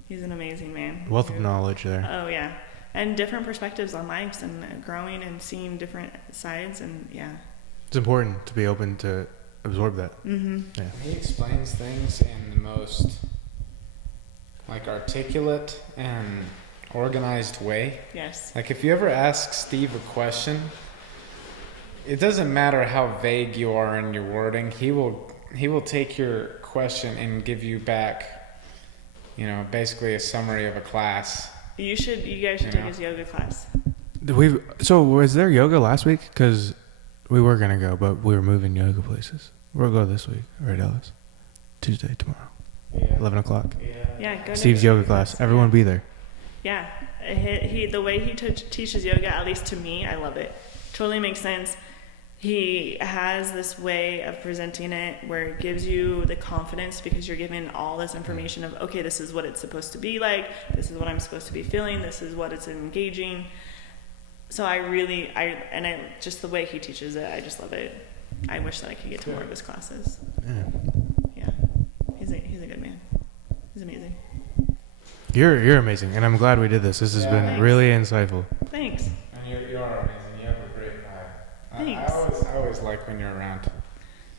He's an amazing man. Wealth of knowledge there. Oh yeah, and different perspectives on life and growing and seeing different sides, and it's important to be open to absorb that. Mm-hmm. Yeah. He explains things in the most like articulate and organized way. Yes. Like if you ever ask Steve a question, it doesn't matter how vague you are in your wording, he will take your question and give you back, you know, basically a summary of a class. You guys should take his yoga class. So was there yoga last week? Because we were gonna go, but we were moving yoga places. We'll go this week, right, Elvis? Tuesday, tomorrow, 11 o'clock. Yeah, go to Steve's yoga class. Everyone be there. Yeah, he the way he teaches yoga, at least to me, I love it. Totally makes sense. He has this way of presenting it where it gives you the confidence because you're given all this information of, okay, this is what it's supposed to be like, this is what I'm supposed to be feeling, this is what it's engaging. So just the way he teaches it, I just love it. I wish that I could get to more of his classes. Yeah. He's a good man. He's amazing. You're amazing, and I'm glad we did this. This has been really insightful. Thanks. And you are amazing. You have a great vibe. Thanks. I always like when you're around.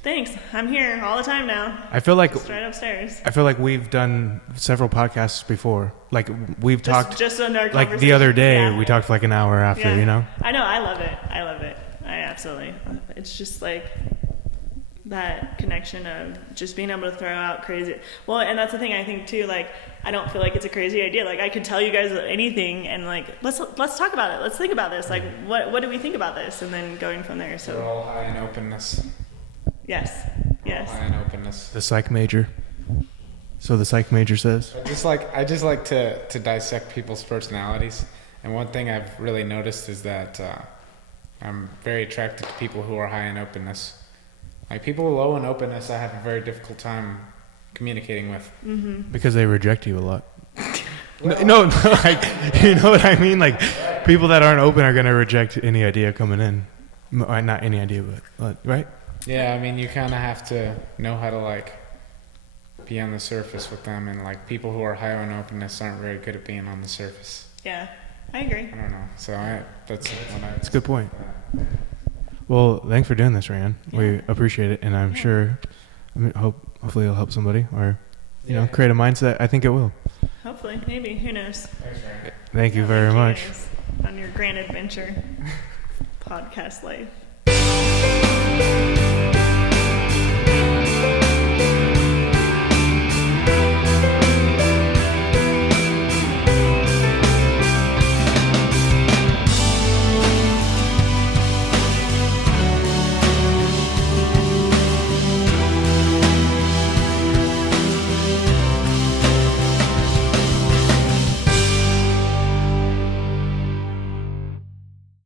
Thanks. I'm here all the time now. I feel like just right upstairs. I feel like we've done several podcasts before. Like we've talked just on our like the other day we talked for like an hour after, you know? I know, I love it. I absolutely. It's just like that connection of just being able to throw out crazy. Well, and that's the thing I think too, like I don't feel like it's a crazy idea. Like I could tell you guys anything and like let's talk about it. Let's think about this. Like what do we think about this? And then going from there. We're So all high in openness. yes. Yes. High in openness. The psych major. So the psych major says. I just like to dissect people's personalities. And one thing I've really noticed is that I'm very attracted to people who are high in openness. Like people low in openness, I have a very difficult time communicating with. Because they reject you a lot. No, like, you know what I mean? Like, people that aren't open are going to reject any idea coming in. Not any idea, but right? Yeah, I mean, you kind of have to know how to, like, be on the surface with them. And, like, people who are high on openness aren't very good at being on the surface. Yeah. I agree. I don't know. So that's what I... That's a good point. Well, thanks for doing this, Raeanne. We appreciate it, and I'm sure, hopefully it'll help somebody, or you know, create a mindset. I think it will. Hopefully, maybe. Who knows? Thanks, Ryan. Thank you very much. Cheers on your grand adventure podcast life.